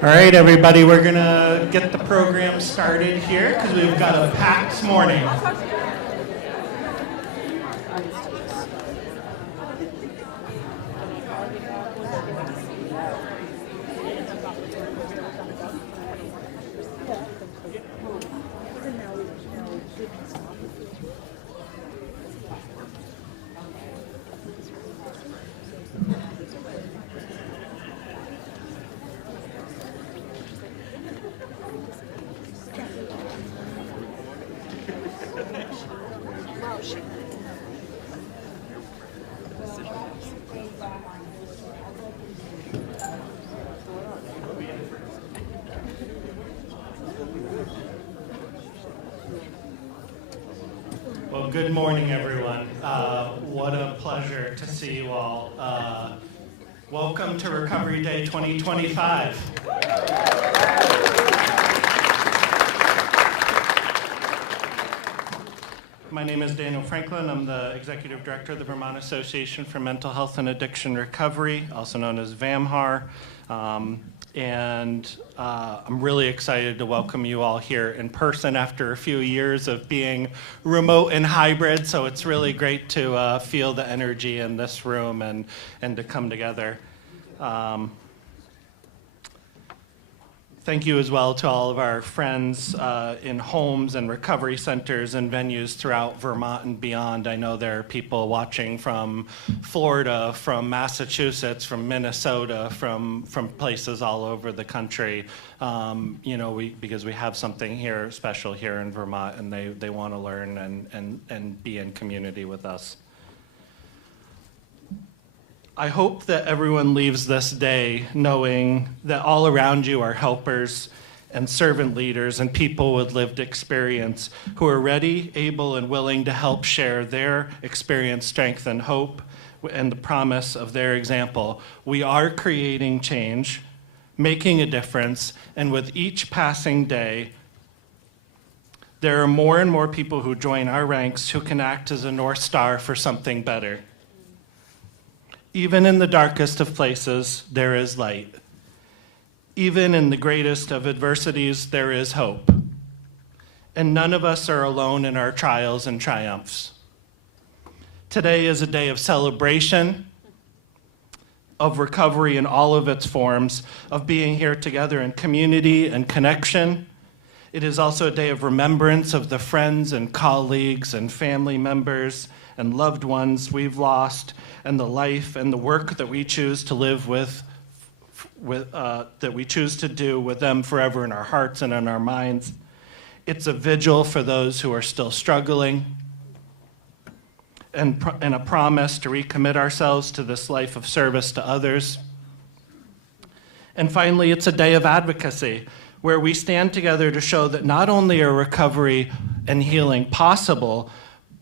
All right, everybody, we're going to get the program started here because we've got a packed morning. Well, good morning, everyone. What a pleasure to see you all. Welcome to Recovery Day 2025. My name is Daniel Franklin. I'm the Executive Director of the Vermont Association for Mental Health and Addiction Recovery, also known as VAMHAR. I'm really excited to welcome you all here in person after a few years of being remote and hybrid. So it's really great to feel the energy in this room and to come together. Thank you as well to all of our friends in homes and recovery centers and venues throughout Vermont and beyond. I know there are people watching from Florida, from Massachusetts, from Minnesota, from places all over the country. Because we have something here special here in Vermont, and they want to learn and be in community with us. I hope that everyone leaves this day knowing that all around you are helpers and servant leaders and people with lived experience who are ready, able, and willing to help share their experience, strength, and hope and the promise of their example. We are creating change, making a difference, and with each passing day, there are more and more people who join our ranks who can act as a North Star for something better. Even in the darkest of places, there is light. Even in the greatest of adversities, there is hope. And none of us are alone in our trials and triumphs. Today is a day of celebration, of recovery in all of its forms, of being here together in community and connection. It is also a day of remembrance of the friends and colleagues and family members and loved ones we've lost, and the life and the work that we choose to live that we choose to do with them forever in our hearts and in our minds. It's a vigil for those who are still struggling, and a promise to recommit ourselves to this life of service to others. And finally, it's a day of advocacy, where we stand together to show that not only are recovery and healing possible,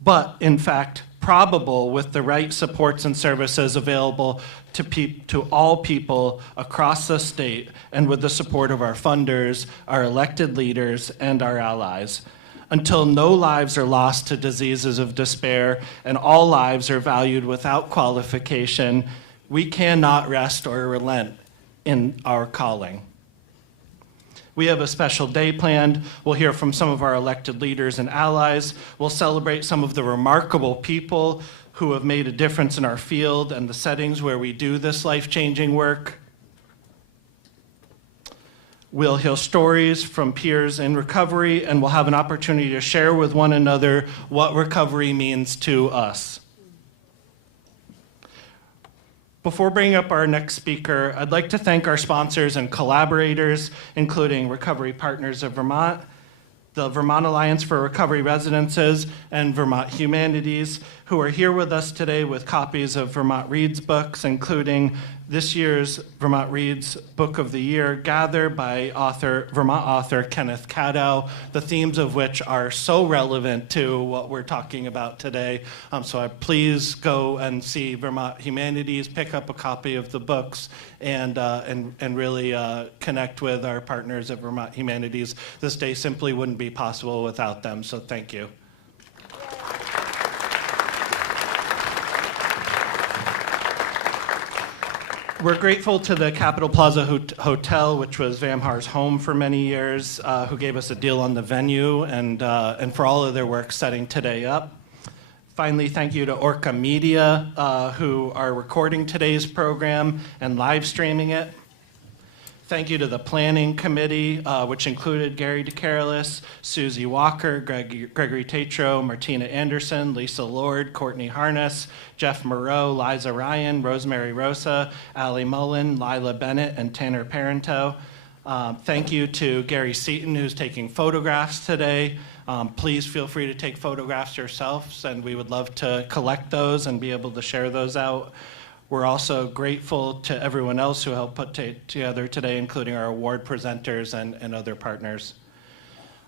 but in fact probable with the right supports and services available to all people across the state, and with the support of our funders, our elected leaders, and our allies. Until no lives are lost to diseases of despair and all lives are valued without qualification, we cannot rest or relent in our calling. We have a special day planned. We'll hear from some of our elected leaders and allies. We'll celebrate some of the remarkable people who have made a difference in our field and the settings where we do this life-changing work. We'll hear stories from peers in recovery, and we'll have an opportunity to share with one another what recovery means to us. Before bringing up our next speaker, I'd like to thank our sponsors and collaborators, including Recovery Partners of Vermont, the Vermont Alliance for Recovery Residences, and Vermont Humanities, who are here with us today with copies of Vermont Reads books, including this year's Vermont Reads Book of the Year, Gather by Vermont author Kenneth Cadow, the themes of which are so relevant to what we're talking about today. So please go and see Vermont Humanities, pick up a copy of the books, and really connect with our partners at Vermont Humanities. This day simply wouldn't be possible without them, so thank you. We're grateful to the Capitol Plaza Hotel, which was Vamhar's home for many years, who gave us a deal on the venue and for all of their work setting today up. Finally, thank you to Orca Media, who are recording today's program and live streaming it. Thank you to the Planning Committee, which included Gary DeCarolis, Susie Walker, Gregory Tatro, Martina Anderson, Lisa Lord, Courtney Harness, Jeff Moreau, Liza Ryan, Rosemary Rosa, Ali Mullen, Lila Bennett, and Tanner Parento. Thank you to Gary Seaton, who's taking photographs today. Please feel free to take photographs yourselves, and we would love to collect those and be able to share those out. We're also grateful to everyone else who helped put together today, including our award presenters and other partners.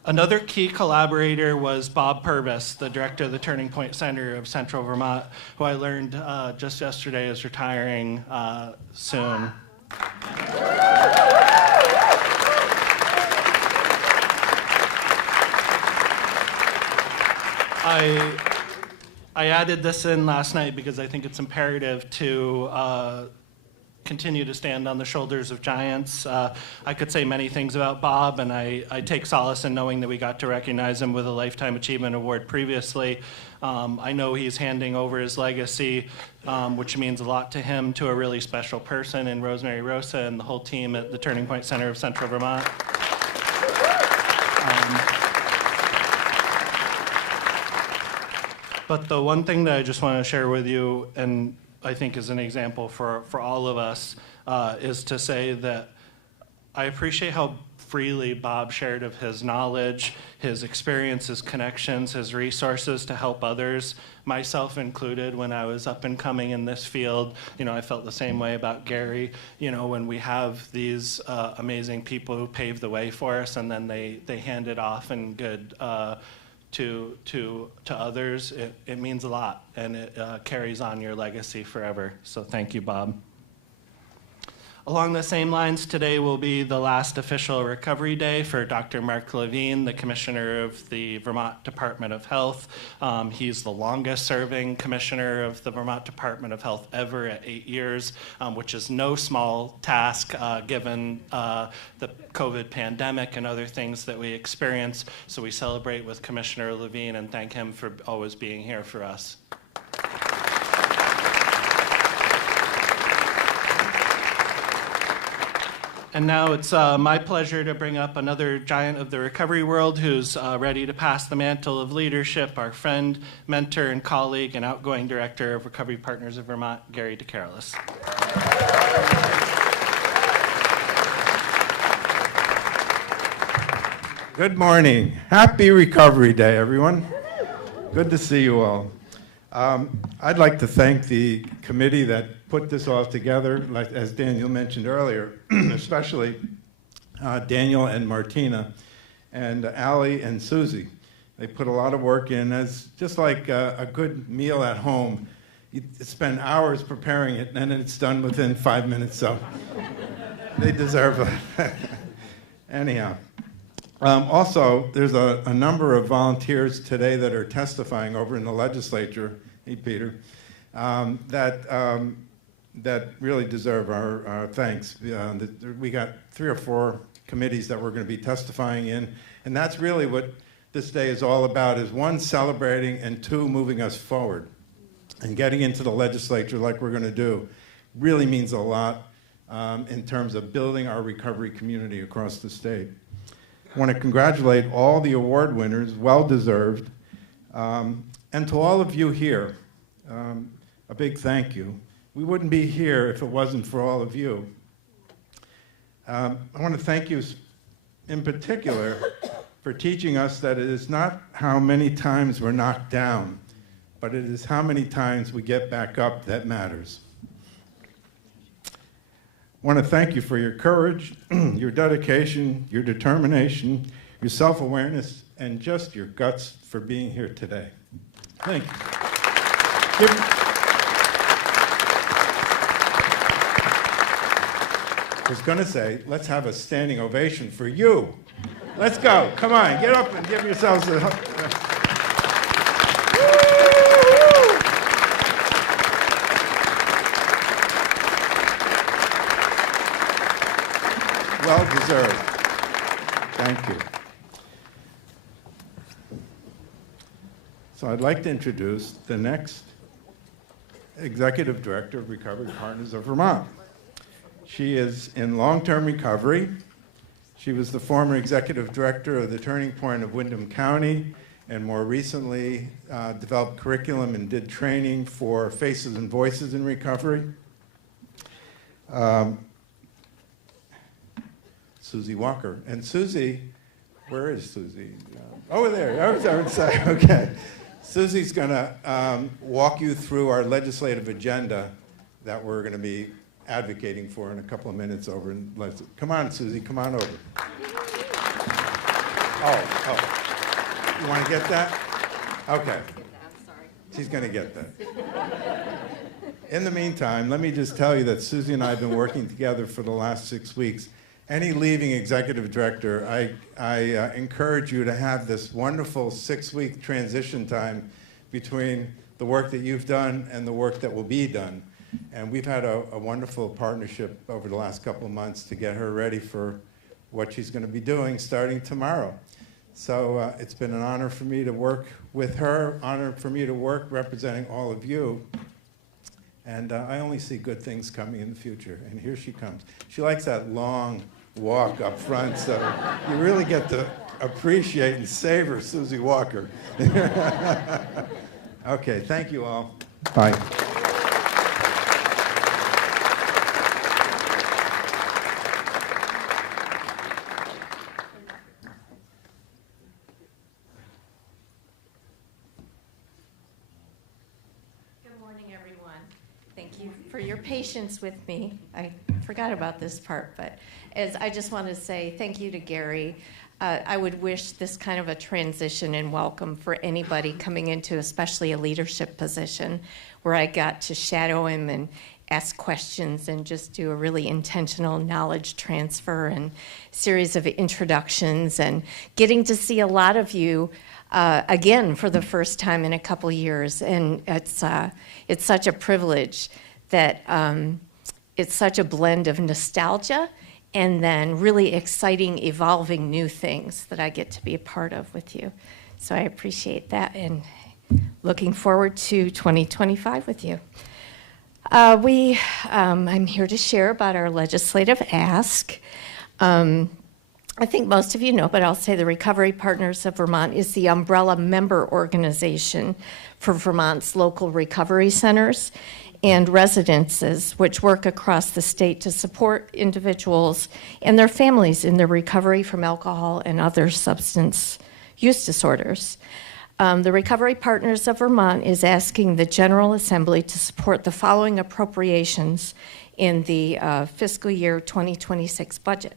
Another key collaborator was Bob Purvis, the director of the Turning Point Center of Central Vermont, who I learned just yesterday is retiring soon. I added this in last night because I think it's imperative to continue to stand on the shoulders of giants. I could say many things about Bob, and I take solace in knowing that we got to recognize him with a Lifetime Achievement Award previously. I know he's handing over his legacy, which means a lot to him, to a really special person in Rosemary Rosa and the whole team at the Turning Point Center of Central Vermont. But the one thing that I just want to share with you, and I think is an example for all of us, is to say that I appreciate how freely Bob shared of his knowledge, his experience, his connections, his resources to help others, myself included. When I was up and coming in this field, I felt the same way about Gary. When we have these amazing people who pave the way for us, and then they hand it off in good to others, it means a lot, and it carries on your legacy forever. So thank you, Bob. Along the same lines, today will be the last official recovery day for Dr. Mark Levine, the Commissioner of the Vermont Department of Health. He's the longest serving Commissioner of the Vermont Department of Health ever at 8 years, which is no small task given the COVID pandemic and other things that we experience. So we celebrate with Commissioner Levine and thank him for always being here for us. And now it's my pleasure to bring up another giant of the recovery world who's ready to pass the mantle of leadership, our friend, mentor, and colleague, and outgoing director of Recovery Partners of Vermont, Gary DeCarolis. Good morning. Happy Recovery Day, everyone. Good to see you all. I'd like to thank the committee that put this all together, like as Daniel mentioned earlier, especially Daniel and Martina, and Ali and Susie. They put a lot of work in. As just like a good meal at home, you spend hours preparing it, and then it's done within 5 minutes, so they deserve it. Anyhow. Also, there's a number of volunteers today that are testifying over in the legislature, hey Peter, that really deserve our thanks. We got 3 or 4 committees that we're going to be testifying in, and that's really what this day is all about, is 1, celebrating, and 2, moving us forward. And getting into the legislature like we're going to do really means a lot in terms of building our recovery community across the state. I want to congratulate all the award winners, well-deserved, and to all of you here, a big thank you. We wouldn't be here if it wasn't for all of you. I want to thank you in particular for teaching us that it is not how many times we're knocked down, but it is how many times we get back up that matters. I want to thank you for your courage, your dedication, your determination, your self-awareness, and just your guts for being here today. Thank you. I was going to say, let's have a standing ovation for you. Let's go. Come on, get up and give yourselves a... Well deserved. Thank you. So I'd like to introduce the next Executive Director of Recovery Partners of Vermont. She is in long-term recovery. She was the former Executive Director of the Turning Point of Windham County, and more recently developed curriculum and did training for Faces and Voices in Recovery. Susie Walker. And Susie, where is Susie? Over there, I would say, okay. Susie's going to walk you through our legislative agenda that we're going to be advocating for in a couple of minutes over. Come on, Susie, come on over. Oh, you want to get that? Okay. I'm sorry. She's going to get that. In the meantime, let me just tell you that Susie and I have been working together for the last 6 weeks. Any leaving executive director, I encourage you to have this wonderful 6-week transition time between the work that you've done and the work that will be done. And we've had a wonderful partnership over the last couple of months to get her ready for what she's going to be doing starting tomorrow. So it's been an honor for me to work with her, honor for me to work representing all of you. And I only see good things coming in the future. And here she comes. She likes that long walk up front, so you really get to appreciate and savor Susie Walker. Okay, thank you all. Bye. Good morning, everyone. Thank you for your patience with me. I forgot about this part, but as I just want to say thank you to Gary. I would wish this kind of a transition and welcome for anybody coming into especially a leadership position where I got to shadow him and ask questions and just do a really intentional knowledge transfer and series of introductions and getting to see a lot of you again for the first time in a couple years. And it's such a privilege that it's such a blend of nostalgia and then really exciting, evolving new things that I get to be a part of with you. So I appreciate that and looking forward to 2025 with you. I'm here to share about our legislative ask. I think most of you know, but I'll say the Recovery Partners of Vermont is the umbrella member organization for Vermont's local recovery centers and residences, which work across the state to support individuals and their families in their recovery from alcohol and other substance use disorders. The Recovery Partners of Vermont is asking the General Assembly to support the following appropriations in the fiscal year 2026 budget.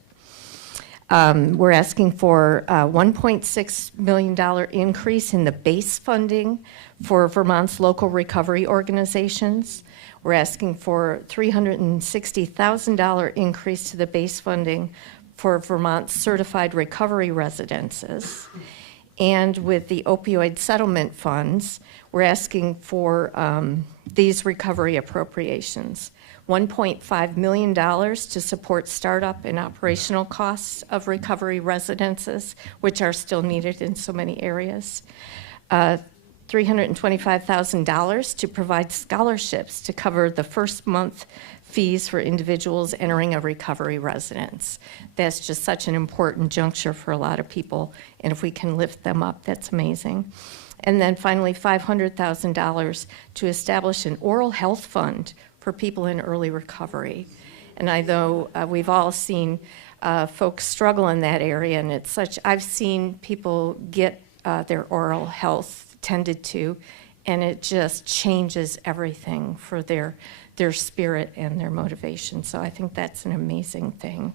We're asking for a $1.6 million increase in the base funding for Vermont's local recovery organizations. We're asking for $360,000 increase to the base funding for Vermont's certified recovery residences. And with the opioid settlement funds, we're asking for these recovery appropriations. $1.5 million to support startup and operational costs of recovery residences, which are still needed in so many areas. $325,000 to provide scholarships to cover the first month fees for individuals entering a recovery residence. That's just such an important juncture for a lot of people, and if we can lift them up, that's amazing. And then finally, $500,000 to establish an oral health fund for people in early recovery. And I know we've all seen folks struggle in that area, and I've seen people get their oral health tended to, and it just changes everything for their spirit and their motivation. So I think that's an amazing thing.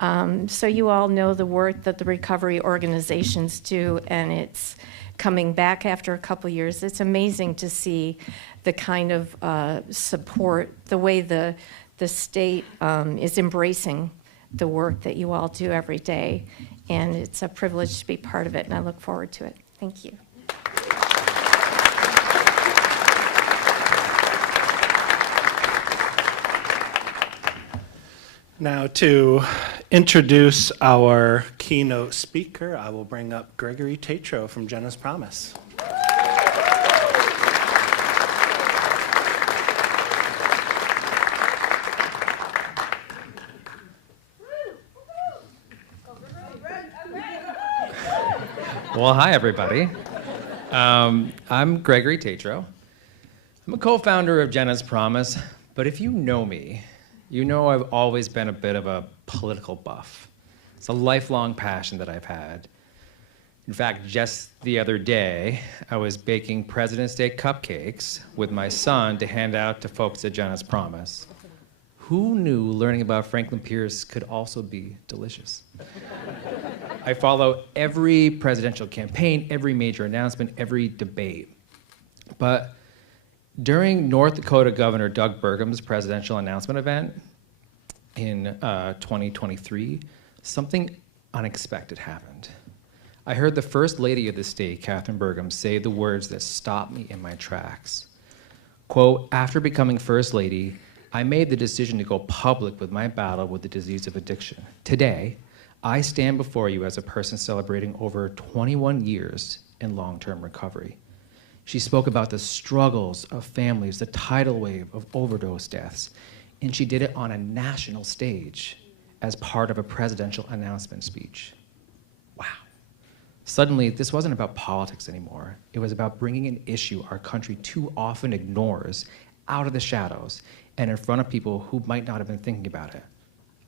So you all know the work that the recovery organizations do, and it's coming back after a couple years. It's amazing to see the kind of support, the way the state is embracing the work that you all do every day. And it's a privilege to be part of it, and I look forward to it. Thank you. Now, to introduce our keynote speaker, I will bring up Gregory Tatro from Jenna's Promise. Well, hi, everybody. I'm Gregory Tatro. I'm a co-founder of Jenna's Promise, but if you know me, you know I've always been a bit of a political buff. It's a lifelong passion that I've had. In fact, just the other day, I was baking President's Day cupcakes with my son to hand out to folks at Jenna's Promise. Who knew learning about Franklin Pierce could also be delicious? I follow every presidential campaign, every major announcement, every debate. But during North Dakota Governor Doug Burgum's presidential announcement event in 2023, something unexpected happened. I heard the First Lady of the state, Catherine Burgum, say the words that stopped me in my tracks. Quote, "After becoming First Lady, I made the decision to go public with my battle with the disease of addiction. Today, I stand before you as a person celebrating over 21 years in long-term recovery." She spoke about the struggles of families, the tidal wave of overdose deaths, and she did it on a national stage as part of a presidential announcement speech. Wow. Suddenly, this wasn't about politics anymore. It was about bringing an issue our country too often ignores out of the shadows and in front of people who might not have been thinking about it.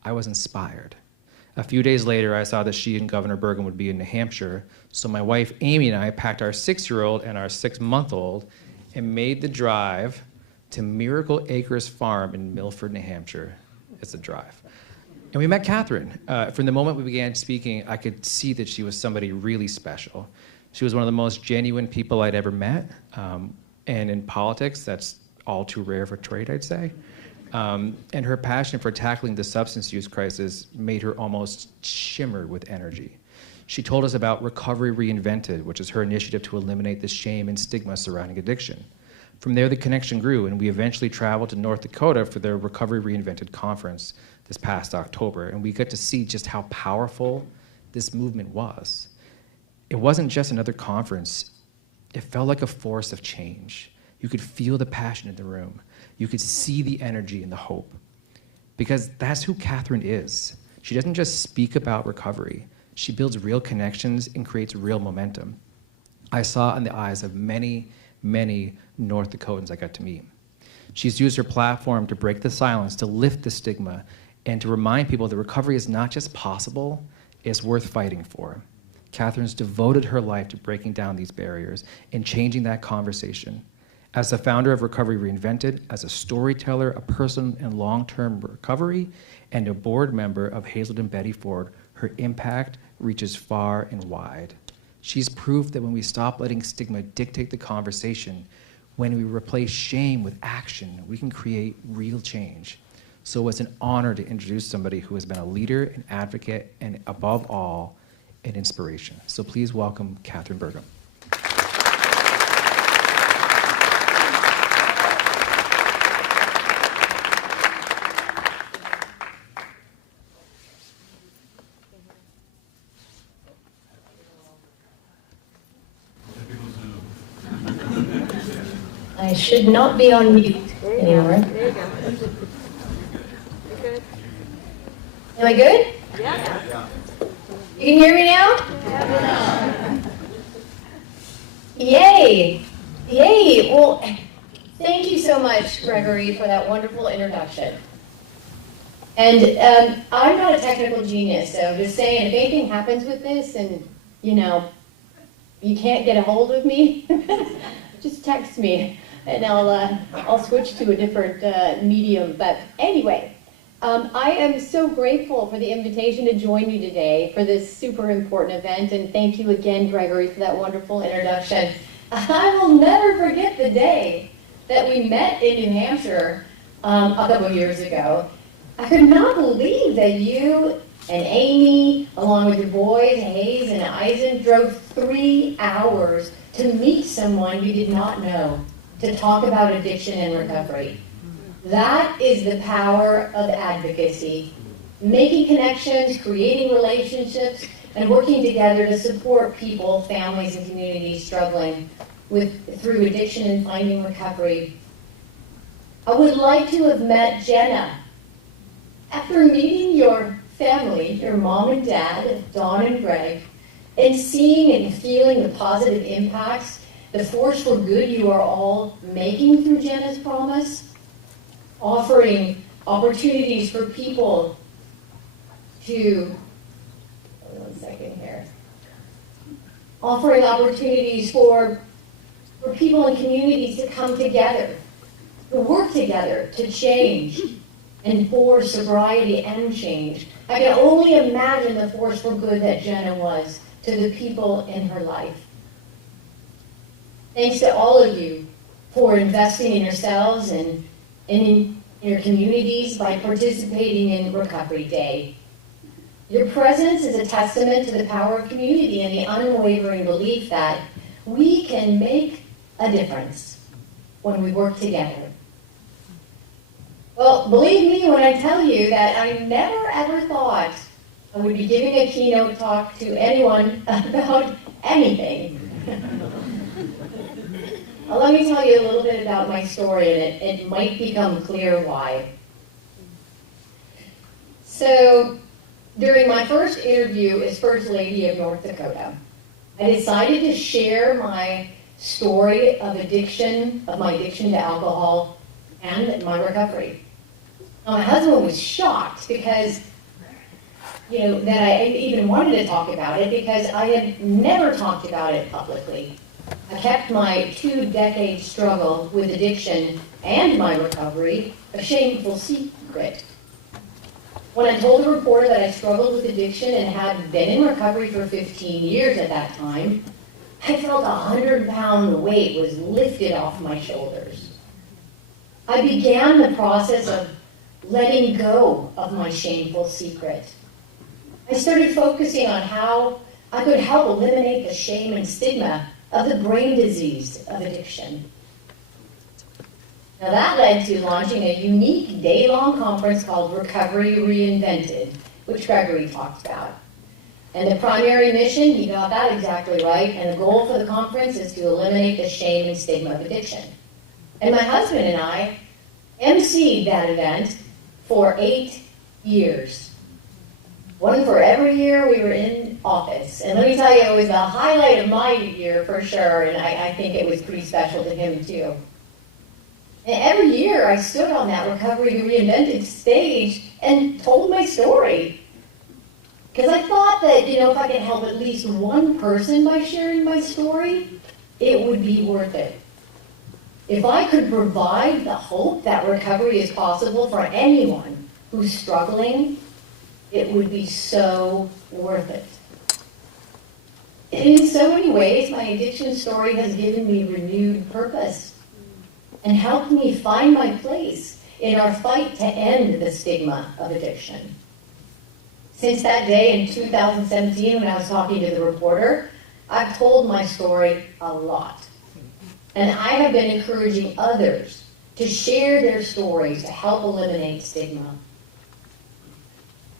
I was inspired. A few days later, I saw that she and Governor Burgum would be in New Hampshire, so my wife Amy and I packed our 6-year-old and our 6-month-old and made the drive to Miracle Acres Farm in Milford, New Hampshire. It's a drive. And we met Catherine. From the moment we began speaking, I could see that she was somebody really special. She was one of the most genuine people I'd ever met, and in politics, that's all too rare for trade, I'd say. And her passion for tackling the substance use crisis made her almost shimmer with energy. She told us about Recovery Reinvented, which is her initiative to eliminate the shame and stigma surrounding addiction. From there, the connection grew, and we eventually traveled to North Dakota for the Recovery Reinvented conference this past October, and we got to see just how powerful this movement was. It wasn't just another conference. It felt like a force of change. You could feel the passion in the room. You could see the energy and the hope. Because that's who Catherine is. She doesn't just speak about recovery. She builds real connections and creates real momentum. I saw in the eyes of many, many North Dakotans I got to meet. She's used her platform to break the silence, to lift the stigma, and to remind people that recovery is not just possible, it's worth fighting for. Catherine's devoted her life to breaking down these barriers and changing that conversation. As the founder of Recovery Reinvented, as a storyteller, a person in long-term recovery, and a board member of Hazelden Betty Ford, her impact reaches far and wide. She's proof that when we stop letting stigma dictate the conversation, when we replace shame with action, we can create real change. So it's an honor to introduce somebody who has been a leader, an advocate, and above all, an inspiration. So please welcome Catherine Burgum. I should not be on mute anymore. There you go. You good? Am I good? Yeah. You can hear me now? Yay! Yay! Well, thank you so much, Gregory, for that wonderful introduction. And I'm not a technical genius, so just saying, if anything happens with this and, you know, you can't get a hold of me, just text me and I'll switch to a different medium. But anyway, I am so grateful for the invitation to join you today for this super important event, and thank you again, Gregory, for that wonderful introduction. I will never forget the day that we met in New Hampshire a couple years ago. I could not believe that you and Amy, along with your boys, Hayes and Eisen, drove 3 hours to meet someone you did not know, to talk about addiction and recovery. That is the power of advocacy. Making connections, creating relationships, and working together to support people, families, and communities struggling through addiction and finding recovery. I would like to have met Jenna. After meeting your family, your mom and dad, Dawn and Greg, and seeing and feeling the positive impacts, the force for good you are all making through Jenna's Promise, offering opportunities for people to, offering opportunities for people and communities to come together, to work together, to change, and for sobriety and change. I can only imagine the force for good that Jenna was to the people in her life. Thanks to all of you for investing in yourselves and in your communities by participating in Recovery Day. Your presence is a testament to the power of community and the unwavering belief that we can make a difference when we work together. Well, believe me when I tell you that I never ever thought I would be giving a keynote talk to anyone about anything. Well, let me tell you a little bit about my story, and it might become clear why. So, during my first interview as First Lady of North Dakota, I decided to share my story of addiction, of my addiction to alcohol, and my recovery. Now, my husband was shocked because, that I even wanted to talk about it, because I had never talked about it publicly. I kept my 2-decade struggle with addiction and my recovery a shameful secret. When I told the reporter that I struggled with addiction and had been in recovery for 15 years at that time, I felt a 100-pound weight was lifted off my shoulders. I began the process of letting go of my shameful secret. I started focusing on how I could help eliminate the shame and stigma of the brain disease of addiction. Now that led to launching a unique day-long conference called Recovery Reinvented, which Gregory talked about. And the primary mission, he got that exactly right, and the goal for the conference is to eliminate the shame and stigma of addiction. And my husband and I emceed that event for 8 years. One for every year we were in office. And let me tell you, it was the highlight of my year for sure, and I think it was pretty special to him too. And every year I stood on that Recovery Reinvented stage and told my story. Because I thought that, if I could help at least one person by sharing my story, it would be worth it. If I could provide the hope that recovery is possible for anyone who's struggling, it would be so worth it. And in so many ways, my addiction story has given me renewed purpose and helped me find my place in our fight to end the stigma of addiction. Since that day in 2017 when I was talking to the reporter, I've told my story a lot. And I have been encouraging others to share their stories to help eliminate stigma.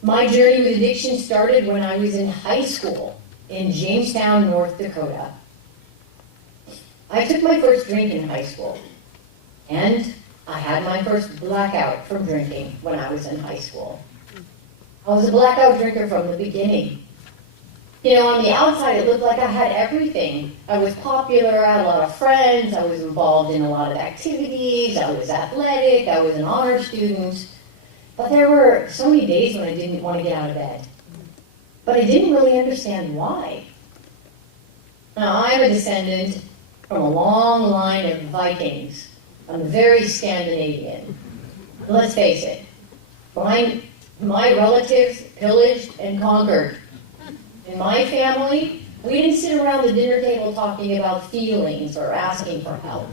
My journey with addiction started when I was in high school in Jamestown, North Dakota. I took my first drink in high school, and I had my first blackout from drinking when I was in high school. I was a blackout drinker from the beginning. On the outside, it looked like I had everything. I was popular, I had a lot of friends, I was involved in a lot of activities, I was athletic, I was an honor student. But there were so many days when I didn't want to get out of bed. But I didn't really understand why. Now, I'm a descendant from a long line of Vikings. I'm very Scandinavian. Let's face it, my relatives pillaged and conquered. In my family, we didn't sit around the dinner table talking about feelings or asking for help.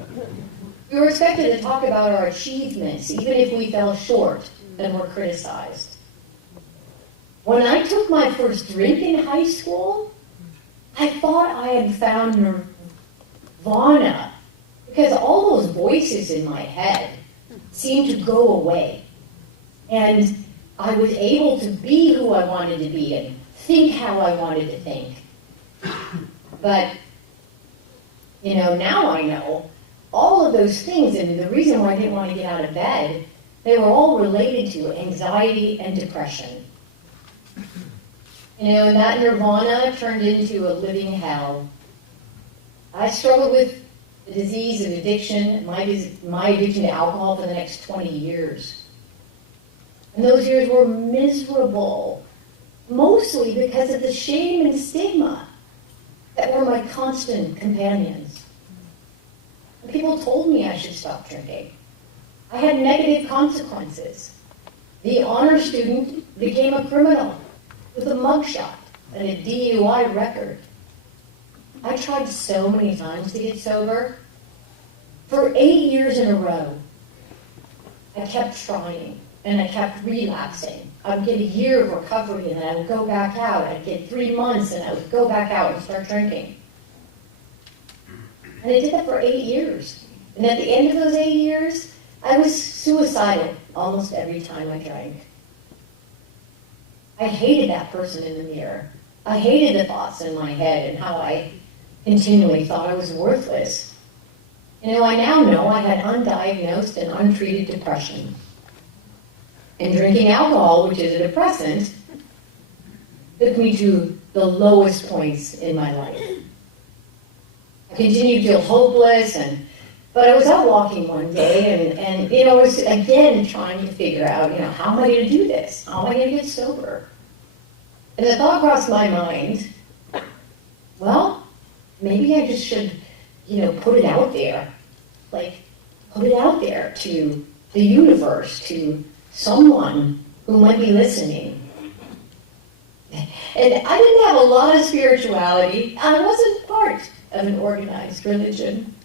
We were expected to talk about our achievements, even if we fell short and were criticized. When I took my first drink in high school, I thought I had found nirvana, because all those voices in my head seemed to go away. And I was able to be who I wanted to be and think how I wanted to think. But, now I know all of those things, and the reason why I didn't want to get out of bed, they were all related to anxiety and depression. And that nirvana turned into a living hell. I struggled with the disease of addiction, my addiction to alcohol for the next 20 years. And those years were miserable, mostly because of the shame and stigma that were my constant companions. And people told me I should stop drinking. I had negative consequences. The honor student became a criminal with a mugshot and a DUI record. I tried so many times to get sober. For 8 years in a row, I kept trying and I kept relapsing. I would get a year of recovery and then I would go back out. I'd get 3 months and I would go back out and start drinking. And I did that for 8 years. And at the end of those 8 years, I was suicidal almost every time I drank. I hated that person in the mirror. I hated the thoughts in my head and how I continually thought I was worthless. I now know I had undiagnosed and untreated depression. And drinking alcohol, which is a depressant, took me to the lowest points in my life. I continued to feel hopeless, but I was out walking one day, and I was again trying to figure out, how am I going to do this? How am I going to get sober? And the thought crossed my mind, well, maybe I just should, put it out there. Put it out there to the universe, to someone who might be listening. And I didn't have a lot of spirituality. I wasn't part of an organized religion.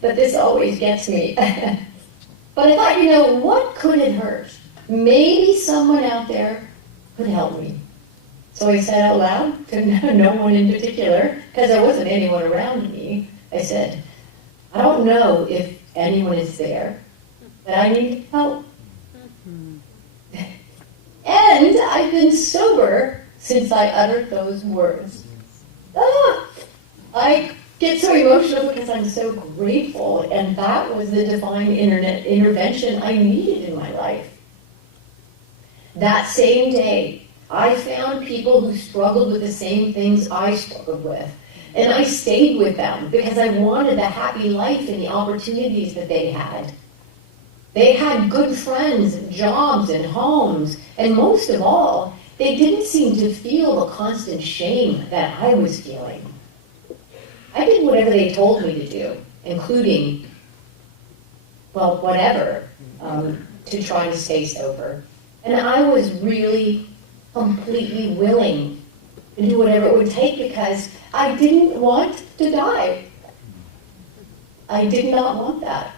But this always gets me. But I thought, what could it hurt? Maybe someone out there could help me. So I said out loud, to no one in particular, because there wasn't anyone around me, I said, I don't know if anyone is there, but I need help. And I've been sober since I uttered those words. I get so emotional because I'm so grateful, and that was the divine intervention I needed in my life. That same day, I found people who struggled with the same things I struggled with. And I stayed with them because I wanted the happy life and the opportunities that they had. They had good friends, jobs, and homes. And most of all, they didn't seem to feel the constant shame that I was feeling. I did whatever they told me to do, including, whatever, to try to stay sober. And I was really completely willing to do whatever it would take because I didn't want to die. I did not want that.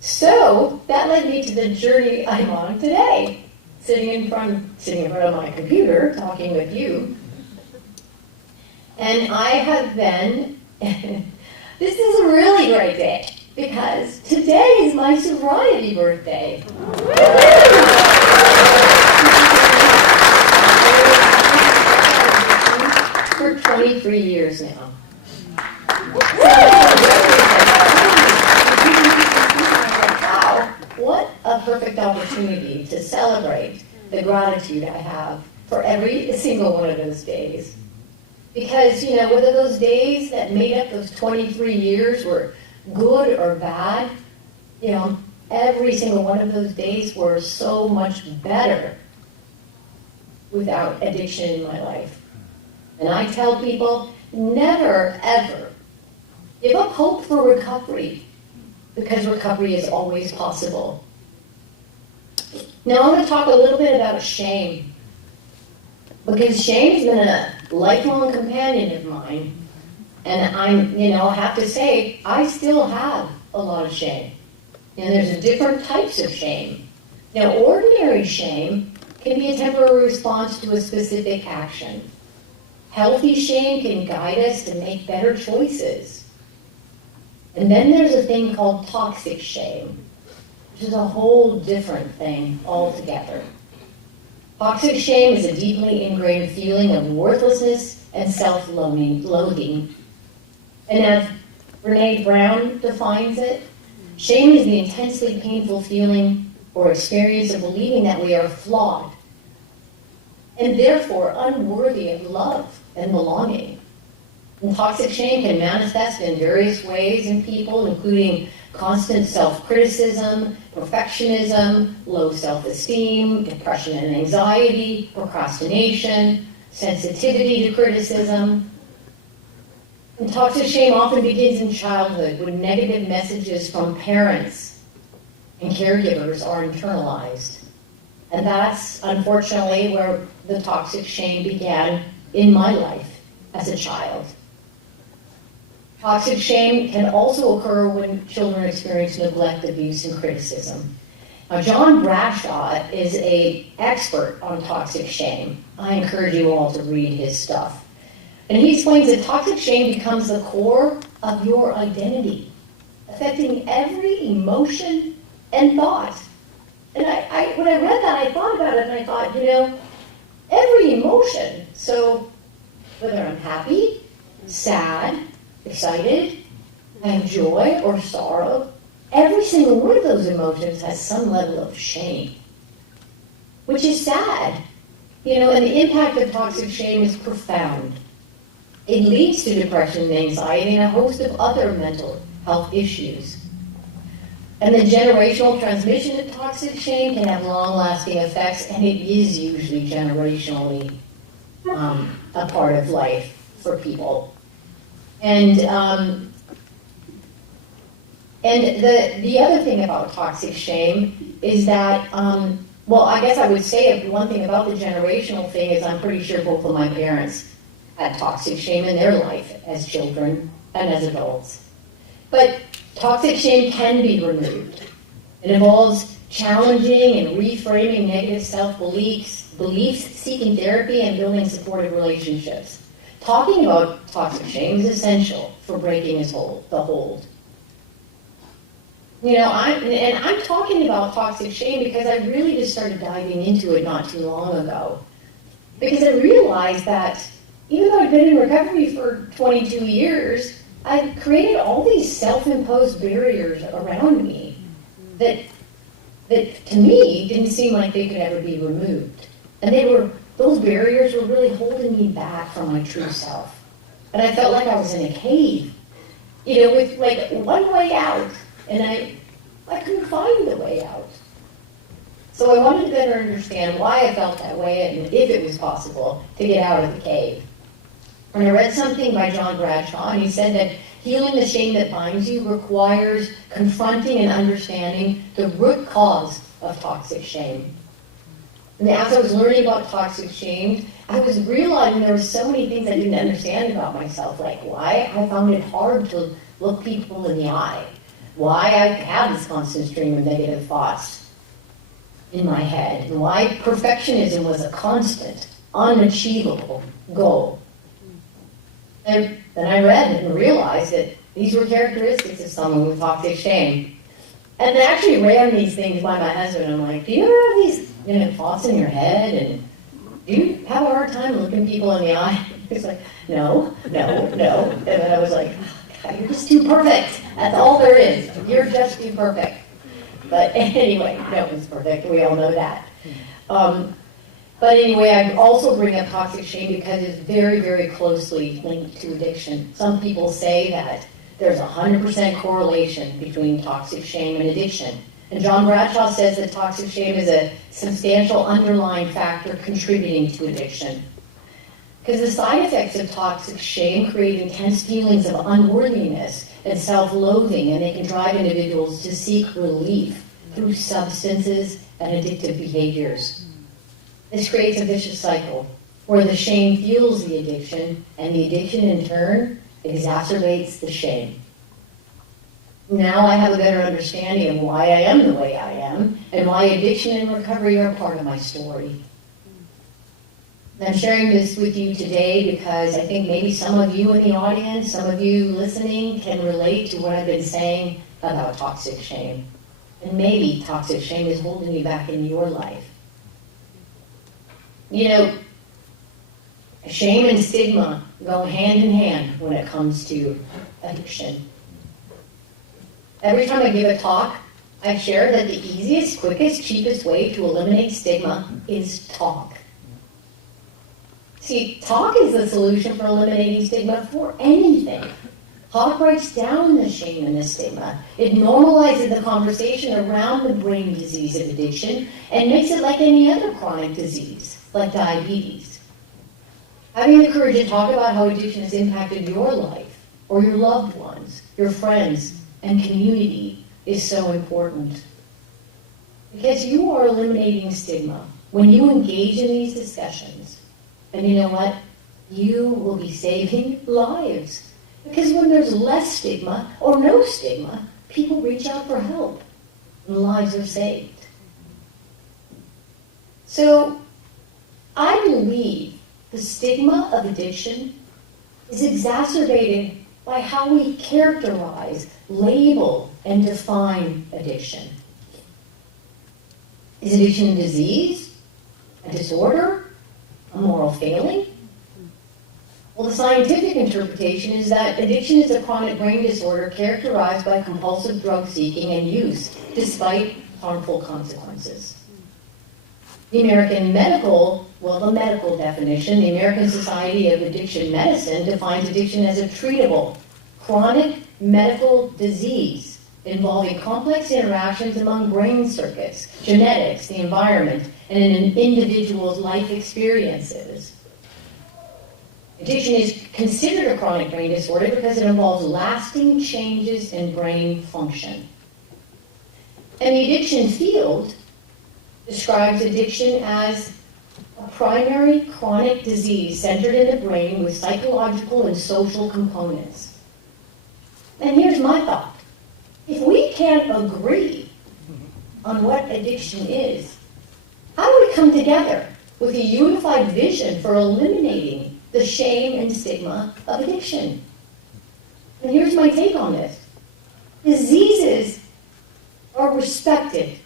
So that led me to the journey I'm on today, sitting in front of my computer, talking with you. And I have been, this is a really great day, because today is my sobriety birthday. For 23 years now. Wow, what a perfect opportunity to celebrate the gratitude I have for every single one of those days. Because, whether those days that made up those 23 years were good or bad, every single one of those days were so much better without addiction in my life. And I tell people, never, ever give up hope for recovery, because recovery is always possible. Now I'm going to talk a little bit about shame, because shame's been a lifelong companion of mine. And I have to say, I still have a lot of shame. And there's different types of shame. Now, ordinary shame can be a temporary response to a specific action. Healthy shame can guide us to make better choices. And then there's a thing called toxic shame, which is a whole different thing altogether. Toxic shame is a deeply ingrained feeling of worthlessness and self-loathing. And as Brene Brown defines it, shame is the intensely painful feeling or experience of believing that we are flawed and therefore unworthy of love and belonging. And toxic shame can manifest in various ways in people, including constant self-criticism, perfectionism, low self-esteem, depression and anxiety, procrastination, sensitivity to criticism. And toxic shame often begins in childhood when negative messages from parents and caregivers are internalized. And that's unfortunately where the toxic shame began in my life as a child. Toxic shame can also occur when children experience neglect, abuse, and criticism. Now, John Bradshaw is an expert on toxic shame. I encourage you all to read his stuff. And he explains that toxic shame becomes the core of your identity, affecting every emotion and thought. And when I read that, I thought about it, and I thought, every emotion. So whether I'm happy, sad, excited, I have joy or sorrow, every single one of those emotions has some level of shame, which is sad. And the impact of toxic shame is profound. It leads to depression and anxiety and a host of other mental health issues. And the generational transmission of toxic shame can have long-lasting effects, and it is usually generationally a part of life for people. And the other thing about toxic shame is that, I guess I would say one thing about the generational thing is I'm pretty sure both of my parents had toxic shame in their life as children and as adults. But toxic shame can be removed. It involves challenging and reframing negative self-beliefs, seeking therapy, and building supportive relationships. Talking about toxic shame is essential for breaking the hold. I'm talking about toxic shame because I really just started diving into it not too long ago. Because I realized that even though I've been in recovery for 22 years, I've created all these self-imposed barriers around me that to me didn't seem like they could ever be removed. And those barriers were really holding me back from my true self. And I felt like I was in a cave, with like one way out, and I couldn't find the way out. So I wanted to better understand why I felt that way and if it was possible to get out of the cave. And I read something by John Bradshaw, and he said that healing the shame that binds you requires confronting and understanding the root cause of toxic shame. And as I was learning about toxic shame, I was realizing there were so many things I didn't understand about myself, like why I found it hard to look people in the eye, why I had this constant stream of negative thoughts in my head, and why perfectionism was a constant, unachievable goal. And then I read and realized that these were characteristics of someone with toxic shame. And I actually ran these things by my husband. I'm like, do you ever have these thoughts in your head? And do you have a hard time looking people in the eye? He's like, no. And then I was like, oh, God, you're just too perfect. That's all there is. You're just too perfect. But anyway, no one's perfect. We all know that. But anyway, I also bring up toxic shame because it's very, very closely linked to addiction. Some people say that there's 100% correlation between toxic shame and addiction. And John Bradshaw says that toxic shame is a substantial underlying factor contributing to addiction. Because the side effects of toxic shame create intense feelings of unworthiness and self-loathing, and they can drive individuals to seek relief through substances and addictive behaviors. This creates a vicious cycle where the shame fuels the addiction, and the addiction in turn exacerbates the shame. Now I have a better understanding of why I am the way I am, and why addiction and recovery are part of my story. I'm sharing this with you today because I think maybe some of you in the audience, some of you listening can relate to what I've been saying about toxic shame. And maybe toxic shame is holding you back in your life. You know, shame and stigma go hand in hand when it comes to addiction. Every time I give a talk, I share that the easiest, quickest, cheapest way to eliminate stigma is talk. See, talk is the solution for eliminating stigma for anything. Talk breaks down the shame and the stigma. It normalizes the conversation around the brain disease of addiction and makes it like any other chronic disease, like diabetes. Having the courage to talk about how addiction has impacted your life, or your loved ones, your friends, and community is so important. Because you are eliminating stigma when you engage in these discussions. And you know what? You will be saving lives. Because when there's less stigma or no stigma, people reach out for help and lives are saved. So I believe the stigma of addiction is exacerbated by how we characterize, label, and define addiction. Is addiction a disease? A disorder? A moral failing? Well, the scientific interpretation is that addiction is a chronic brain disorder characterized by compulsive drug seeking and use, despite harmful consequences. The medical definition, the American Society of Addiction Medicine defines addiction as a treatable, chronic medical disease involving complex interactions among brain circuits, genetics, the environment, and an individual's life experiences. Addiction is considered a chronic brain disorder because it involves lasting changes in brain function. And the addiction field describes addiction as a primary chronic disease centered in the brain with psychological and social components. And here's my thought. If we can't agree on what addiction is, how do we come together with a unified vision for eliminating the shame and stigma of addiction? And here's my take on this. Diseases are respected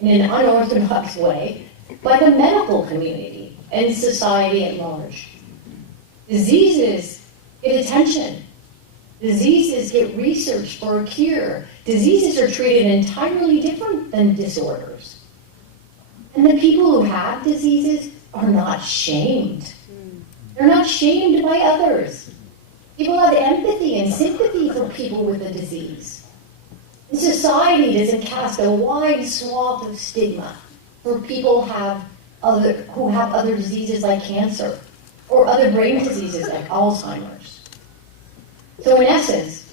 in an unorthodox way by the medical community and society at large. Diseases get attention. Diseases get research for a cure. Diseases are treated entirely different than disorders. And the people who have diseases are not shamed. They're not shamed by others. People have empathy and sympathy for people with a disease. And society doesn't cast a wide swath of stigma for people who have other diseases like cancer or other brain diseases like Alzheimer's. So in essence,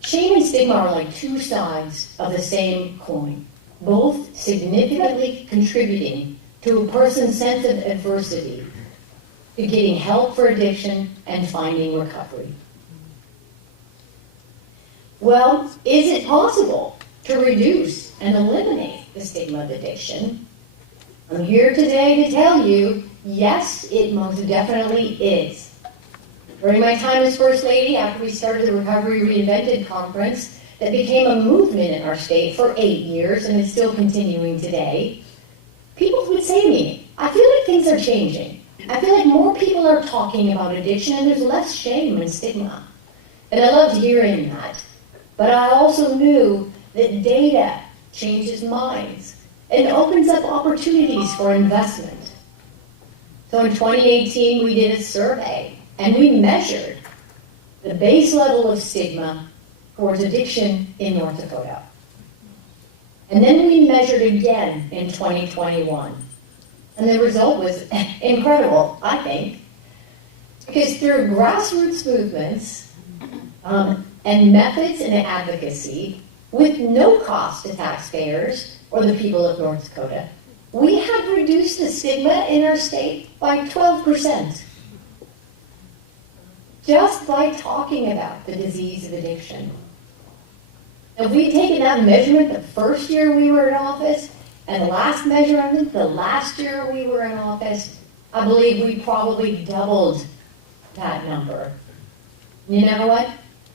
shame and stigma are like two sides of the same coin, both significantly contributing to a person's sense of adversity, to getting help for addiction and finding recovery. Well, is it possible to reduce and eliminate the stigma of addiction? I'm here today to tell you, yes, it most definitely is. During my time as First Lady, after we started the Recovery Reinvented conference that became a movement in our state for 8 years and is still continuing today, people would say to me, I feel like things are changing. I feel like more people are talking about addiction and there's less shame and stigma. And I loved hearing that. But I also knew that data changes minds and opens up opportunities for investment. So in 2018, we did a survey and we measured the base level of stigma towards addiction in North Dakota. And then we measured again in 2021. And the result was incredible, I think, because through grassroots movements and methods and advocacy, with no cost to taxpayers or the people of North Dakota, we have reduced the stigma in our state by 12%. Just by talking about the disease of addiction. If we'd taken that measurement the first year we were in office, and the last measurement the last year we were in office, I believe we probably doubled that number. You know what?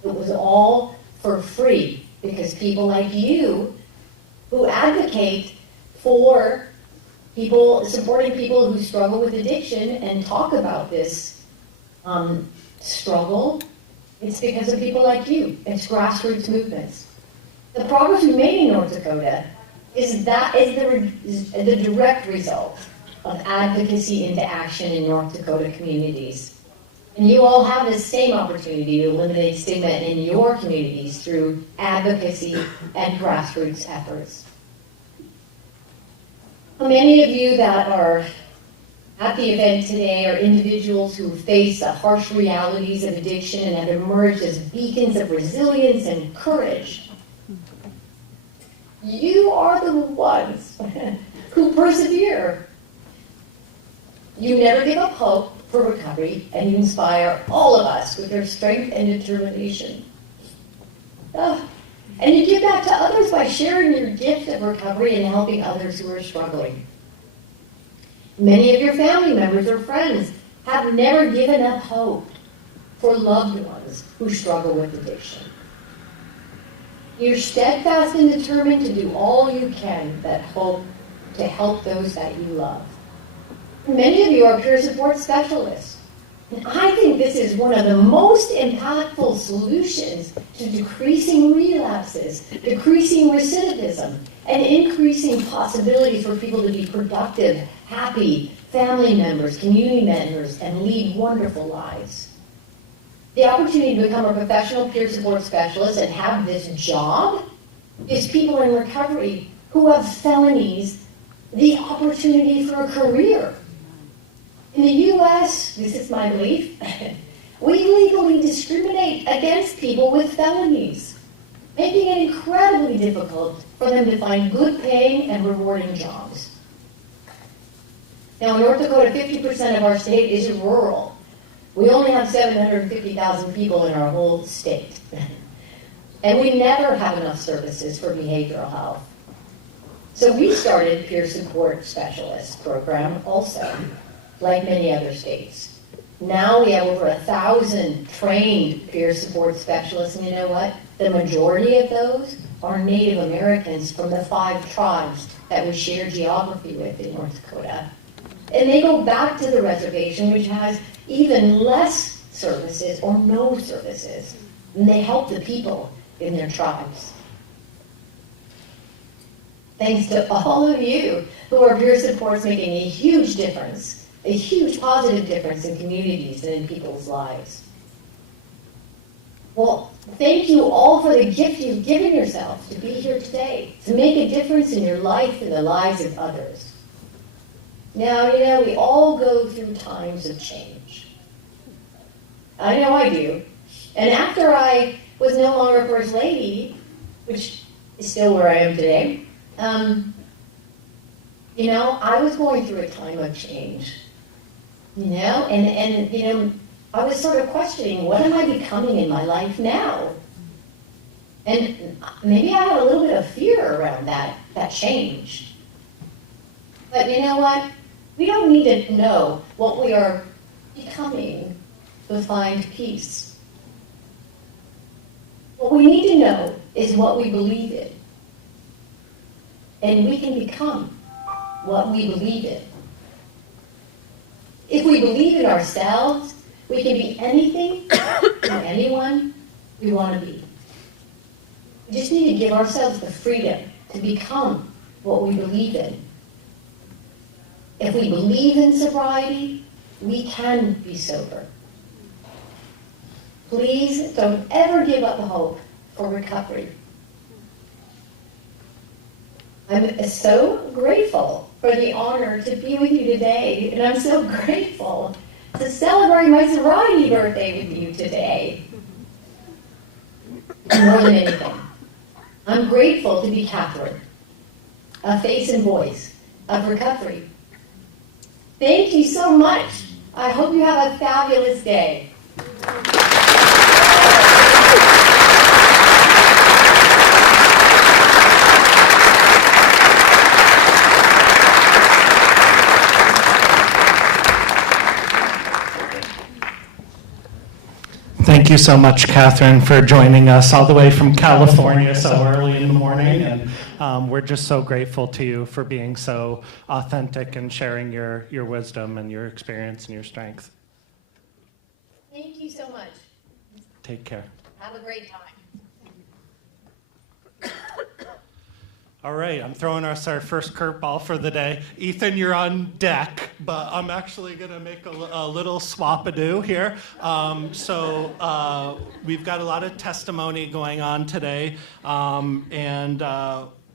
It was all for free, because people like you who advocate for people, supporting people who struggle with addiction and talk about this struggle, it's because of people like you. It's grassroots movements. The progress we made in North Dakota is the direct result of advocacy into action in North Dakota communities. And you all have the same opportunity to eliminate stigma in your communities through advocacy and grassroots efforts. Many of you that are at the event today are individuals who face the harsh realities of addiction and have emerged as beacons of resilience and courage. You are the ones who persevere. You never give up hope for recovery, and you inspire all of us with your strength and determination. And you give back to others by sharing your gift of recovery and helping others who are struggling. Many of your family members or friends have never given up hope for loved ones who struggle with addiction. You're steadfast and determined to do all you can that hope to help those that you love. Many of you are peer support specialists. And I think this is one of the most impactful solutions to decreasing relapses, decreasing recidivism, and increasing possibilities for people to be productive, happy family members, community members, and lead wonderful lives. The opportunity to become a professional peer support specialist and have this job gives people in recovery who have felonies the opportunity for a career. In the U.S., this is my belief, we legally discriminate against people with felonies, making it incredibly difficult for them to find good paying and rewarding jobs. Now in North Dakota, 50% of our state is rural. We only have 750,000 people in our whole state. And we never have enough services for behavioral health. So we started peer support specialist program also, like many other states. Now we have over 1,000 trained peer support specialists, and you know what? The majority of those are Native Americans from the 5 tribes that we share geography with in North Dakota. And they go back to the reservation, which has even less services or no services. And they help the people in their tribes. Thanks to all of you who are peer supports making a huge difference, a huge positive difference in communities and in people's lives. Well, thank you all for the gift you've given yourself to be here today, to make a difference in your life and the lives of others. Now, you know, we all go through times of change. I know I do. And after I was no longer First Lady, which is still where I am today, you know, I was going through a time of change. You know, and you know, I was sort of questioning, what am I becoming in my life now? And maybe I had a little bit of fear around that change. But you know what? We don't need to know what we are becoming to find peace. What we need to know is what we believe in. And we can become what we believe in. If we believe in ourselves, we can be anything and anyone we want to be. We just need to give ourselves the freedom to become what we believe in. If we believe in sobriety, we can be sober. Please don't ever give up hope for recovery. I'm so grateful for the honor to be with you today, and I'm so grateful to celebrate my sorority birthday with you today. More than anything, I'm grateful to be Catherine, a face and voice of recovery. Thank you so much. I hope you have a fabulous day. Thank you so much, Catherine, for joining us all the way from California so early in the morning. And we're just so grateful to you for being so authentic and sharing your wisdom and your experience and your strength. Thank you so much. Take care. Have a great time. All right, I'm throwing us our first curveball for the day. Ethan, you're on deck, but I'm actually going to make a little swap-a-do here. We've got a lot of testimony going on today, and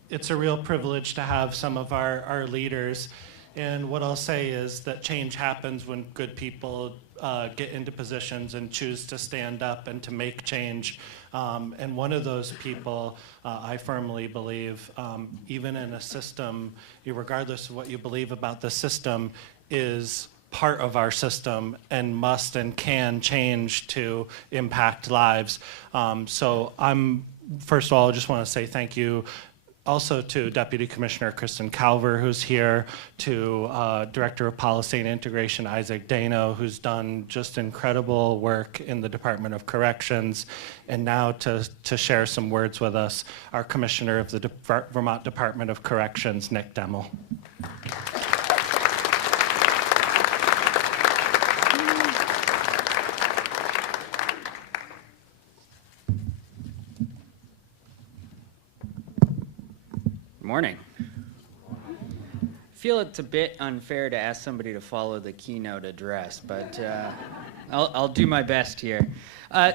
it's a real privilege to have some of our leaders. And what I'll say is that change happens when good people get into positions and choose to stand up and to make change. And one of those people, I firmly believe, even in a system, regardless of what you believe about the system, is part of our system and must and can change to impact lives. First of all, I just want to say thank you also to Deputy Commissioner Kristen Calver, who's here, to Director of Policy and Integration Isaac Dano, who's done just incredible work in the Department of Corrections, and now to share some words with us, our Commissioner of the Vermont Department of Corrections, Nick Demmel. Morning. I feel it's a bit unfair to ask somebody to follow the keynote address, but I'll do my best here.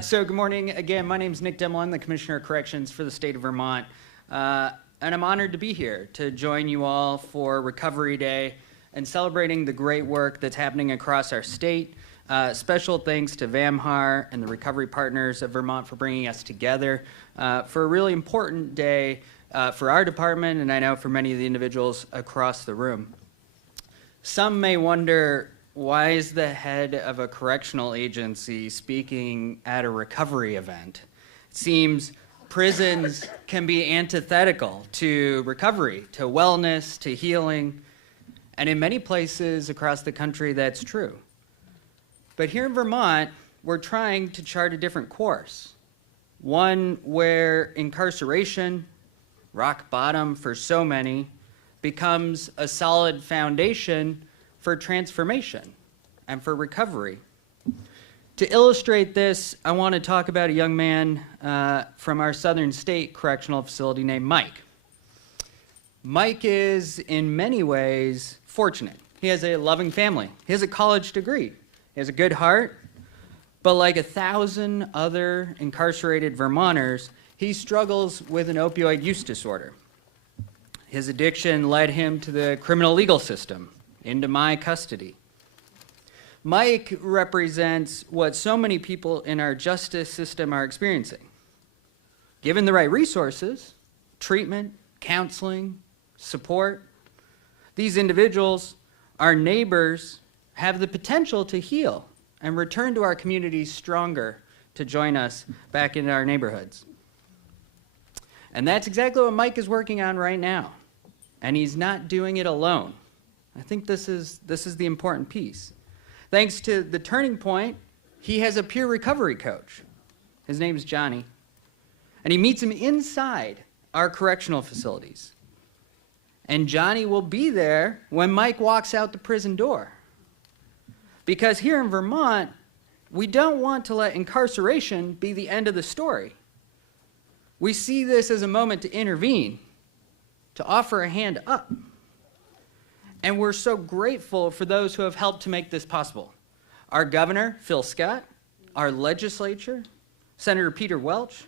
So good morning. Again, my name is Nick Demmel. I'm the Commissioner of Corrections for the state of Vermont, and I'm honored to be here to join you all for Recovery Day and celebrating the great work that's happening across our state. Special thanks to VAMHAR and the Recovery Partners of Vermont for bringing us together for a really important day for our department, and I know for many of the individuals across the room. Some may wonder, why is the head of a correctional agency speaking at a recovery event? It seems prisons can be antithetical to recovery, to wellness, to healing, and in many places across the country that's true. But here in Vermont, we're trying to chart a different course, one where incarceration, rock bottom for so many, becomes a solid foundation for transformation and for recovery. To illustrate this, I want to talk about a young man from our Southern State Correctional Facility named Mike. Mike is, in many ways, fortunate. He has a loving family. He has a college degree. He has a good heart. But like 1,000 other incarcerated Vermonters, he struggles with an opioid use disorder. His addiction led him to the criminal legal system, into my custody. Mike represents what so many people in our justice system are experiencing. Given the right resources, treatment, counseling, support, these individuals, our neighbors, have the potential to heal and return to our communities stronger to join us back in our neighborhoods. And that's exactly what Mike is working on right now. And he's not doing it alone. I think this is the important piece. Thanks to the Turning Point, he has a peer recovery coach. His name is Johnny. And he meets him inside our correctional facilities. And Johnny will be there when Mike walks out the prison door. Because here in Vermont, we don't want to let incarceration be the end of the story. We see this as a moment to intervene, to offer a hand up. And we're so grateful for those who have helped to make this possible. Our governor, Phil Scott, our legislature, Senator Peter Welch,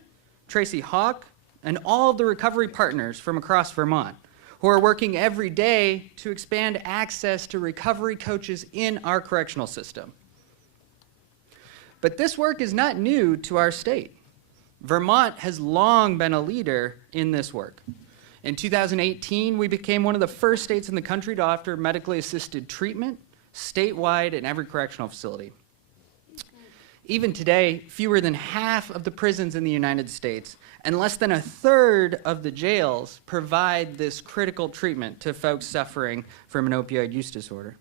Tracy Hawk, and all of the recovery partners from across Vermont, who who are working every day to expand access to recovery coaches in our correctional system. But this work is not new to our state. Vermont has long been a leader in this work. In 2018, we became one of the first states in the country to offer medically assisted treatment statewide in every correctional facility. Even today, fewer than half of the prisons in the United States and less than a third of the jails provide this critical treatment to folks suffering from an opioid use disorder.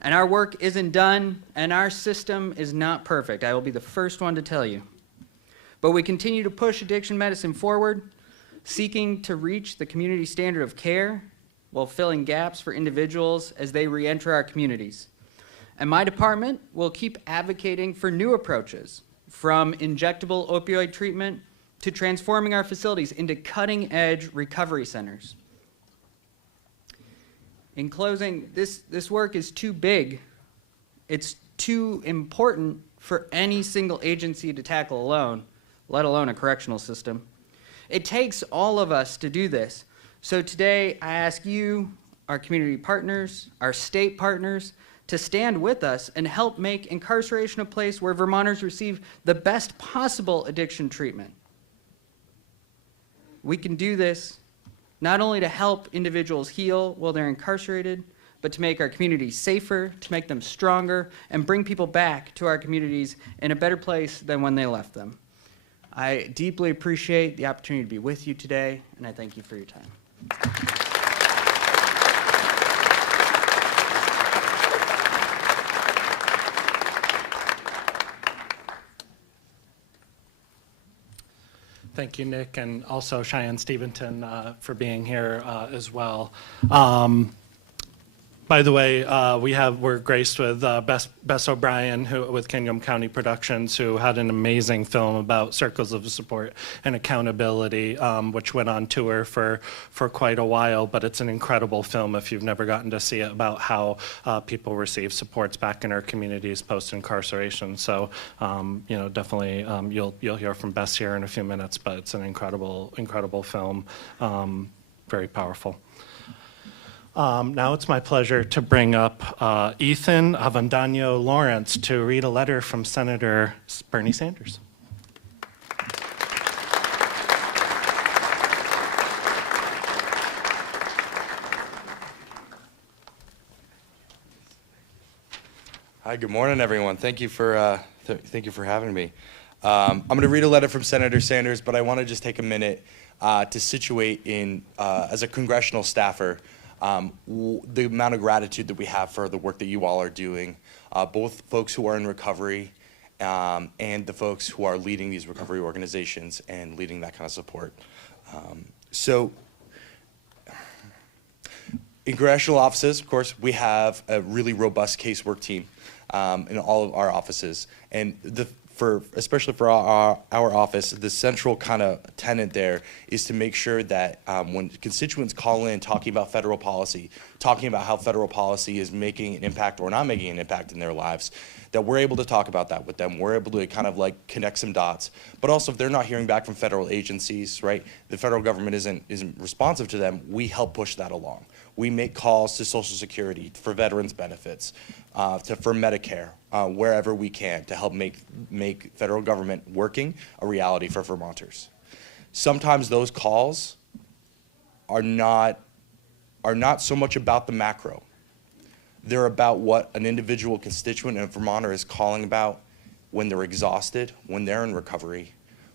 And our work isn't done, and our system is not perfect. I will be the first one to tell you. But we continue to push addiction medicine forward, seeking to reach the community standard of care while filling gaps for individuals as they reenter our communities. And my department will keep advocating for new approaches, from injectable opioid treatment to transforming our facilities into cutting-edge recovery centers. In closing, this work is too big. It's too important for any single agency to tackle alone, let alone a correctional system. It takes all of us to do this. So today, I ask you, our community partners, our state partners, to stand with us and help make incarceration a place where Vermonters receive the best possible addiction treatment. We can do this not only to help individuals heal while they're incarcerated, but to make our communities safer, to make them stronger, and bring people back to our communities in a better place than when they left them. I deeply appreciate the opportunity to be with you today, and I thank you for your time. Thank you, Nick, and also Cheyenne Steventon for being here as well. By the way, we're graced with Bess O'Brien with Kingdom County Productions, who had an amazing film about circles of support and accountability, which went on tour for quite a while. But it's an incredible film if you've never gotten to see it, about how people receive supports back in our communities post-incarceration. So, definitely you'll hear from Bess here in a few minutes. But it's an incredible film, very powerful. Now it's my pleasure to bring up Ethan Avendano Lawrence to read a letter from Senator Bernie Sanders. Hi, good morning, everyone. Thank you for having me. I'm going to read a letter from Senator Sanders, but I want to just take a minute to situate in, as a congressional staffer, the amount of gratitude that we have for the work that you all are doing, both folks who are in recovery and the folks who are leading these recovery organizations and leading that kind of support. So in congressional offices, of course, we have a really robust casework team in all of our offices. And especially for our office, the central kind of tenet there is to make sure that when constituents call in talking about federal policy, talking about how federal policy is making an impact or not making an impact in their lives, that we're able to talk about that with them. We're able to kind of like connect some dots. But also, if they're not hearing back from federal agencies, right, the federal government isn't responsive to them, we help push that along. We make calls to Social Security for veterans benefits, for Medicare, wherever we can, to help make federal government working a reality for Vermonters. Sometimes those calls are not so much about the macro. They're about what an individual constituent and Vermonter is calling about when they're exhausted, when they're in recovery,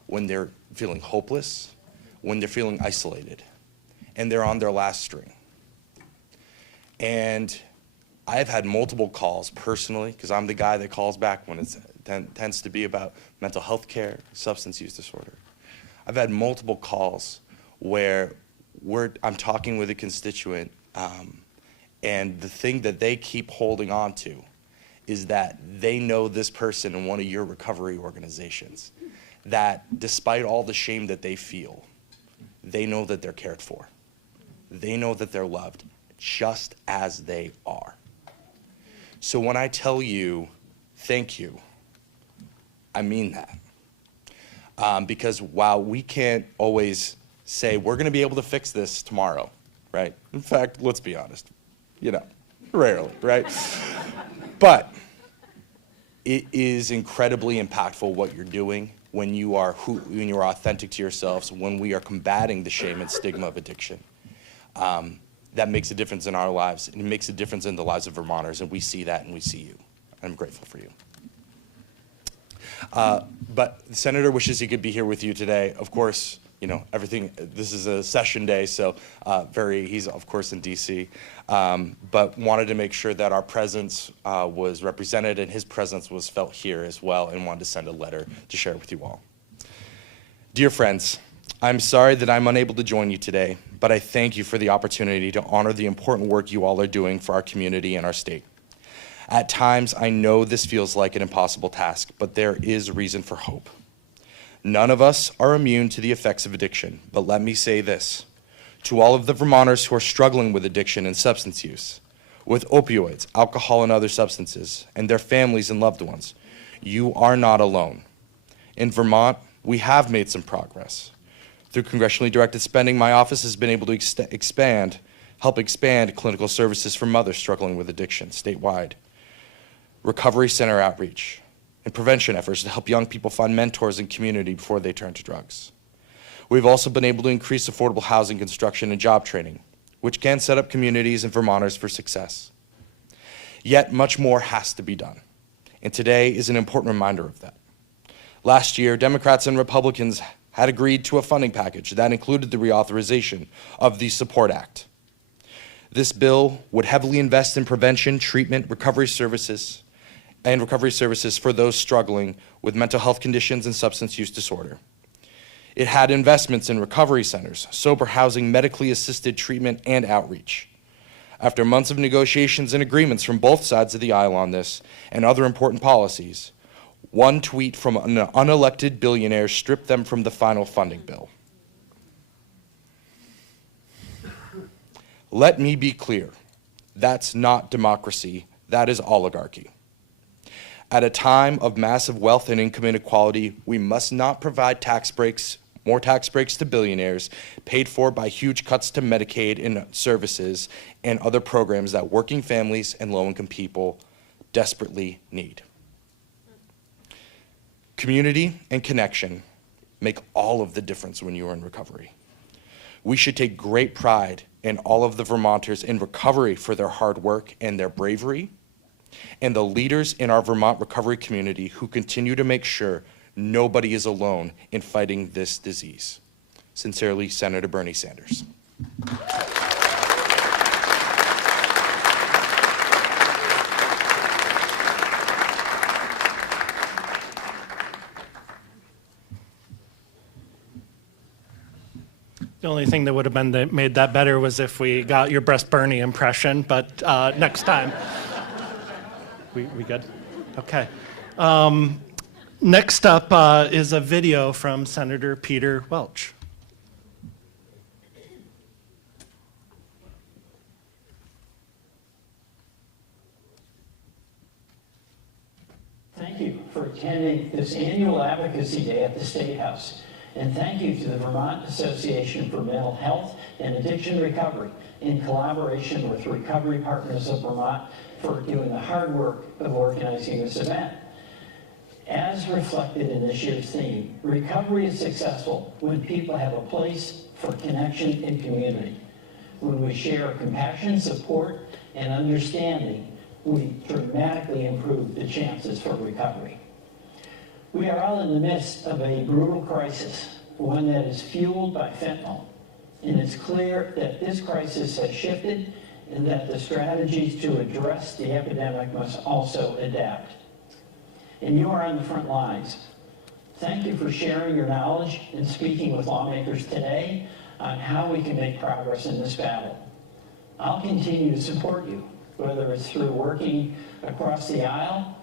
when they're feeling hopeless, when they're feeling isolated, and they're on their last string. And I've had multiple calls personally, because I'm the guy that calls back when it tends to be about mental health care, substance use disorder. I've had multiple calls where I'm talking with a constituent, and the thing that they keep holding on to is that they know this person in one of your recovery organizations, that despite all the shame that they feel, they know that they're cared for. They know that they're loved just as they are. So when I tell you thank you, I mean that. Because while we can't always say we're going to be able to fix this tomorrow, right? In fact, let's be honest, rarely, right? But it is incredibly impactful what you're doing when you are when you're authentic to yourselves, when we are combating the shame and stigma of addiction. That makes a difference in our lives, and it makes a difference in the lives of Vermonters, and we see that, and we see you. I'm grateful for you. But the Senator wishes he could be here with you today. Of course, this is a session day, so he's of course in DC, but wanted to make sure that our presence was represented and his presence was felt here as well, and wanted to send a letter to share with you all. Dear friends, I'm sorry that I'm unable to join you today, but I thank you for the opportunity to honor the important work you all are doing for our community and our state. At times, I know this feels like an impossible task, but there is reason for hope. None of us are immune to the effects of addiction, but let me say this. To all of the Vermonters who are struggling with addiction and substance use, with opioids, alcohol, and other substances, and their families and loved ones, you are not alone. In Vermont, we have made some progress. Through congressionally directed spending, my office has been able to help expand clinical services for mothers struggling with addiction statewide, recovery center outreach, and prevention efforts to help young people find mentors and community before they turn to drugs. We've also been able to increase affordable housing construction and job training, which can set up communities and Vermonters for success. Yet much more has to be done, and today is an important reminder of that. Last year, Democrats and Republicans had agreed to a funding package that included the reauthorization of the SUPPORT Act. This bill would heavily invest in prevention, treatment, recovery services for those struggling with mental health conditions and substance use disorder. It had investments in recovery centers, sober housing, medically assisted treatment, and outreach. After months of negotiations and agreements from both sides of the aisle on this and other important policies, one tweet from an unelected billionaire stripped them from the final funding bill. Let me be clear, that's not democracy, that is oligarchy. At a time of massive wealth and income inequality, we must not provide more tax breaks to billionaires, paid for by huge cuts to Medicaid and services and other programs that working families and low-income people desperately need. Community and connection make all of the difference when you are in recovery. We should take great pride in all of the Vermonters in recovery for their hard work and their bravery, and the leaders in our Vermont recovery community who continue to make sure nobody is alone in fighting this disease. Sincerely, Senator Bernie Sanders. The only thing that would have made that better was if we got your breast Bernie impression, but next time. We good? Okay. Next up is a video from Senator Peter Welch. Thank you for attending this annual Advocacy Day at the State House. And thank you to the Vermont Association for Mental Health and Addiction Recovery, in collaboration with Recovery Partners of Vermont, for doing the hard work of organizing this event. As reflected in this year's theme, recovery is successful when people have a place for connection and community. When we share compassion, support, and understanding, we dramatically improve the chances for recovery. We are all in the midst of a brutal crisis, one that is fueled by fentanyl. And it's clear that this crisis has shifted and that the strategies to address the epidemic must also adapt. And you are on the front lines. Thank you for sharing your knowledge and speaking with lawmakers today on how we can make progress in this battle. I'll continue to support you, whether it's through working across the aisle,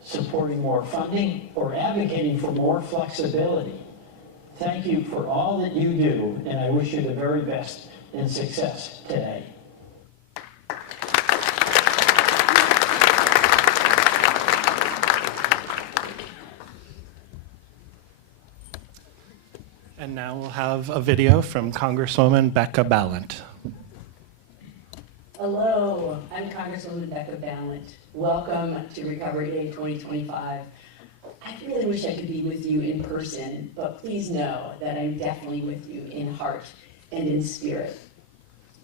supporting more funding, or advocating for more flexibility. Thank you for all that you do, and I wish you the very best and success today. And now we'll have a video from Congresswoman Becca Balint. Hello, I'm Congresswoman Becca Balint. Welcome to Recovery Day 2025. I really wish I could be with you in person, but please know that I'm definitely with you in heart and in spirit.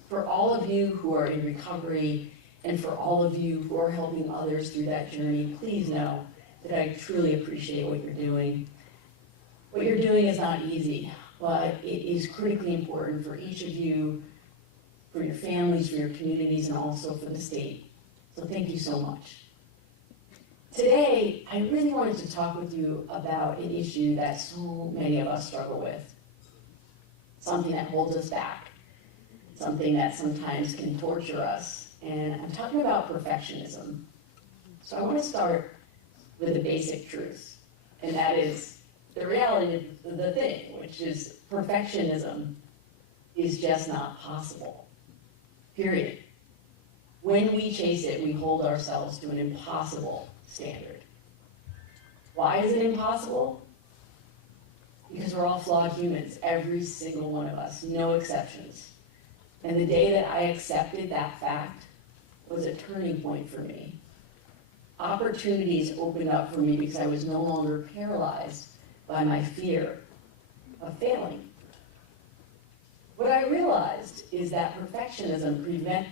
For all of you who are in recovery and for all of you who are helping others through that journey, please know that I truly appreciate what you're doing. What you're doing is not easy, but it is critically important for each of you, for your families, for your communities, and also for the state. So thank you so much. Today, I really wanted to talk with you about an issue that so many of us struggle with. Something that holds us back. Something that sometimes can torture us. And I'm talking about perfectionism. So I want to start with a basic truth. And that is the reality of the thing, which is perfectionism is just not possible. Period. When we chase it, we hold ourselves to an impossible standard. Why is it impossible? Because we're all flawed humans, every single one of us, no exceptions. And the day that I accepted that fact was a turning point for me. Opportunities opened up for me because I was no longer paralyzed by my fear of failing. What I realized is that perfectionism prevents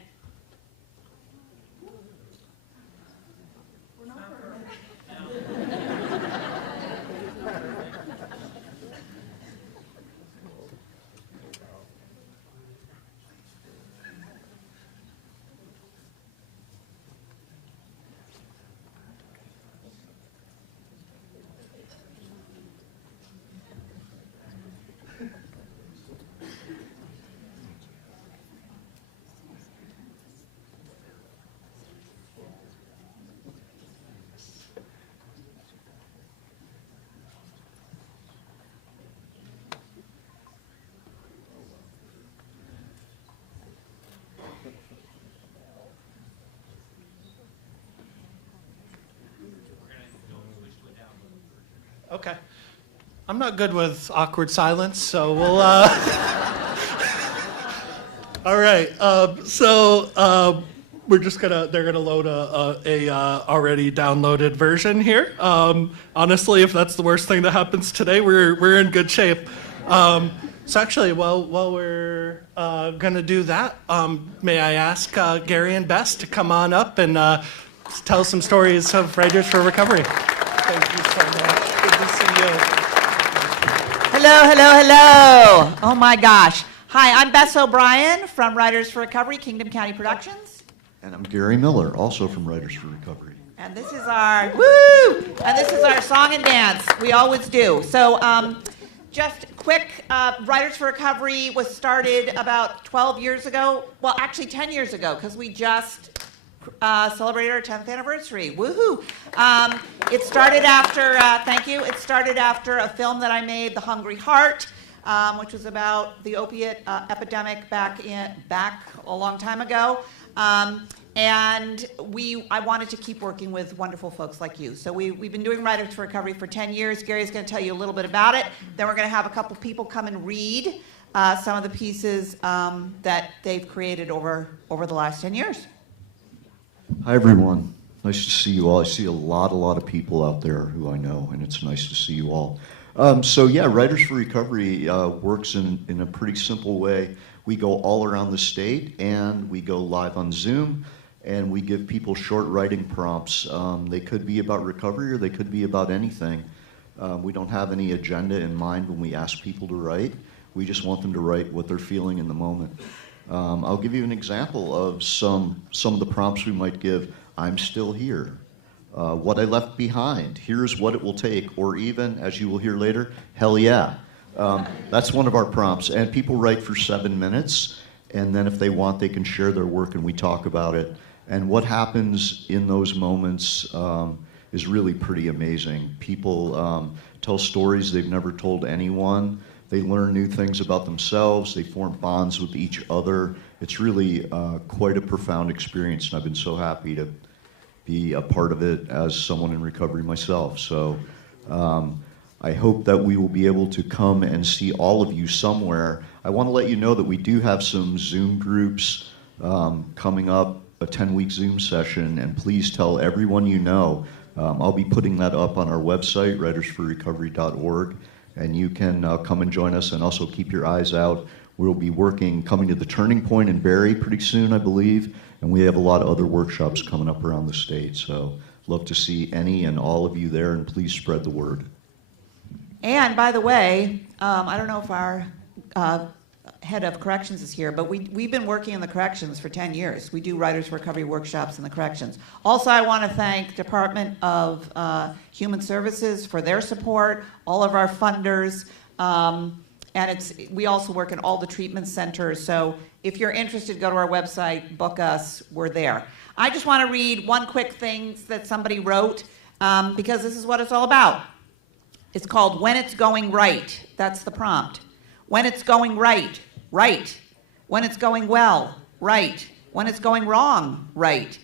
Okay. I'm not good with awkward silence, so we'll. All right. We're just they're gonna load a already downloaded version here. Honestly, if that's the worst thing that happens today, we're in good shape. So actually, while we're gonna do that, may I ask Gary and Bess to come on up and tell some stories of Writers for Recovery. Thank you so much. Good to see you. Hello, hello, hello. Oh my gosh. Hi, I'm Bess O'Brien from Writers for Recovery, Kingdom County Productions. And I'm Gary Miller, also from Writers for Recovery. And this is our, woo! And this is our song and dance. We always do. So just quick, Writers for Recovery was started about 12 years ago. Well, actually 10 years ago, because we just celebrated our 10th anniversary. Woohoo! It started after, thank you, it started after a film that I made, The Hungry Heart, which was about the opiate epidemic back a long time ago. And I wanted to keep working with wonderful folks like you. So we've been doing Writers for Recovery for 10 years. Gary's going to tell you a little bit about it. Then we're going to have a couple people come and read some of the pieces that they've created over the last 10 years. Hi, everyone. Nice to see you all. I see a lot of people out there who I know, and it's nice to see you all. Writers for Recovery works in a pretty simple way. We go all around the state, and we go live on Zoom, and we give people short writing prompts. They could be about recovery, or they could be about anything. We don't have any agenda in mind when we ask people to write. We just want them to write what they're feeling in the moment. I'll give you an example of some of the prompts we might give. I'm still here. What I left behind. Here's what it will take. Or even, as you will hear later, hell yeah. That's one of our prompts. And people write for 7 minutes, and then if they want, they can share their work and we talk about it. And what happens in those moments is really pretty amazing. People tell stories they've never told anyone. They learn new things about themselves. They form bonds with each other. It's really quite a profound experience, and I've been so happy to be a part of it as someone in recovery myself. So I hope that we will be able to come and see all of you somewhere. I want to let you know that we do have some Zoom groups coming up, a 10-week Zoom session, and please tell everyone you know. I'll be putting that up on our website, writersforrecovery.org, and you can come and join us, and also keep your eyes out. We'll be coming to the Turning Point in Barrie pretty soon, I believe, and we have a lot of other workshops coming up around the state, so love to see any and all of you there, and please spread the word. And by the way, I don't know if our head of corrections is here, but we've been working in the corrections for 10 years. We do Writers for Recovery workshops in the corrections. Also, I want to thank Department of Human Services for their support, all of our funders, and we also work in all the treatment centers. So if you're interested, go to our website, book us, we're there. I just want to read one quick thing that somebody wrote, because this is what it's all about. It's called When It's Going Right. That's the prompt. When it's going right, right. When it's going well, right. When it's going wrong, right.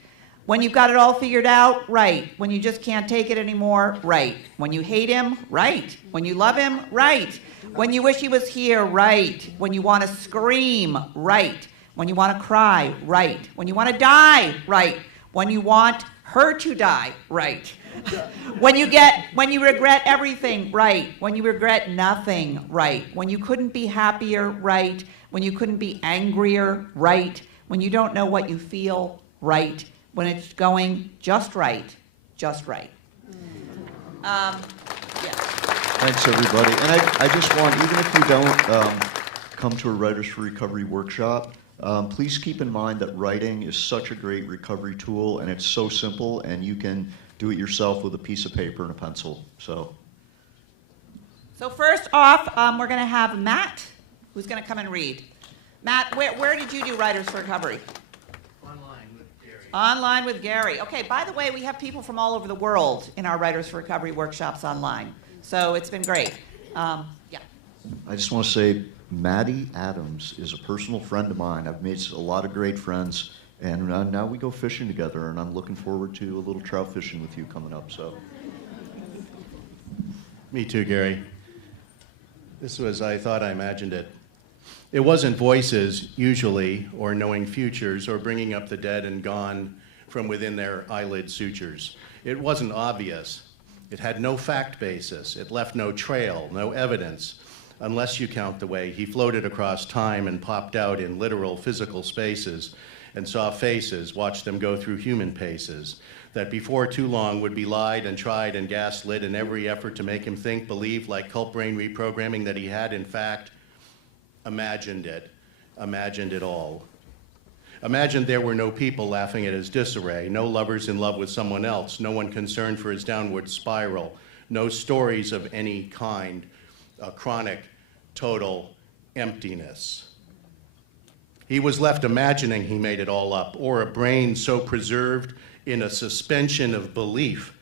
When you've got it all figured out, right. When you just can't take it anymore, right. When you hate him, right. When you love him, right. When you wish he was here, right. When you want to scream, right. When you want to cry, right. When you want to die, right. When you want her to die, right. When you regret everything, right. When you regret nothing, right. When you couldn't be happier, right. When you couldn't be angrier, right. When you don't know what you feel, right. When it's going just right, just right. Yeah. Thanks, everybody. And I just want, even if you don't come to a Writers for Recovery workshop, please keep in mind that writing is such a great recovery tool, and it's so simple, and you can do it yourself with a piece of paper and a pencil. So first off, we're going to have Matt, who's going to come and read. Matt, where did you do Writers for Recovery? Online with Gary. Okay, by the way, we have people from all over the world in our Writers for Recovery workshops online. So it's been great. Yeah. I just want to say, Maddie Adams is a personal friend of mine. I've made a lot of great friends, and now we go fishing together, and I'm looking forward to a little trout fishing with you coming up. So. Me too, Gary. This was, I thought I imagined it. It wasn't voices, usually, or knowing futures, or bringing up the dead and gone from within their eyelid sutures. It wasn't obvious. It had no fact basis. It left no trail, no evidence, unless you count the way he floated across time and popped out in literal physical spaces and saw faces, watched them go through human paces, that before too long would be lied and tried and gaslit in every effort to make him think, believe, like cult brain reprogramming, that he had, in fact, imagined it all. Imagined there were no people laughing at his disarray, no lovers in love with someone else, no one concerned for his downward spiral, no stories of any kind, a chronic, total emptiness. He was left imagining he made it all up, or a brain so preserved in a suspension of belief,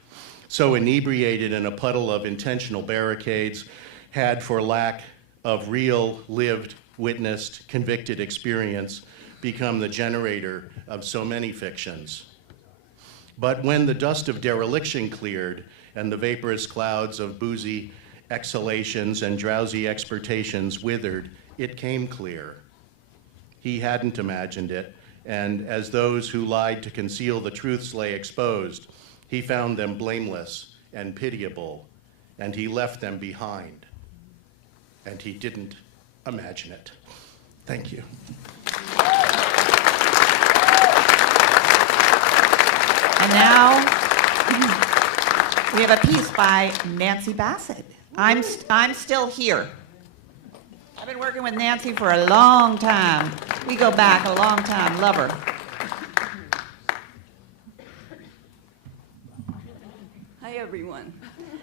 so inebriated in a puddle of intentional barricades, had, for lack of real, lived, witnessed, convicted experience, become the generator of so many fictions. But when the dust of dereliction cleared and the vaporous clouds of boozy exhalations and drowsy exportations withered, it came clear. He hadn't imagined it, and as those who lied to conceal the truths lay exposed, he found them blameless and pitiable, and he left them behind. And he didn't imagine it. Thank you. And now we have a piece by Nancy Bassett. I'm still here. I've been working with Nancy for a long time. We go back a long time. Love her. Hi, everyone.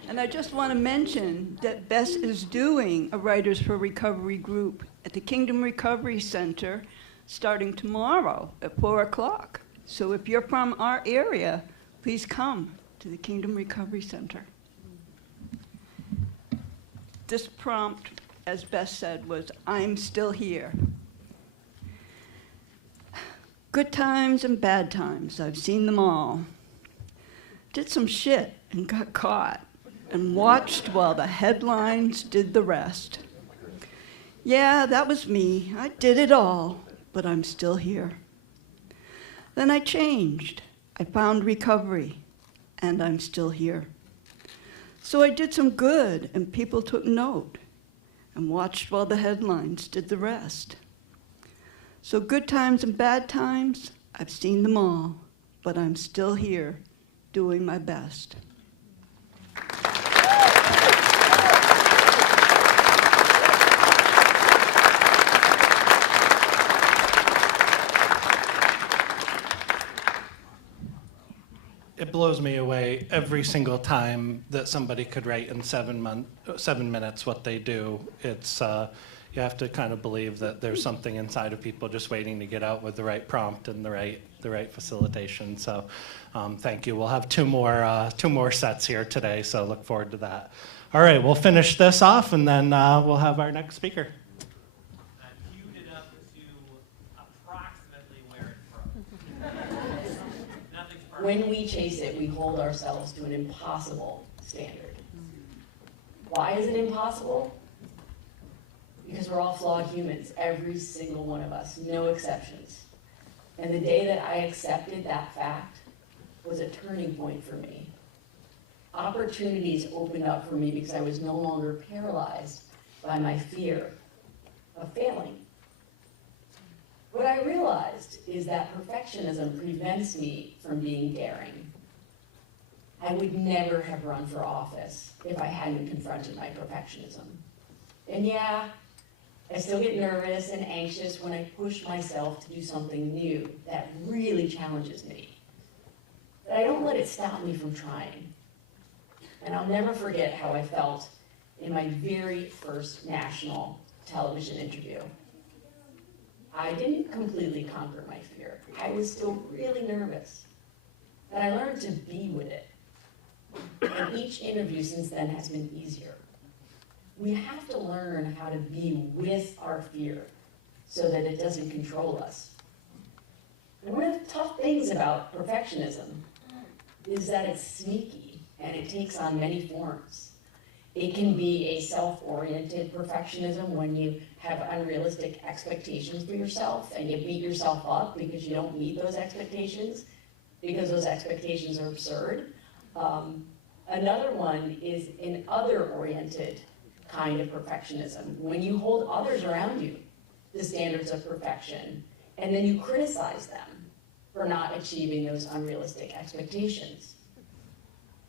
And I just want to mention that Bess is doing a Writers for Recovery group at the Kingdom Recovery Center starting tomorrow at 4 o'clock. So if you're from our area, please come to the Kingdom Recovery Center. This prompt, as Bess said, was, I'm still here. Good times and bad times, I've seen them all. Did some shit and got caught, and watched while the headlines did the rest. Yeah, that was me. I did it all, but I'm still here. Then I changed. I found recovery, and I'm still here. So I did some good, and people took note and watched while the headlines did the rest. So good times and bad times, I've seen them all, but I'm still here doing my best. It blows me away every single time that somebody could write in 7 minutes what they do. It's you have to kind of believe that there's something inside of people just waiting to get out with the right prompt and the right facilitation. So thank you. We'll have two more sets here today, so look forward to that. All right, we'll finish this off and then we'll have our next speaker. When we chase it, we hold ourselves to an impossible standard. Why is it impossible? Because we're all flawed humans, every single one of us, no exceptions. And the day that I accepted that fact was a turning point for me. Opportunities opened up for me because I was no longer paralyzed by my fear of failing. What I realized is that perfectionism prevents me from being daring. I would never have run for office if I hadn't confronted my perfectionism. And yeah, I still get nervous and anxious when I push myself to do something new that really challenges me. But I don't let it stop me from trying. And I'll never forget how I felt in my very first national television interview. I didn't completely conquer my fear. I was still really nervous. But I learned to be with it. And each interview since then has been easier. We have to learn how to be with our fear so that it doesn't control us. And one of the tough things about perfectionism is that it's sneaky and it takes on many forms. It can be a self-oriented perfectionism when you have unrealistic expectations for yourself and you beat yourself up because you don't meet those expectations, because those expectations are absurd. Another one is an other-oriented kind of perfectionism, when you hold others around you to standards of perfection, and then you criticize them for not achieving those unrealistic expectations.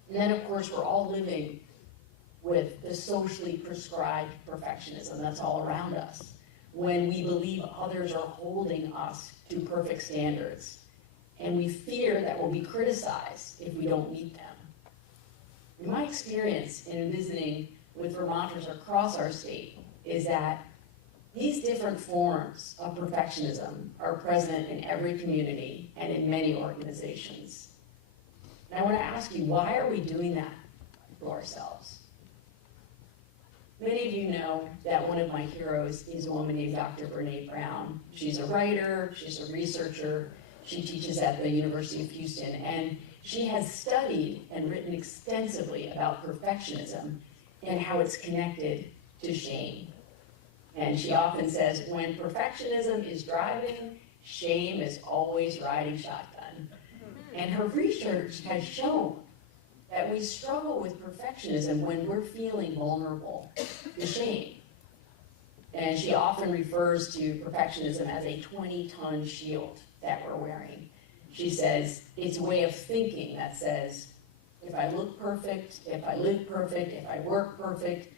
And then, of course, we're all living with the socially prescribed perfectionism that's all around us, when we believe others are holding us to perfect standards, and we fear that we'll be criticized if we don't meet them. In my experience in visiting with Vermonters across our state is that these different forms of perfectionism are present in every community and in many organizations. And I want to ask you, why are we doing that to ourselves? Many of you know that one of my heroes is a woman named Dr. Brene Brown. She's a writer, she's a researcher, she teaches at the University of Houston, and she has studied and written extensively about perfectionism and how it's connected to shame. And she often says, when perfectionism is driving, shame is always riding shotgun. And her research has shown that we struggle with perfectionism when we're feeling vulnerable to shame. And she often refers to perfectionism as a 20-ton shield that we're wearing. She says, it's a way of thinking that says, if I look perfect, if I live perfect, if I work perfect,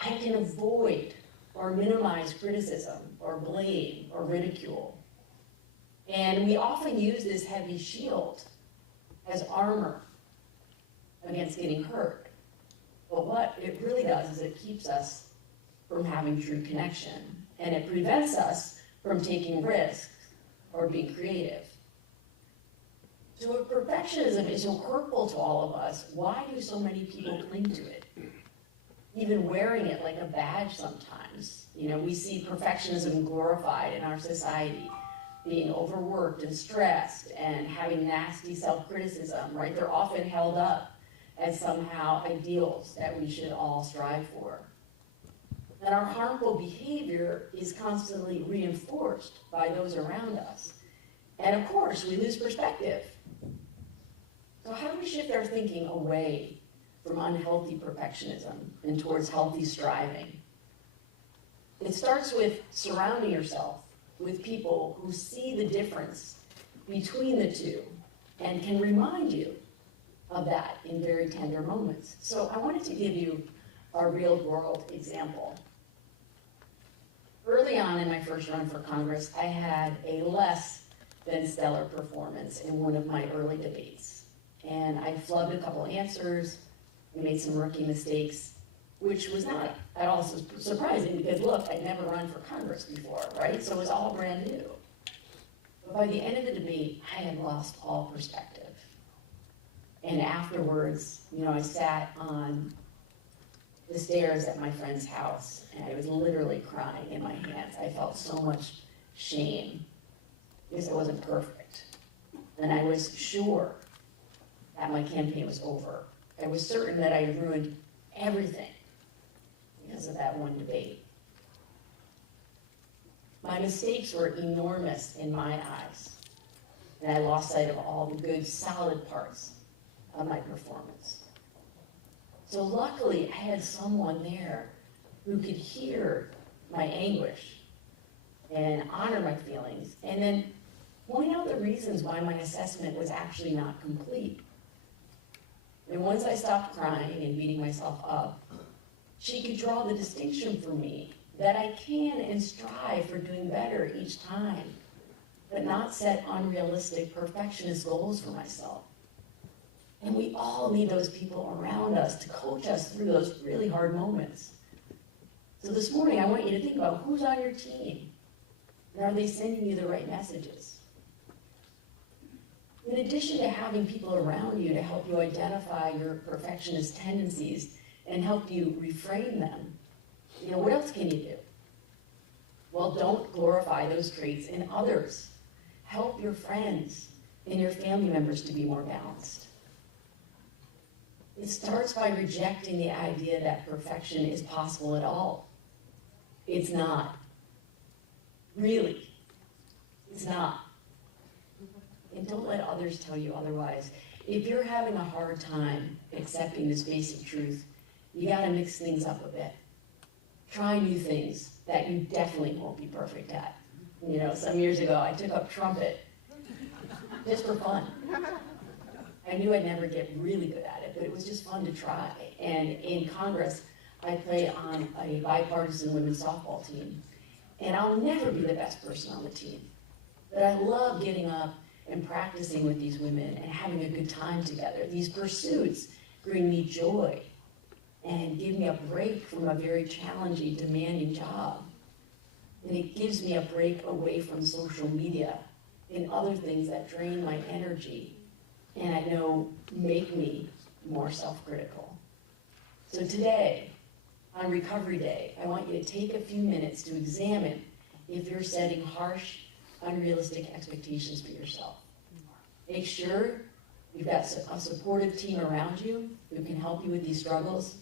I can avoid or minimize criticism or blame or ridicule. And we often use this heavy shield as armor against getting hurt. But what it really does is it keeps us from having true connection, and it prevents us from taking risks or being creative. So if perfectionism is so hurtful to all of us, why do so many people cling to it? Even wearing it like a badge sometimes. You know, we see perfectionism glorified in our society, being overworked and stressed and having nasty self-criticism, right? They're often held up as somehow ideals that we should all strive for. And our harmful behavior is constantly reinforced by those around us. And of course, we lose perspective. So how do we shift our thinking away from unhealthy perfectionism and towards healthy striving? It starts with surrounding yourself with people who see the difference between the two and can remind you of that in very tender moments. So I wanted to give you a real world example. Early on in my first run for Congress, I had a less than stellar performance in one of my early debates. And I flubbed a couple answers, we made some rookie mistakes, which was not at all surprising because look, I'd never run for Congress before, right? So it was all brand new. But by the end of the debate, I had lost all perspective. And afterwards, I sat on the stairs at my friend's house and I was literally crying in my hands. I felt so much shame because I wasn't perfect. And I was sure that my campaign was over. I was certain that I had ruined everything because of that one debate. My mistakes were enormous in my eyes, and I lost sight of all the good, solid parts of my performance. So luckily, I had someone there who could hear my anguish and honor my feelings, and then point out the reasons why my assessment was actually not complete. And once I stopped crying and beating myself up, she could draw the distinction for me that I can and strive for doing better each time, but not set unrealistic perfectionist goals for myself. And we all need those people around us to coach us through those really hard moments. So this morning, I want you to think about who's on your team, and are they sending you the right messages? In addition to having people around you to help you identify your perfectionist tendencies and help you reframe them, what else can you do? Well, don't glorify those traits in others. Help your friends and your family members to be more balanced. It starts by rejecting the idea that perfection is possible at all. It's not. Really. It's not. And don't let others tell you otherwise. If you're having a hard time accepting this basic truth, you gotta mix things up a bit. Try new things that you definitely won't be perfect at. Some years ago, I took up trumpet just for fun. I knew I'd never get really good at it, but it was just fun to try. And in Congress, I play on a bipartisan women's softball team. And I'll never be the best person on the team. But I love getting up and practicing with these women and having a good time together. These pursuits bring me joy and give me a break from a very challenging, demanding job. And it gives me a break away from social media and other things that drain my energy and I know make me more self-critical. So today, on Recovery Day, I want you to take a few minutes to examine if you're setting harsh, unrealistic expectations for yourself. Make sure you've got a supportive team around you who can help you with these struggles.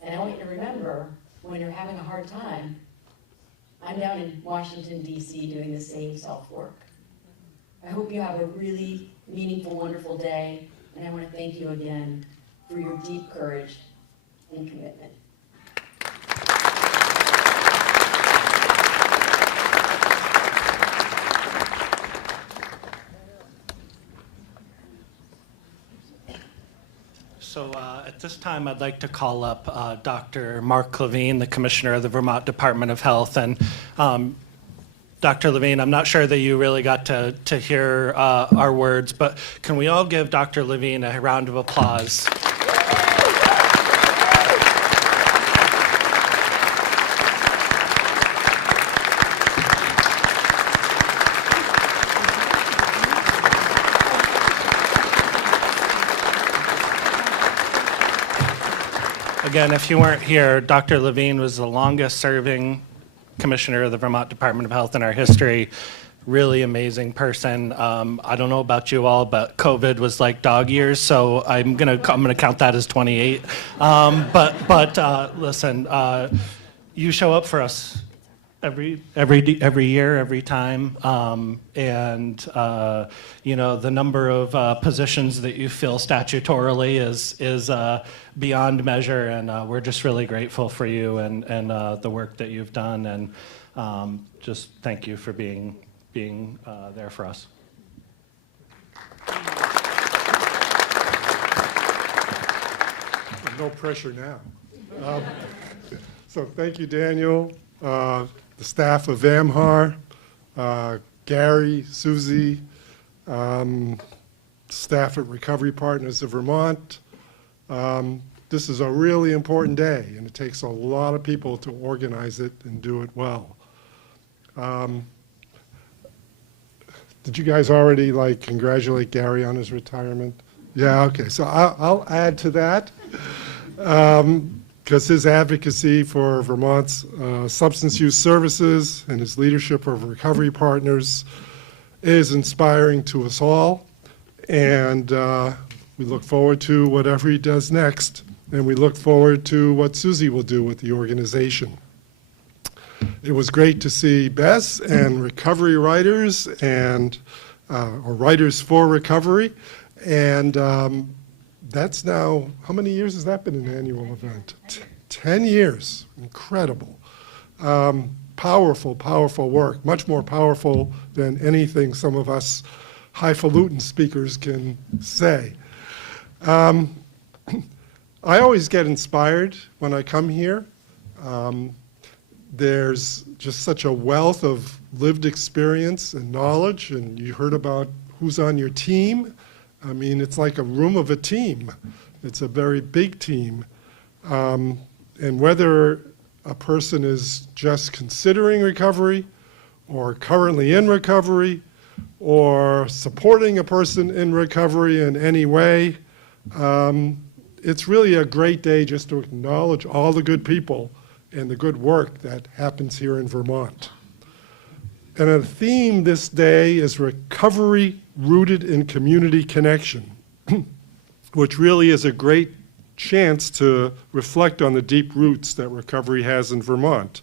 And I want you to remember, when you're having a hard time, I'm down in Washington, D.C. doing the same self-work. I hope you have a really meaningful, wonderful day, and I want to thank you again for your deep courage and commitment. So at this time, I'd like to call up Dr. Mark Levine, the Commissioner of the Vermont Department of Health. And Dr. Levine, I'm not sure that you really got to hear our words, but can we all give Dr. Levine a round of applause? Again, if you weren't here, Dr. Levine was the longest serving commissioner of the Vermont Department of Health in our history. Really amazing person. I don't know about you all, but COVID was like dog years, so I'm gonna count that as 28. But listen, you show up for us every year, every time, and the number of positions that you fill statutorily is beyond measure, and we're just really grateful for you and the work that you've done, and just thank you for being there for us. No pressure now. So thank you, Daniel, the staff of AMHAR, Gary, Susie, staff at Recovery Partners of Vermont. This is a really important day, and it takes a lot of people to organize it and do it well. Did you guys already congratulate Gary on his retirement? Yeah, okay, so I'll add to that. Because his advocacy for Vermont's substance use services and his leadership of Recovery Partners is inspiring to us all. And we look forward to whatever he does next. And we look forward to what Susie will do with the organization. It was great to see Bess and recovery writers and or Writers for Recovery. And that's now, how many years has that been an annual event? 10 years. Incredible. Powerful, powerful work. Much more powerful than anything some of us highfalutin speakers can say. I always get inspired when I come here. There's just such a wealth of lived experience and knowledge, and you heard about who's on your team. I mean, it's like a room of a team. It's a very big team. And whether a person is just considering recovery or currently in recovery or supporting a person in recovery in any way, it's really a great day just to acknowledge all the good people and the good work that happens here in Vermont. And a theme this day is recovery rooted in community connection, which really is a great chance to reflect on the deep roots that recovery has in Vermont.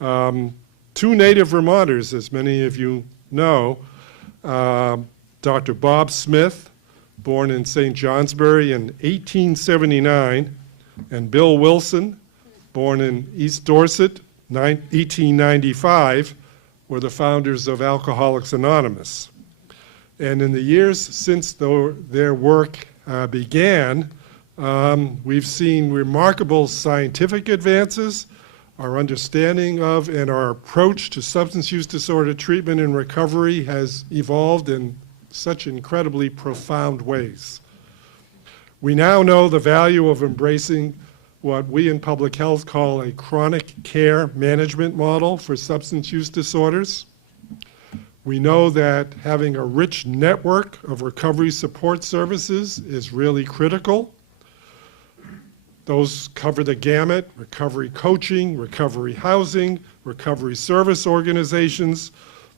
Two native Vermonters, as many of you know, Dr. Bob Smith, born in St. Johnsbury in 1879, and Bill Wilson, born in East Dorset, 1895, were the founders of Alcoholics Anonymous. And in the years since their work began, we've seen remarkable scientific advances. Our understanding of and our approach to substance use disorder treatment and recovery has evolved in such incredibly profound ways. We now know the value of embracing what we in public health call a chronic care management model for substance use disorders. We know that having a rich network of recovery support services is really critical. Those cover the gamut: recovery coaching, recovery housing, recovery service organizations,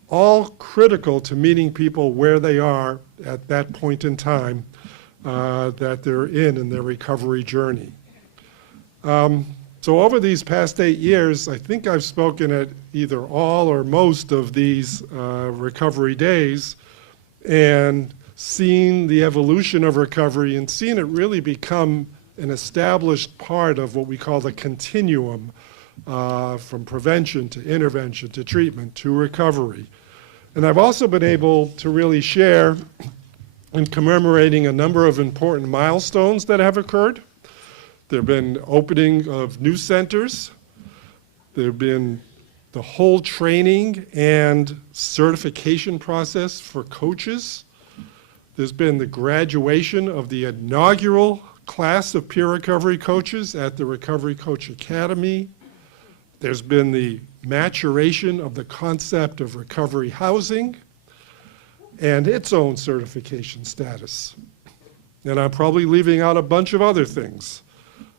all critical to meeting people where they are at that point in time that they're in their recovery journey. So over these past 8 years, I think I've spoken at either all or most of these recovery days and seen the evolution of recovery and seen it really become an established part of what we call the continuum from prevention to intervention to treatment to recovery. And I've also been able to really share in commemorating a number of important milestones that have occurred. There have been opening of new centers. There have been the whole training and certification process for coaches. There's been the graduation of the inaugural class of peer recovery coaches at the Recovery Coach Academy. There's been the maturation of the concept of recovery housing and its own certification status. And I'm probably leaving out a bunch of other things.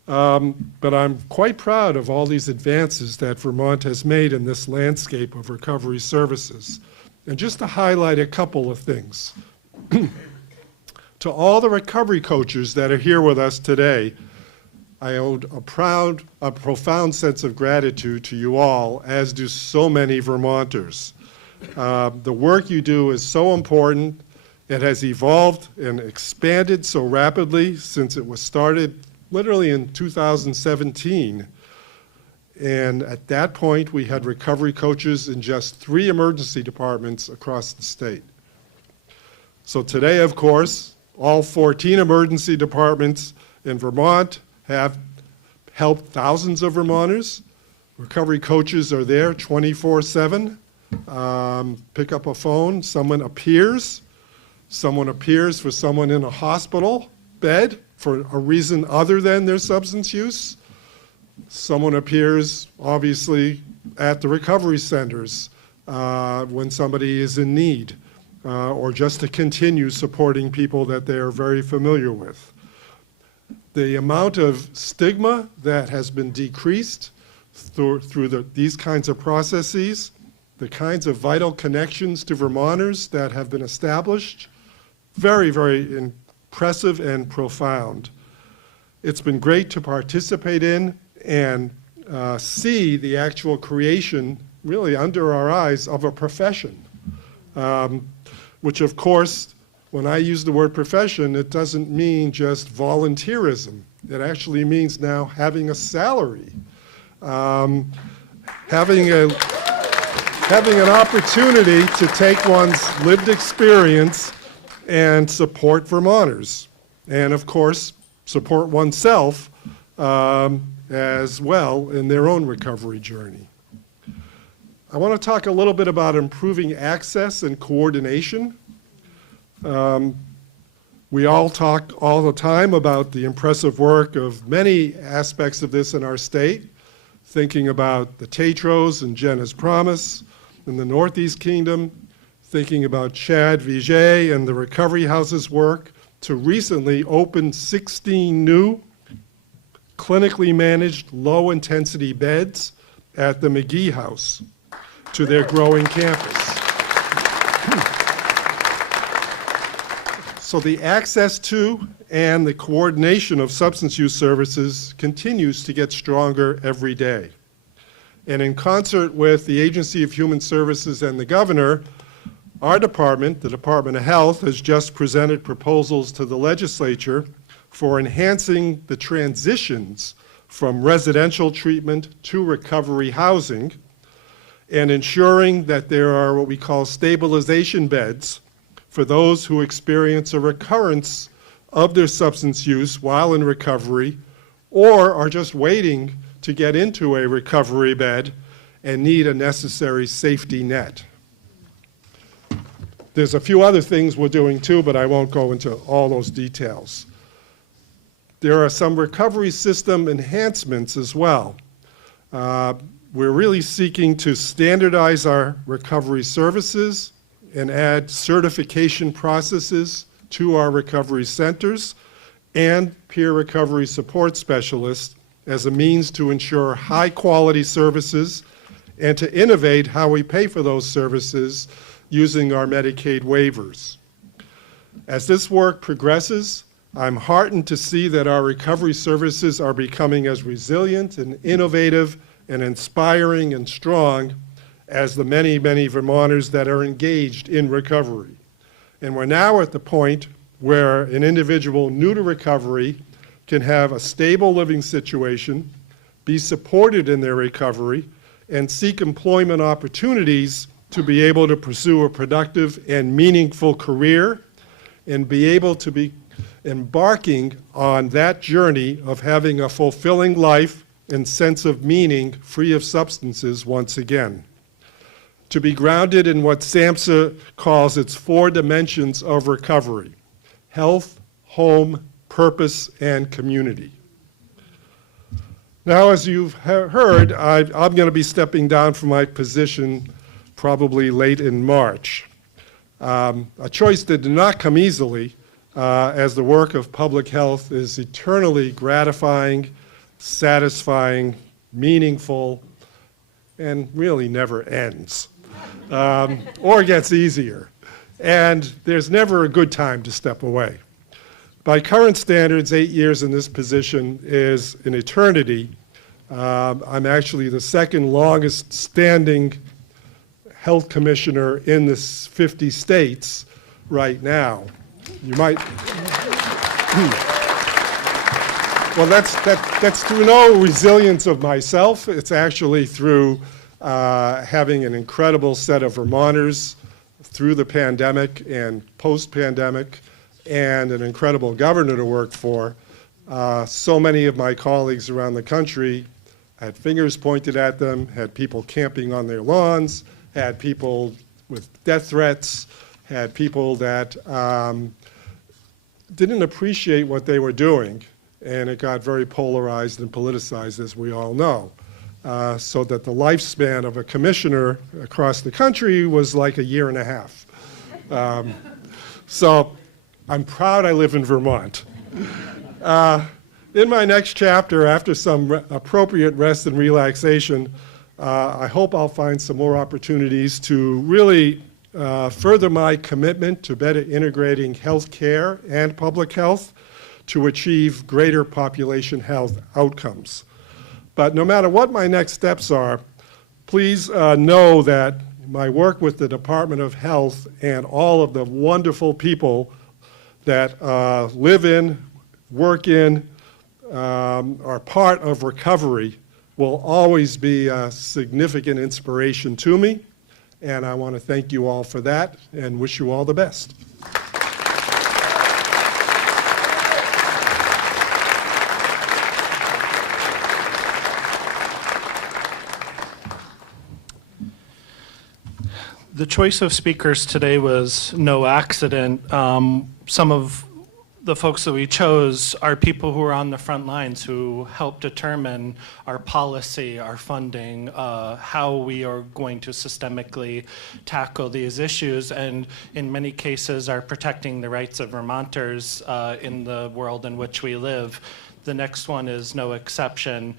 But I'm quite proud of all these advances that Vermont has made in this landscape of recovery services. And just to highlight a couple of things. To all the recovery coaches that are here with us today, I owe a profound sense of gratitude to you all, as do so many Vermonters. The work you do is so important. It has evolved and expanded so rapidly since it was started literally in 2017. And at that point, we had recovery coaches in just 3 emergency departments across the state. So today, of course, all 14 emergency departments in Vermont have helped thousands of Vermonters. Recovery coaches are there 24/7. Pick up a phone, someone appears for someone in a hospital bed for a reason other than their substance use. Someone appears, obviously, at the recovery centers when somebody is in need, or just to continue supporting people that they are very familiar with. The amount of stigma that has been decreased through these kinds of processes, the kinds of vital connections to Vermonters that have been established, very, very impressive and profound. It's been great to participate in and see the actual creation, really under our eyes, of a profession, which of course, when I use the word profession, it doesn't mean just volunteerism. It actually means now having a salary, having an opportunity to take one's lived experience and support Vermonters, and of course, support oneself as well in their own recovery journey. I want to talk a little bit about improving access and coordination. We all talk all the time about the impressive work of many aspects of this in our state, thinking about the Tetros and Jenna's Promise in the Northeast Kingdom, thinking about Chad Viget and the recovery houses work to recently open 16 new clinically managed low-intensity beds at the McGee House to their growing campus. So the access to and the coordination of substance use services continues to get stronger every day. And in concert with the Agency of Human Services and the governor, our department, the Department of Health, has just presented proposals to the legislature for enhancing the transitions from residential treatment to recovery housing and ensuring that there are what we call stabilization beds for those who experience a recurrence of their substance use while in recovery or are just waiting to get into a recovery bed and need a necessary safety net. There's a few other things we're doing too, but I won't go into all those details. There are some recovery system enhancements as well. We're really seeking to standardize our recovery services and add certification processes to our recovery centers and peer recovery support specialists as a means to ensure high-quality services and to innovate how we pay for those services using our Medicaid waivers. As this work progresses, I'm heartened to see that our recovery services are becoming as resilient and innovative and inspiring and strong as the many, many Vermonters that are engaged in recovery. And we're now at the point where an individual new to recovery can have a stable living situation, be supported in their recovery, and seek employment opportunities to be able to pursue a productive and meaningful career and be able to be embarking on that journey of having a fulfilling life and sense of meaning free of substances once again. To be grounded in what SAMHSA calls its 4 dimensions of recovery: health, home, purpose, and community. Now, as you've heard, I'm going to be stepping down from my position probably late in March. A choice that did not come easily, as the work of public health is eternally gratifying, satisfying, meaningful, and really never ends, or gets easier. And there's never a good time to step away. By current standards, 8 years in this position is an eternity. I'm actually the second longest standing health commissioner in the 50 states right now. You might, well, that's through no resilience of myself. It's actually through having an incredible set of Vermonters through the pandemic and post-pandemic, and an incredible governor to work for. So many of my colleagues around the country had fingers pointed at them, had people camping on their lawns, had people with death threats, had people that didn't appreciate what they were doing, and it got very polarized and politicized, as we all know. So that the lifespan of a commissioner across the country was like a year and a half. So I'm proud I live in Vermont. In my next chapter, after some appropriate rest and relaxation, I hope I'll find some more opportunities to really further my commitment to better integrating health care and public health to achieve greater population health outcomes. But no matter what my next steps are, please know that my work with the Department of Health and all of the wonderful people that live in, work in, are part of recovery will always be a significant inspiration to me. And I want to thank you all for that and wish you all the best. The choice of speakers today was no accident. Some of the folks that we chose are people who are on the front lines, who help determine our policy, our funding, how we are going to systemically tackle these issues, and in many cases are protecting the rights of Vermonters in the world in which we live. The next one is no exception.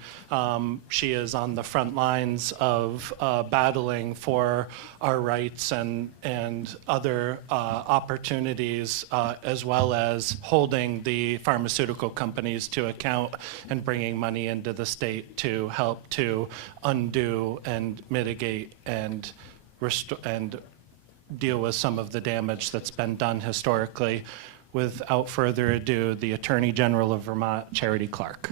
She is on the front lines of battling for our rights and other opportunities, as well as holding the pharmaceutical companies to account and bringing money into the state to help to undo and mitigate and deal with some of the damage that's been done historically. Without further ado, the Attorney General of Vermont, Charity Clark.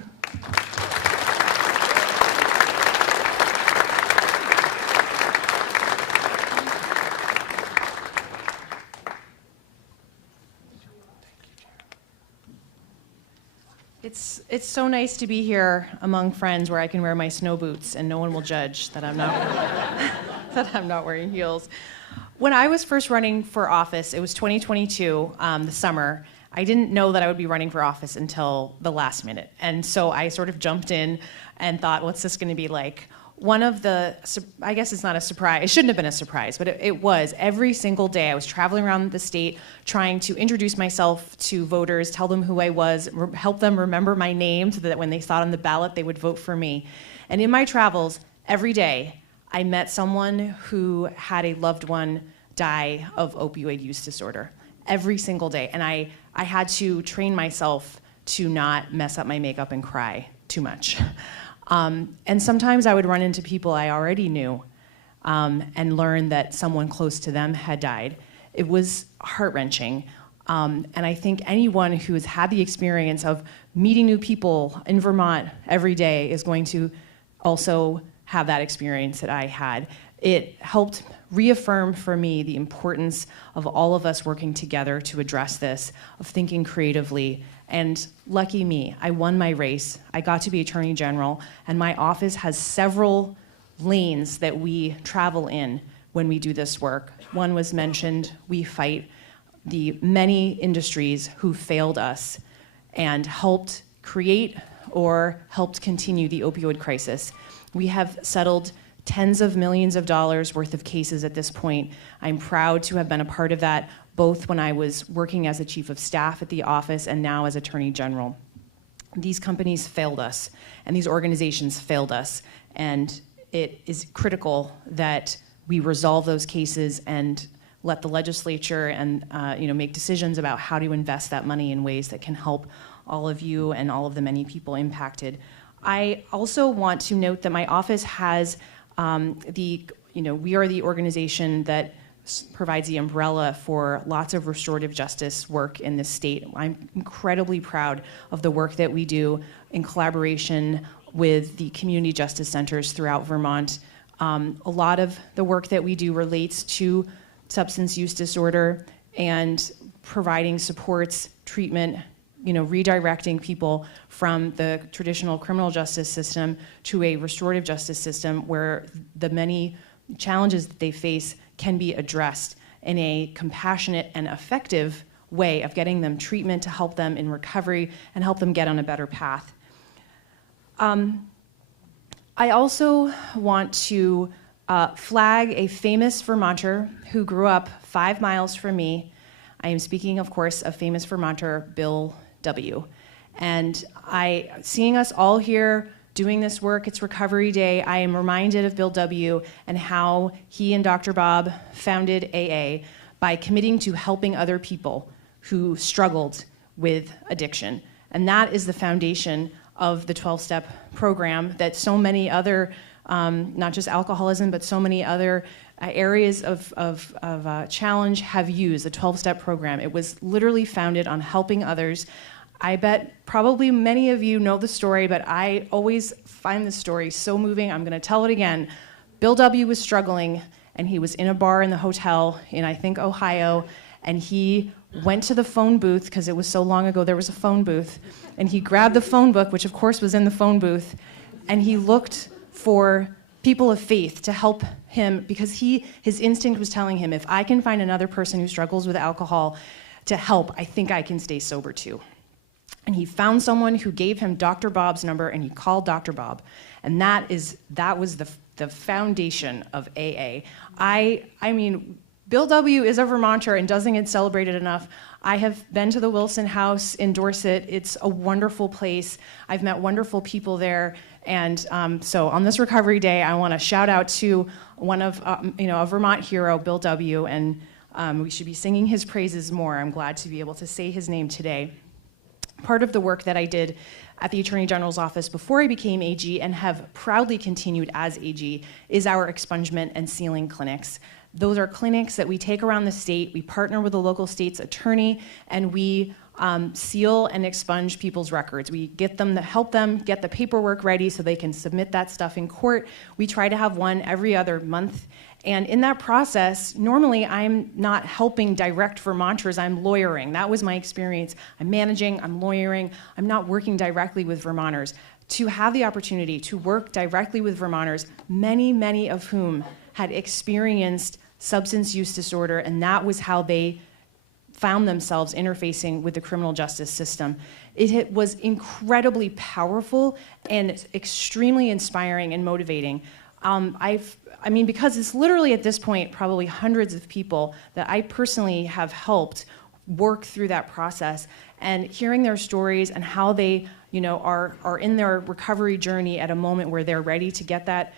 It's so nice to be here among friends where I can wear my snow boots and no one will judge that I'm not that I'm not wearing heels. When I was first running for office, it was 2022, the summer. I didn't know that I would be running for office until the last minute. And so I sort of jumped in and thought, what's this going to be like? One of the, I guess it's not a surprise, it shouldn't have been a surprise, but it was. Every single day I was traveling around the state trying to introduce myself to voters, tell them who I was, help them remember my name so that when they saw it on the ballot, they would vote for me. And in my travels, every day, I met someone who had a loved one die of opioid use disorder. Every single day. And I had to train myself to not mess up my makeup and cry too much. And sometimes I would run into people I already knew and learn that someone close to them had died. It was heart-wrenching. And I think anyone who has had the experience of meeting new people in Vermont every day is going to also have that experience that I had. It helped reaffirm for me the importance of all of us working together to address this, of thinking creatively. And lucky me, I won my race. I got to be Attorney General, and my office has several lanes that we travel in when we do this work. One was mentioned, we fight the many industries who failed us and helped create or helped continue the opioid crisis. We have settled tens of millions of dollars worth of cases at this point. I'm proud to have been a part of that, both when I was working as a chief of staff at the office and now as Attorney General. These companies failed us, and these organizations failed us, and it is critical that we resolve those cases and let the legislature and make decisions about how to invest that money in ways that can help all of you and all of the many people impacted. I also want to note that my office has we are the organization that provides the umbrella for lots of restorative justice work in this state. I'm incredibly proud of the work that we do in collaboration with the community justice centers throughout Vermont. A lot of the work that we do relates to substance use disorder and providing supports, treatment, redirecting people from the traditional criminal justice system to a restorative justice system where the many challenges that they face can be addressed in a compassionate and effective way of getting them treatment to help them in recovery and help them get on a better path. I also want to flag a famous Vermonter who grew up 5 miles from me. I am speaking, of course, of famous Vermonter Bill W. And seeing us all here doing this work, it's Recovery Day, I am reminded of Bill W. and how he and Dr. Bob founded AA by committing to helping other people who struggled with addiction. And that is the foundation of the 12-step program that so many other, not just alcoholism, but so many other areas of challenge have used, the 12-step program. It was literally founded on helping others. I bet probably many of you know the story, but I always find the story so moving. I'm going to tell it again. Bill W. was struggling, and he was in a bar in the hotel in, I think, Ohio, and he went to the phone booth, because it was so long ago there was a phone booth, and he grabbed the phone book, which of course was in the phone booth, and he looked for people of faith to help him, because his instinct was telling him, if I can find another person who struggles with alcohol to help, I think I can stay sober too. And he found someone who gave him Dr. Bob's number, and he called Dr. Bob. And that was the foundation of AA. I mean, Bill W. is a Vermonter and doesn't get celebrated enough. I have been to the Wilson House in Dorset. It's a wonderful place. I've met wonderful people there. And so on this Recovery Day, I want to shout out to one of, a Vermont hero, Bill W., and we should be singing his praises more. I'm glad to be able to say his name today. Part of the work that I did at the Attorney General's office before I became AG and have proudly continued as AG is our expungement and sealing clinics. Those are clinics that we take around the state. We partner with the local state's attorney, and we seal and expunge people's records. We get them to help them get the paperwork ready so they can submit that stuff in court. We try to have one every other month. And in that process, normally I'm not helping direct Vermonters, I'm lawyering. That was my experience. I'm managing, I'm lawyering, I'm not working directly with Vermonters. To have the opportunity to work directly with Vermonters, many of whom had experienced substance use disorder, and that was how they found themselves interfacing with the criminal justice system. It was incredibly powerful and extremely inspiring and motivating. Because it's literally at this point probably hundreds of people that I personally have helped work through that process, and hearing their stories and how they, are in their recovery journey at a moment where they're ready to get that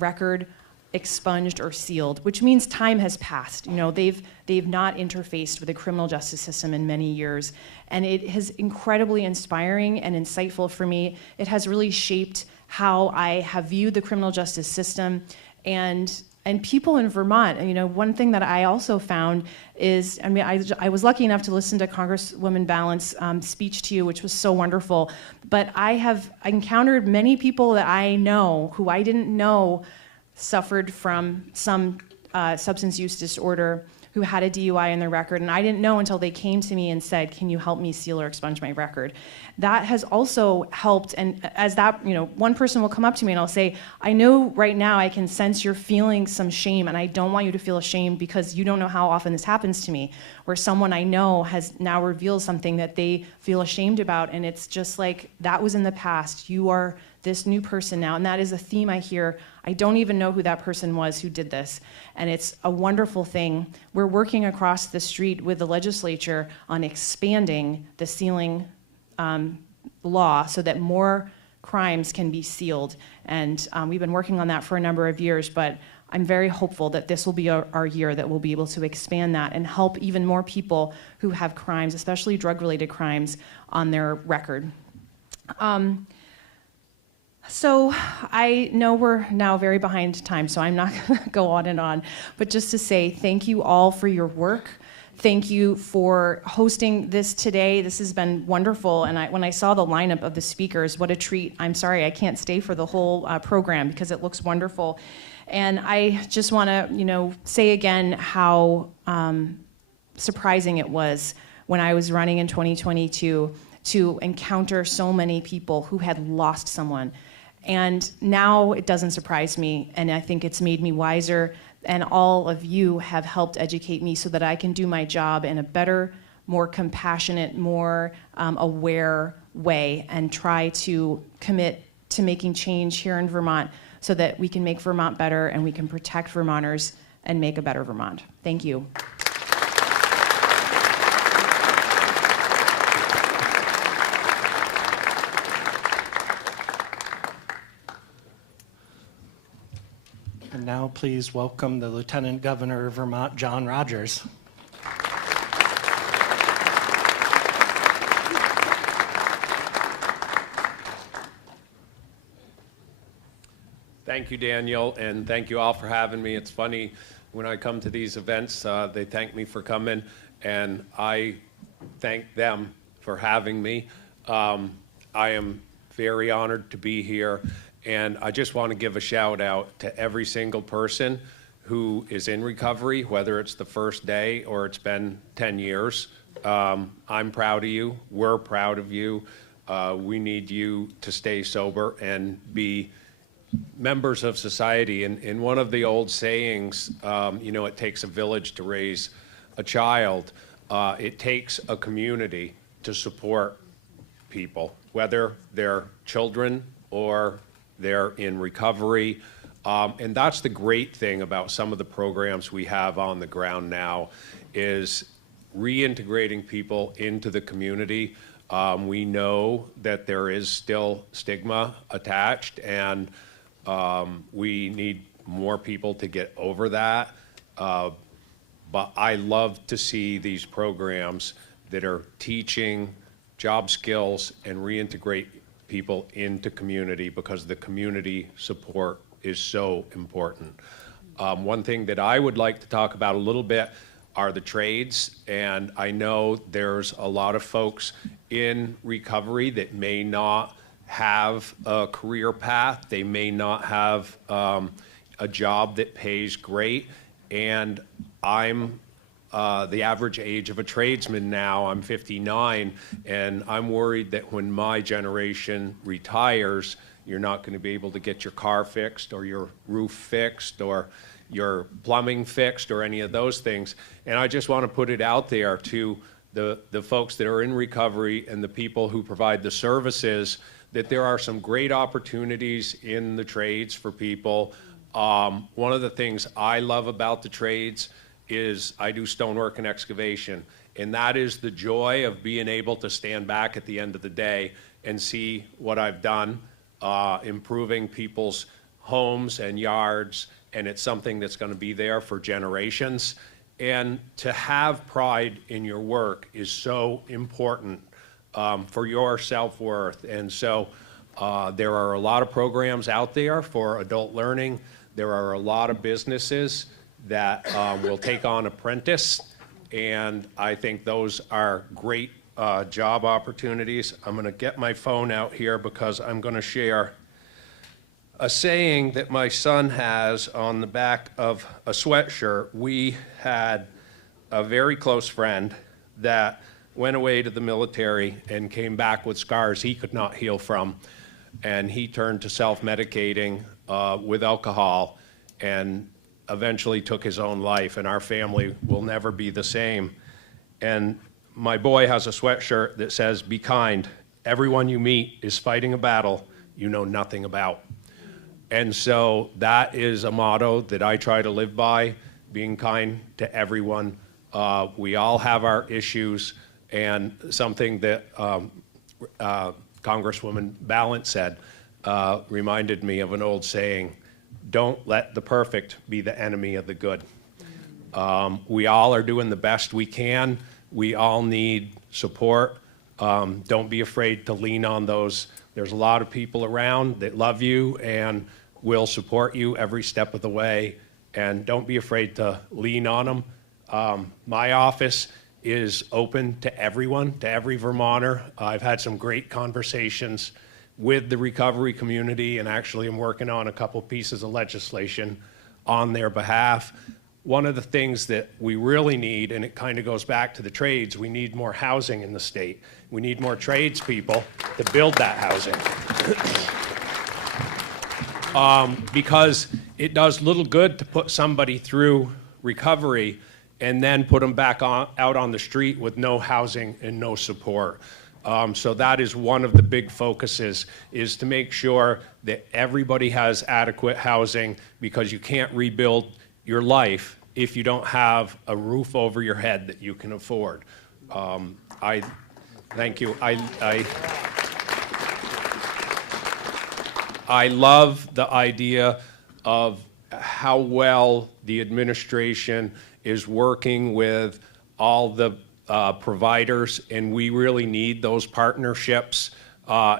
record expunged or sealed, which means time has passed. They've not interfaced with the criminal justice system in many years, and it is incredibly inspiring and insightful for me. It has really shaped how I have viewed the criminal justice system and people in Vermont. One thing that I also found is, I was lucky enough to listen to Congresswoman Ballant's speech to you, which was so wonderful, but I have encountered many people that I know who I didn't know suffered from some substance use disorder, who had a DUI in their record, and I didn't know until they came to me and said, can you help me seal or expunge my record? That has also helped, and as that, one person will come up to me and I'll say, I know right now I can sense you're feeling some shame, and I don't want you to feel ashamed because you don't know how often this happens to me, where someone I know has now revealed something that they feel ashamed about, and it's just like, that was in the past, you are this new person now, and that is a theme I hear. I don't even know who that person was who did this, and it's a wonderful thing. We're working across the street with the legislature on expanding the sealing law so that more crimes can be sealed, and we've been working on that for a number of years, but I'm very hopeful that this will be our year that we'll be able to expand that and help even more people who have crimes, especially drug-related crimes, on their record. So I know we're now very behind time, so I'm not going to go on and on, but just to say thank you all for your work. Thank you for hosting this today. This has been wonderful, and when I saw the lineup of the speakers, what a treat. I'm sorry I can't stay for the whole program because it looks wonderful. And I just want to, say again how surprising it was when I was running in 2022 to encounter so many people who had lost someone. And now it doesn't surprise me, and I think it's made me wiser, and all of you have helped educate me so that I can do my job in a better, more compassionate, more aware way, and try to commit to making change here in Vermont so that we can make Vermont better and we can protect Vermonters and make a better Vermont. Thank you. And now please welcome the Lieutenant Governor of Vermont, John Rogers. Thank you, Daniel, and thank you all for having me. It's funny, when I come to these events, they thank me for coming, and I thank them for having me. I am very honored to be here, and I just want to give a shout out to every single person who is in recovery, whether it's the first day or it's been 10 years. I'm proud of you. We're proud of you. We need you to stay sober and be members of society. And one of the old sayings, it takes a village to raise a child. It takes a community to support people, whether they're children or they're in recovery. And that's the great thing about some of the programs we have on the ground now, is reintegrating people into the community. We know that there is still stigma attached, and we need more people to get over that. But I love to see these programs that are teaching job skills and reintegrate people into community, because the community support is so important. One thing that I would like to talk about a little bit are the trades, and I know there's a lot of folks in recovery that may not have a career path, they may not have a job that pays great, and I'm the average age of a tradesman now. I'm 59, and I'm worried that when my generation retires, you're not going to be able to get your car fixed or your roof fixed or your plumbing fixed or any of those things. And I just want to put it out there to the folks that are in recovery and the people who provide the services, that there are some great opportunities in the trades for people. One of the things I love about the trades is I do stonework and excavation, and that is the joy of being able to stand back at the end of the day and see what I've done, improving people's homes and yards, and it's something that's going to be there for generations. And to have pride in your work is so important for your self-worth. And so there are a lot of programs out there for adult learning. There are a lot of businesses that will take on apprentice, and I think those are great job opportunities. I'm going to get my phone out here because I'm going to share a saying that my son has on the back of a sweatshirt. We had a very close friend that went away to the military and came back with scars he could not heal from, and he turned to self-medicating with alcohol and eventually took his own life, and our family will never be the same. And my boy has a sweatshirt that says, "Be kind. Everyone you meet is fighting a battle you know nothing about." And so that is a motto that I try to live by, being kind to everyone. We all have our issues, and something that Congresswoman Balint said reminded me of an old saying, don't let the perfect be the enemy of the good. We all are doing the best we can. We all need support. Don't be afraid to lean on those. There's a lot of people around that love you and will support you every step of the way. And don't be afraid to lean on them. My office is open to everyone, to every Vermonter. I've had some great conversations with the recovery community, and actually I'm working on a couple pieces of legislation on their behalf. One of the things that we really need, and it kind of goes back to the trades, we need more housing in the state. We need more tradespeople to build that housing. Because it does little good to put somebody through recovery and then put them back out on the street with no housing and no support. So that is one of the big focuses, is to make sure that everybody has adequate housing, because you can't rebuild your life if you don't have a roof over your head that you can afford. Thank you. I love the idea of how well the administration is working with all the providers, and we really need those partnerships.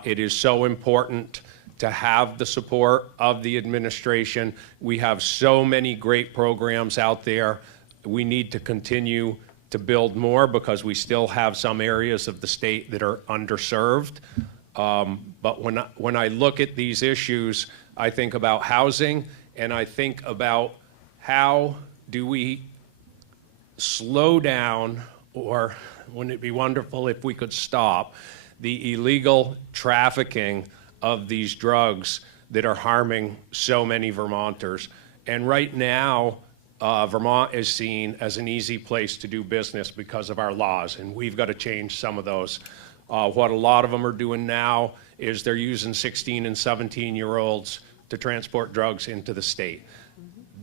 It is so important to have the support of the administration. We have so many great programs out there. We need to continue to build more, because we still have some areas of the state that are underserved. But when I look at these issues, I think about housing, and I think about how do we slow down, or wouldn't it be wonderful if we could stop the illegal trafficking of these drugs that are harming so many Vermonters. And right now, Vermont is seen as an easy place to do business because of our laws, and we've got to change some of those. What a lot of them are doing now is they're using 16 and 17-year-olds to transport drugs into the state.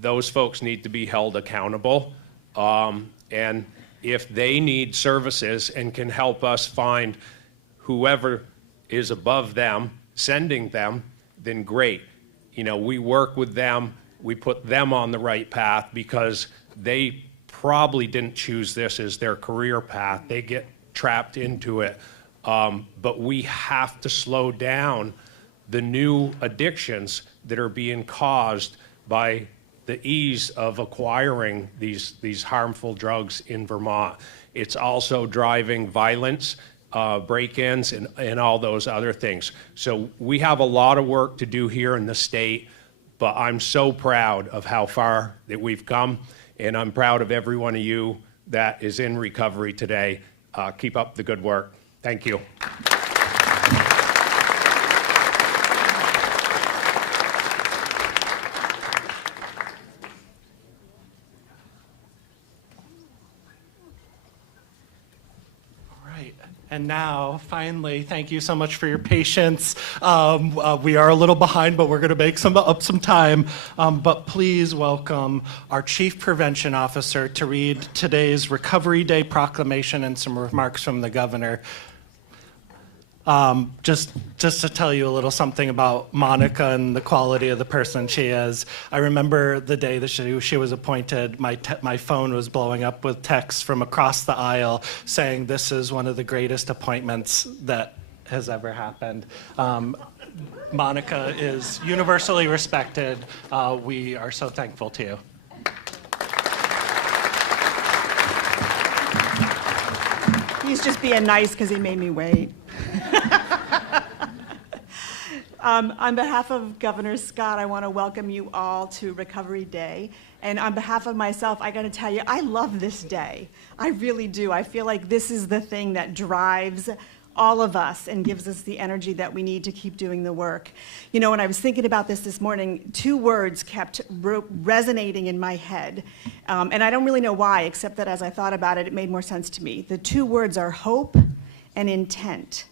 Those folks need to be held accountable. And if they need services and can help us find whoever is above them, sending them, then great. You know, we work with them, we put them on the right path, because they probably didn't choose this as their career path. They get trapped into it. But we have to slow down the new addictions that are being caused by the ease of acquiring these harmful drugs in Vermont. It's also driving violence, break-ins, and all those other things. So we have a lot of work to do here in the state, but I'm so proud of how far that we've come, and I'm proud of every one of you that is in recovery today. Keep up the good work. Thank you. And now, finally, thank you so much for your patience. We are a little behind, but we're going to make up some time. But please welcome our Chief Prevention Officer to read today's Recovery Day proclamation and some remarks from the governor. Just to tell you a little something about Monica and the quality of the person she is. I remember the day that she was appointed, my phone was blowing up with texts from across the aisle saying this is one of the greatest appointments that has ever happened. Monica is universally respected. We are so thankful to you. He's just being nice because he made me wait. On behalf of Governor Scott, I want to welcome you all to Recovery Day. And on behalf of myself, I got to tell you, I love this day. I really do. I feel like this is the thing that drives all of us and gives us the energy that we need to keep doing the work. You know, when I was thinking about this morning, two words kept resonating in my head. And I don't really know why, except that as I thought about it, it made more sense to me. The two words are hope and intent.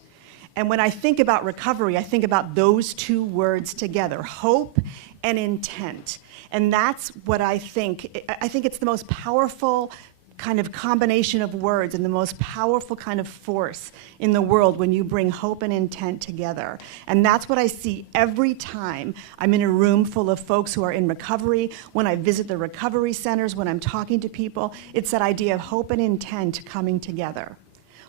And when I think about recovery, I think about those two words together, hope and intent. And that's what I think it's the most powerful kind of combination of words and the most powerful kind of force in the world when you bring hope and intent together. And that's what I see every time I'm in a room full of folks who are in recovery, when I visit the recovery centers, when I'm talking to people. It's that idea of hope and intent coming together.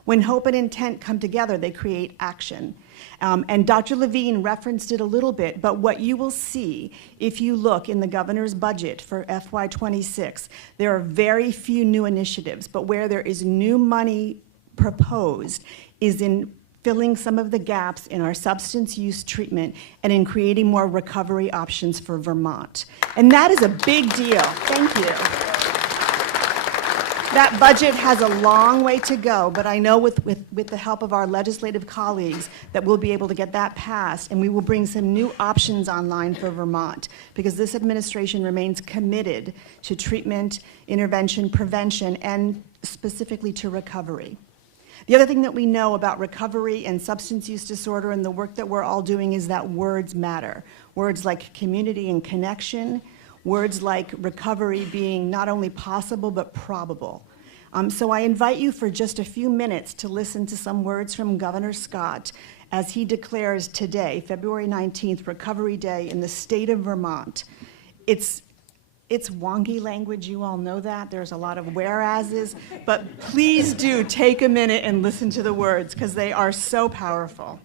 When hope and intent come together, they create action. And Dr. Levine referenced it a little bit, but what you will see if you look in the governor's budget for FY26, there are very few new initiatives, but where there is new money proposed is in filling some of the gaps in our substance use treatment and in creating more recovery options for Vermont. And that is a big deal. Thank you. That budget has a long way to go, but I know with the help of our legislative colleagues that we'll be able to get that passed, and we will bring some new options online for Vermont, because this administration remains committed to treatment, intervention, prevention, and specifically to recovery. The other thing that we know about recovery and substance use disorder and the work that we're all doing is that words matter. Words like community and connection, words like recovery being not only possible but probable. So I invite you for just a few minutes to listen to some words from Governor Scott as he declares today, February 19th, Recovery Day in the state of Vermont. It's wonky language, you all know that. There's a lot of whereases, but please do take a minute and listen to the words because they are so powerful.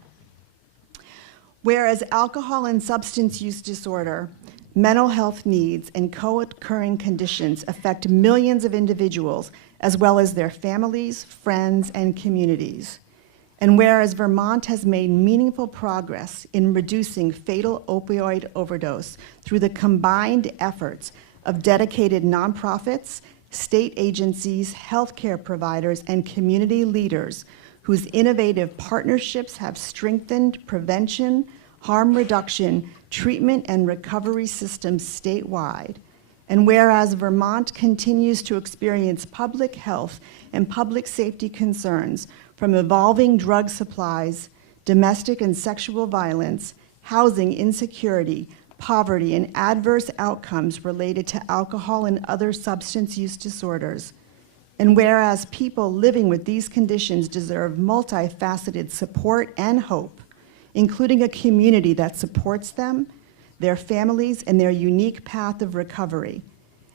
Whereas alcohol and substance use disorder, mental health needs, and co-occurring conditions affect millions of individuals, as well as their families, friends, and communities. And whereas Vermont has made meaningful progress in reducing fatal opioid overdose through the combined efforts of dedicated nonprofits, state agencies, healthcare providers, and community leaders whose innovative partnerships have strengthened prevention, harm reduction, treatment, and recovery systems statewide. And whereas Vermont continues to experience public health and public safety concerns from evolving drug supplies, domestic and sexual violence, housing insecurity, poverty, and adverse outcomes related to alcohol and other substance use disorders. And whereas people living with these conditions deserve multifaceted support and hope, including a community that supports them, their families, and their unique path of recovery.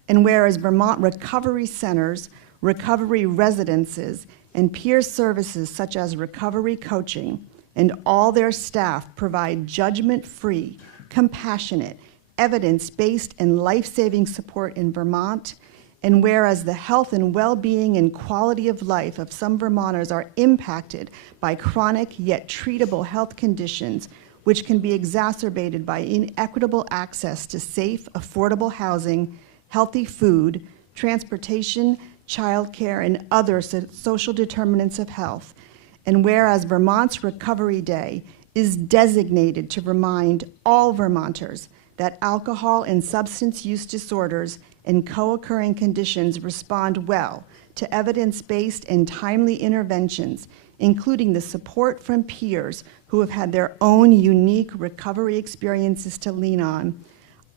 And whereas Vermont recovery centers, recovery residences, and peer services such as recovery coaching, and all their staff provide judgment-free, compassionate, evidence-based, and life-saving support in Vermont, and whereas the health and well-being and quality of life of some Vermonters are impacted by chronic yet treatable health conditions, which can be exacerbated by inequitable access to safe, affordable housing, healthy food, transportation, childcare, and other social determinants of health. And whereas Vermont's Recovery Day is designated to remind all Vermonters that alcohol and substance use disorders and co-occurring conditions respond well to evidence-based and timely interventions, including the support from peers who have had their own unique recovery experiences to lean on,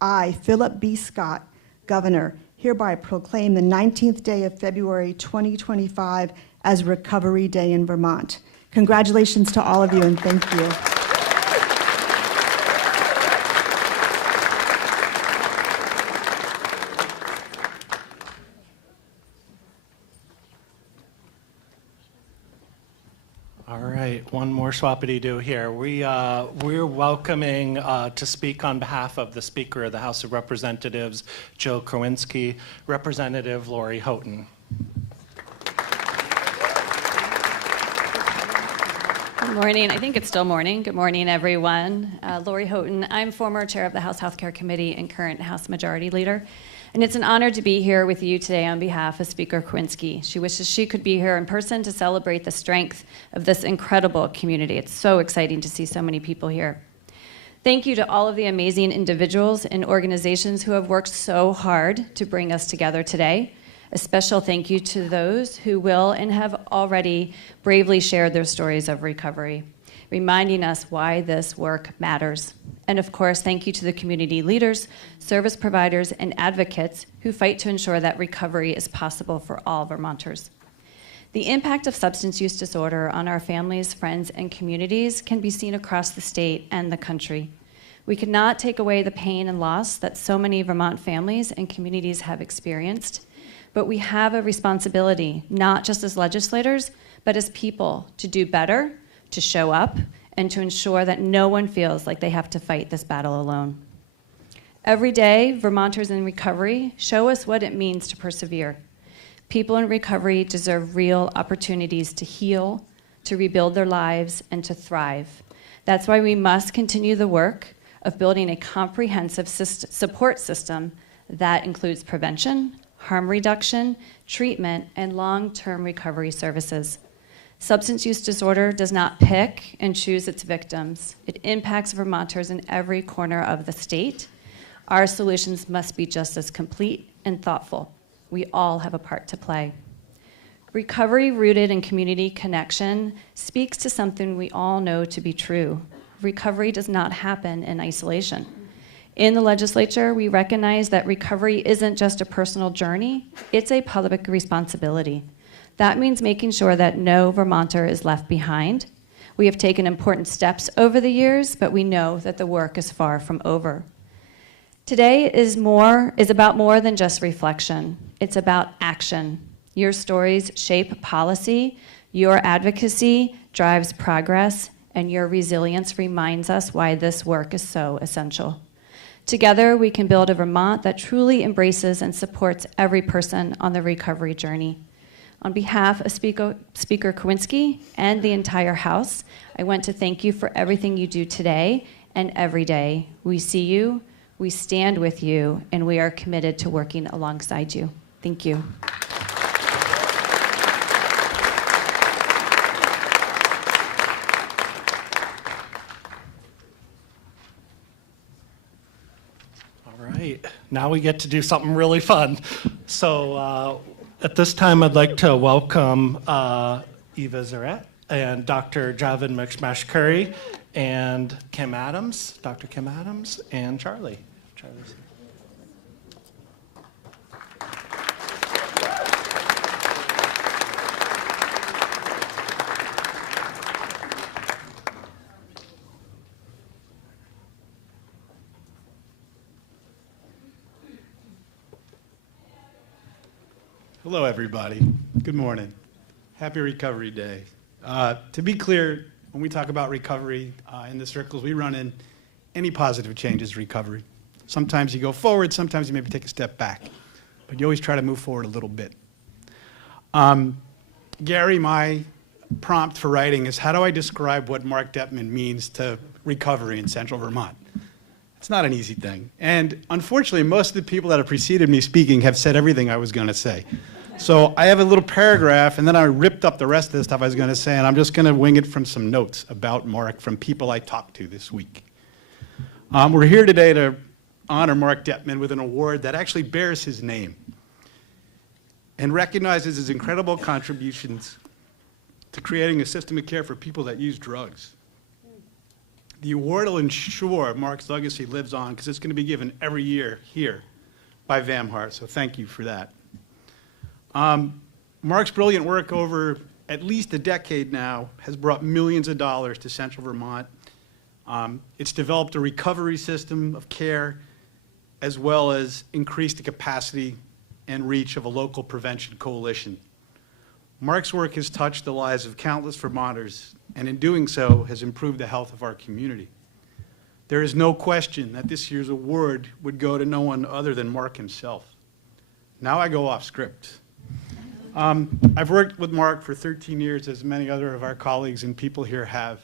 I, Philip B. Scott, Governor, hereby proclaim the 19th day of February 2025 as Recovery Day in Vermont. Congratulations to all of you, and thank you. All right, one more swappity-doo here. We're welcoming to speak on behalf of the Speaker of the House of Representatives, Joe Krawinski, Representative Lori Houghton. Good morning. I think it's still morning. Good morning, everyone. Lori Houghton. I'm former chair of the House Health Care Committee and current House Majority Leader. And it's an honor to be here with you today on behalf of Speaker Krawinski. She wishes she could be here in person to celebrate the strength of this incredible community. It's so exciting to see so many people here. Thank you to all of the amazing individuals and organizations who have worked so hard to bring us together today. A special thank you to those who will and have already bravely shared their stories of recovery, reminding us why this work matters. And of course, thank you to the community leaders, service providers, and advocates who fight to ensure that recovery is possible for all Vermonters. The impact of substance use disorder on our families, friends, and communities can be seen across the state and the country. We cannot take away the pain and loss that so many Vermont families and communities have experienced, but we have a responsibility, not just as legislators, but as people, to do better, to show up, and to ensure that no one feels like they have to fight this battle alone. Every day, Vermonters in recovery show us what it means to persevere. People in recovery deserve real opportunities to heal, to rebuild their lives, and to thrive. That's why we must continue the work of building a comprehensive support system that includes prevention, harm reduction, treatment, and long-term recovery services. Substance use disorder does not pick and choose its victims. It impacts Vermonters in every corner of the state. Our solutions must be just as complete and thoughtful. We all have a part to play. Recovery rooted in community connection speaks to something we all know to be true. Recovery does not happen in isolation. In the legislature, we recognize that recovery isn't just a personal journey, it's a public responsibility. That means making sure that no Vermonter is left behind. We have taken important steps over the years, but we know that the work is far from over. Today is about more than just reflection. It's about action. Your stories shape policy, your advocacy drives progress, and your resilience reminds us why this work is so essential. Together, we can build a Vermont that truly embraces and supports every person on the recovery journey. On behalf of Speaker Kowinski and the entire House, I want to thank you for everything you do today and every day. We see you, we stand with you, and we are committed to working alongside you. Thank you. Right, now we get to do something really fun. So at this time, I'd like to welcome Eva Zaret and Dr. Javin Mashkuri and Kim Adams, Dr. Kim Adams, and Charlie. Charlie's here. Hello, everybody. Good morning. Happy Recovery Day. To be clear, when we talk about recovery in the circles we run in, any positive change is recovery. Sometimes you go forward, sometimes you maybe take a step back, but you always try to move forward a little bit. Gary, my prompt for writing is, how do I describe what Mark Dettman means to recovery in Central Vermont? It's not an easy thing. And unfortunately, most of the people that have preceded me speaking have said everything I was going to say. So I have a little paragraph, and then I ripped up the rest of the stuff I was going to say, and I'm just going to wing it from some notes about Mark from people I talked to this week. We're here today to honor Mark Dettman with an award that actually bears his name and recognizes his incredible contributions to creating a system of care for people that use drugs. The award will ensure Mark's legacy lives on because it's going to be given every year here by VAMHART, so thank you for that. Mark's brilliant work over at least a decade now has brought millions of dollars to Central Vermont. It's developed a recovery system of care as well as increased the capacity and reach of a local prevention coalition. Mark's work has touched the lives of countless Vermonters, and in doing so has improved the health of our community. There is no question that this year's award would go to no one other than Mark himself. Now I go off script. I've worked with Mark for 13 years, as many other of our colleagues and people here have.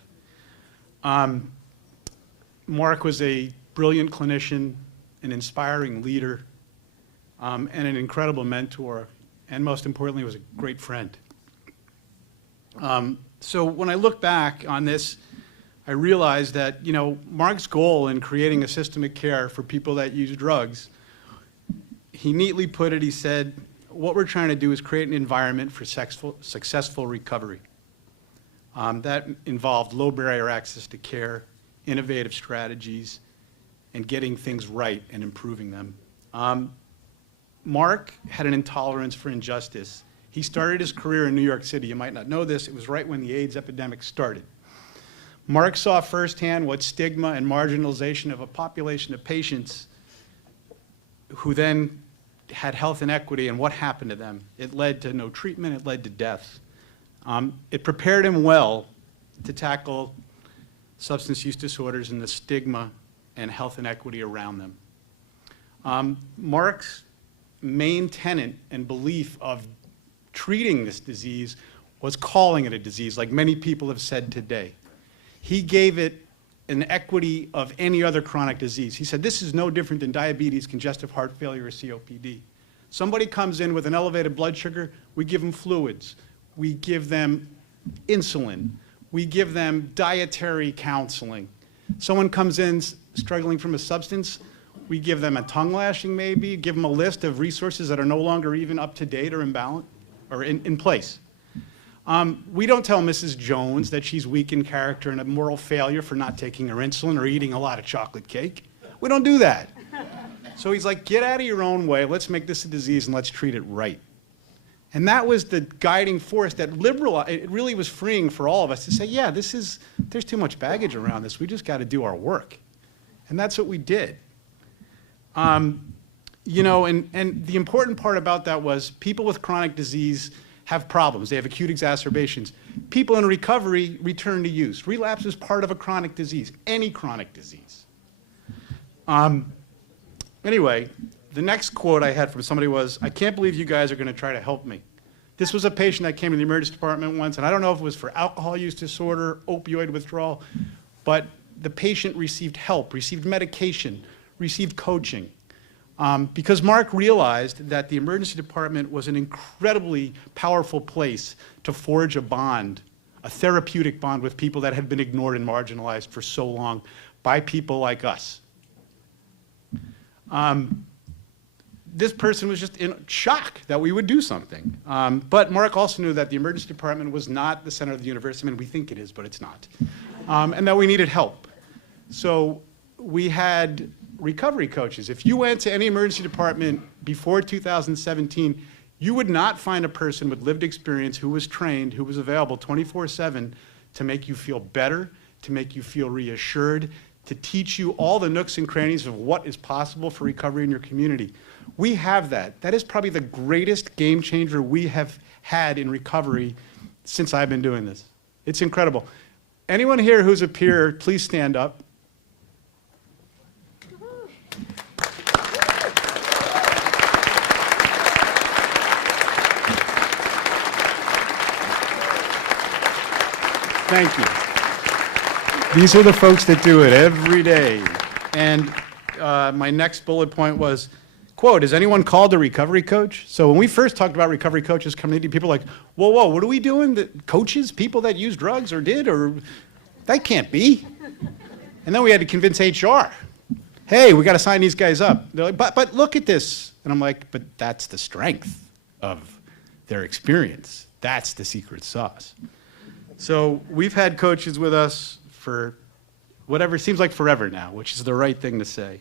Mark was a brilliant clinician, an inspiring leader, and an incredible mentor, and most importantly, was a great friend. So when I look back on this, I realized that, Mark's goal in creating a system of care for people that use drugs, he neatly put it, he said, what we're trying to do is create an environment for successful recovery. That involved low barrier access to care, innovative strategies, and getting things right and improving them. Mark had an intolerance for injustice. He started his career in New York City. You might not know this. It was right when the AIDS epidemic started. Mark saw firsthand what stigma and marginalization of a population of patients who then had health inequity and what happened to them. It led to no treatment. It led to death. It prepared him well to tackle substance use disorders and the stigma and health inequity around them. Mark's main tenet and belief of treating this disease was calling it a disease, like many people have said today. He gave it an equity of any other chronic disease. He said, this is no different than diabetes, congestive heart failure, or COPD. Somebody comes in with an elevated blood sugar, we give them fluids, we give them insulin, we give them dietary counseling. Someone comes in struggling from a substance, we give them a tongue lashing maybe, give them a list of resources that are no longer even up to date or in place. We don't tell Mrs. Jones that she's weak in character and a moral failure for not taking her insulin or eating a lot of chocolate cake. We don't do that. So he's like, get out of your own way, let's make this a disease and let's treat it right. And that was the guiding force that it really was freeing for all of us to say, yeah, there's too much baggage around this. We just got to do our work. And that's what we did. You know, and the important part about that was people with chronic disease have problems. They have acute exacerbations. People in recovery return to use. Relapse is part of a chronic disease, any chronic disease. Anyway, the next quote I had from somebody was, I can't believe you guys are going to try to help me. This was a patient that came to the emergency department once, and I don't know if it was for alcohol use disorder, opioid withdrawal, but the patient received help, received medication, received coaching. Because Mark realized that the emergency department was an incredibly powerful place to forge a bond, a therapeutic bond with people that had been ignored and marginalized for so long by people like us. This person was just in shock that we would do something. But Mark also knew that the emergency department was not the center of the universe. I mean, we think it is, but it's not. And that we needed help. So we had recovery coaches. If you went to any emergency department before 2017, you would not find a person with lived experience who was trained, who was available 24/7 to make you feel better, to make you feel reassured, to teach you all the nooks and crannies of what is possible for recovery in your community. We have that. That is probably the greatest game changer we have had in recovery since I've been doing this. It's incredible. Anyone here who's a peer, please stand up. Thank you. These are the folks that do it every day. And my next bullet point was, quote, is anyone called a recovery coach? So when we first talked about recovery coaches coming to people like, whoa, what are we doing? That coaches, people that use drugs or did, or that can't be. And then we had to convince HR. Hey, we got to sign these guys up. They're like, but look at this. And I'm like, but that's the strength of their experience. That's the secret sauce. So we've had coaches with us for whatever seems like forever now, which is the right thing to say.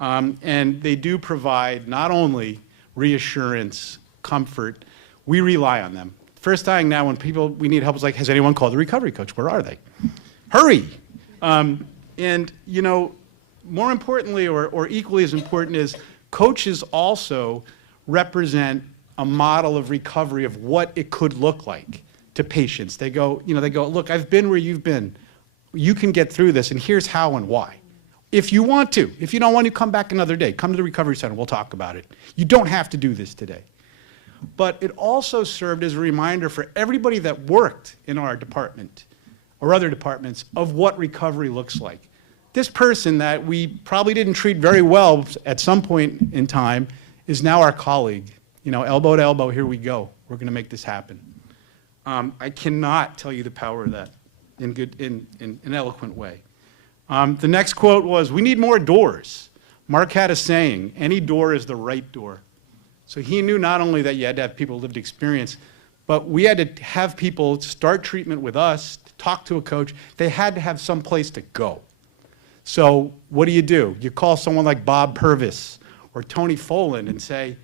And they do provide not only reassurance, comfort, we rely on them. First thing now when we need help is like, has anyone called the recovery coach? Where are they? Hurry! And you know, more importantly or equally as important is coaches also represent a model of recovery of what it could look like to patients. They go, look, I've been where you've been. You can get through this, and here's how and why. If you want to. If you don't want to, come back another day. Come to the recovery center. We'll talk about it. You don't have to do this today. But it also served as a reminder for everybody that worked in our department or other departments of what recovery looks like. This person that we probably didn't treat very well at some point in time is now our colleague. You know, elbow to elbow, here we go. We're going to make this happen. I cannot tell you the power of that in an eloquent way. The next quote was, we need more doors. Mark had a saying, any door is the right door. So he knew not only that you had to have people with lived experience, but we had to have people start treatment with us, talk to a coach. They had to have some place to go. So what do? You call someone like Bob Purvis or Tony Folan and say,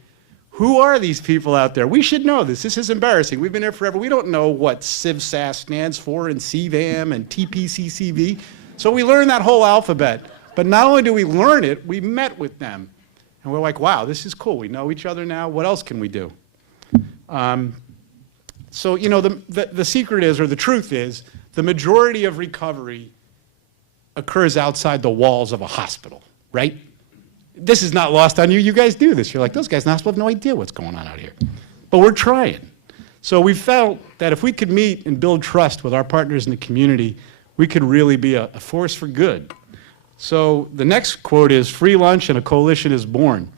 who are these people out there? We should know this. This is embarrassing. We've been here forever. We don't know what CivSAS stands for and CVAM and TPCCV. So we learned that whole alphabet. But not only do we learn it, we met with them. And we're like, wow, this is cool. We know each other now. What else can we do? So, you know, the secret is, or the truth is, the majority of recovery occurs outside the walls of a hospital, right? This is not lost on you. You guys do this. You're like, those guys in the hospital have no idea what's going on out here. But we're trying. So we felt that if we could meet and build trust with our partners in the community, we could really be a force for good. So the next quote is, free lunch and a coalition is born.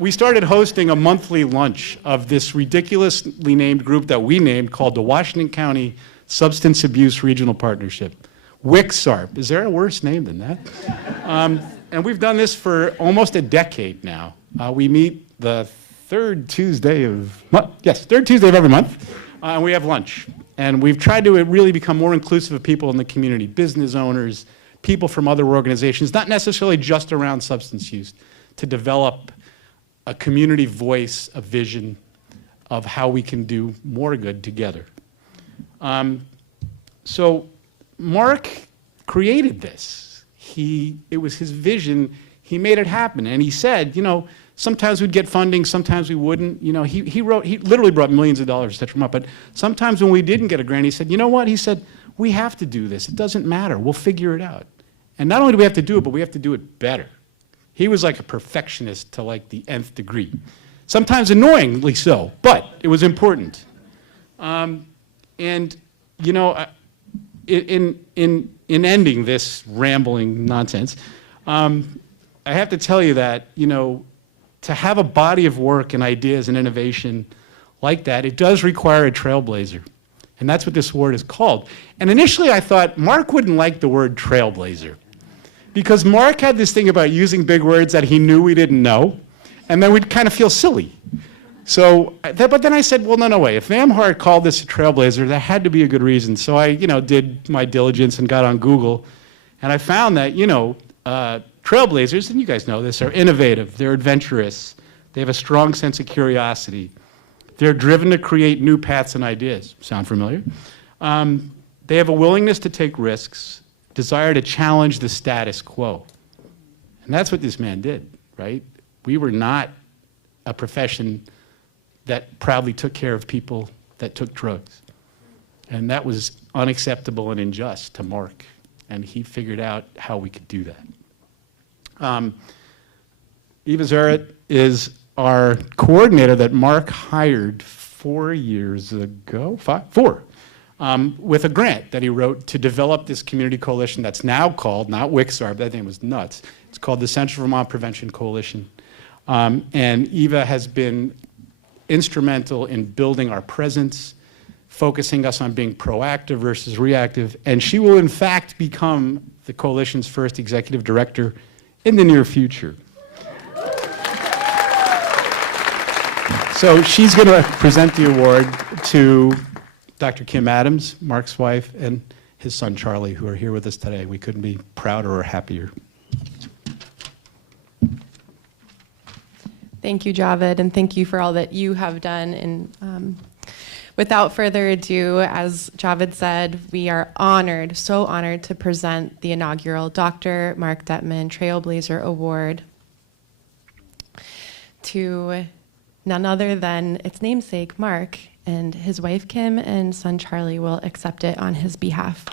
We started hosting a monthly lunch of this ridiculously named group that we named called the Washington County Substance Abuse Regional Partnership. WICSARP. Is there a worse name than that? And we've done this for almost a decade now. We meet the third Tuesday of every month, and we have lunch. And we've tried to really become more inclusive of people in the community, business owners, people from other organizations, not necessarily just around substance use, to develop a community voice, a vision of how we can do more good together. So Mark created this. It was his vision. He made it happen. And he said, you know, sometimes we'd get funding, sometimes we wouldn't. You know, he literally brought millions of dollars to Tetra Vermont. But sometimes when we didn't get a grant, he said, you know what? He said, we have to do this. It doesn't matter. We'll figure it out. And not only do we have to do it, but we have to do it better. He was like a perfectionist to like the nth degree. Sometimes annoyingly so, but it was important. And, you know, in ending this rambling nonsense, I have to tell you that, you know, to have a body of work and ideas and innovation like that, it does require a trailblazer. And that's what this award is called. And initially I thought Mark wouldn't like the word trailblazer, because Mark had this thing about using big words that he knew we didn't know, and then we'd kind of feel silly. So, but then I said, well, no way. If Amhart called this a trailblazer, there had to be a good reason. So I, you know, did my diligence and got on Google, and I found that, you know, trailblazers, and you guys know this, are innovative, they're adventurous, they have a strong sense of curiosity, they're driven to create new paths and ideas. Sound familiar? They have a willingness to take risks, desire to challenge the status quo. And that's what this man did, right? We were not a profession that proudly took care of people that took drugs. And that was unacceptable and unjust to Mark. And he figured out how we could do that. Eva Zaret is our coordinator that Mark hired 4 years ago, four, with a grant that he wrote to develop this community coalition that's now called, not WICSARP, that name was nuts, it's called the Central Vermont Prevention Coalition. And Eva has been instrumental in building our presence, focusing us on being proactive versus reactive, and she will in fact become the coalition's first executive director in the near future. So she's going to present the award to Dr. Kim Adams, Mark's wife, and his son Charlie, who are here with us today. We couldn't be prouder or happier. Thank you, Javed, and thank you for all that you have done. And without further ado, as Javed said, we are honored, so honored to present the inaugural Dr. Mark Dettman Trailblazer Award to none other than its namesake, Mark, and his wife, Kim, and son, Charlie, will accept it on his behalf.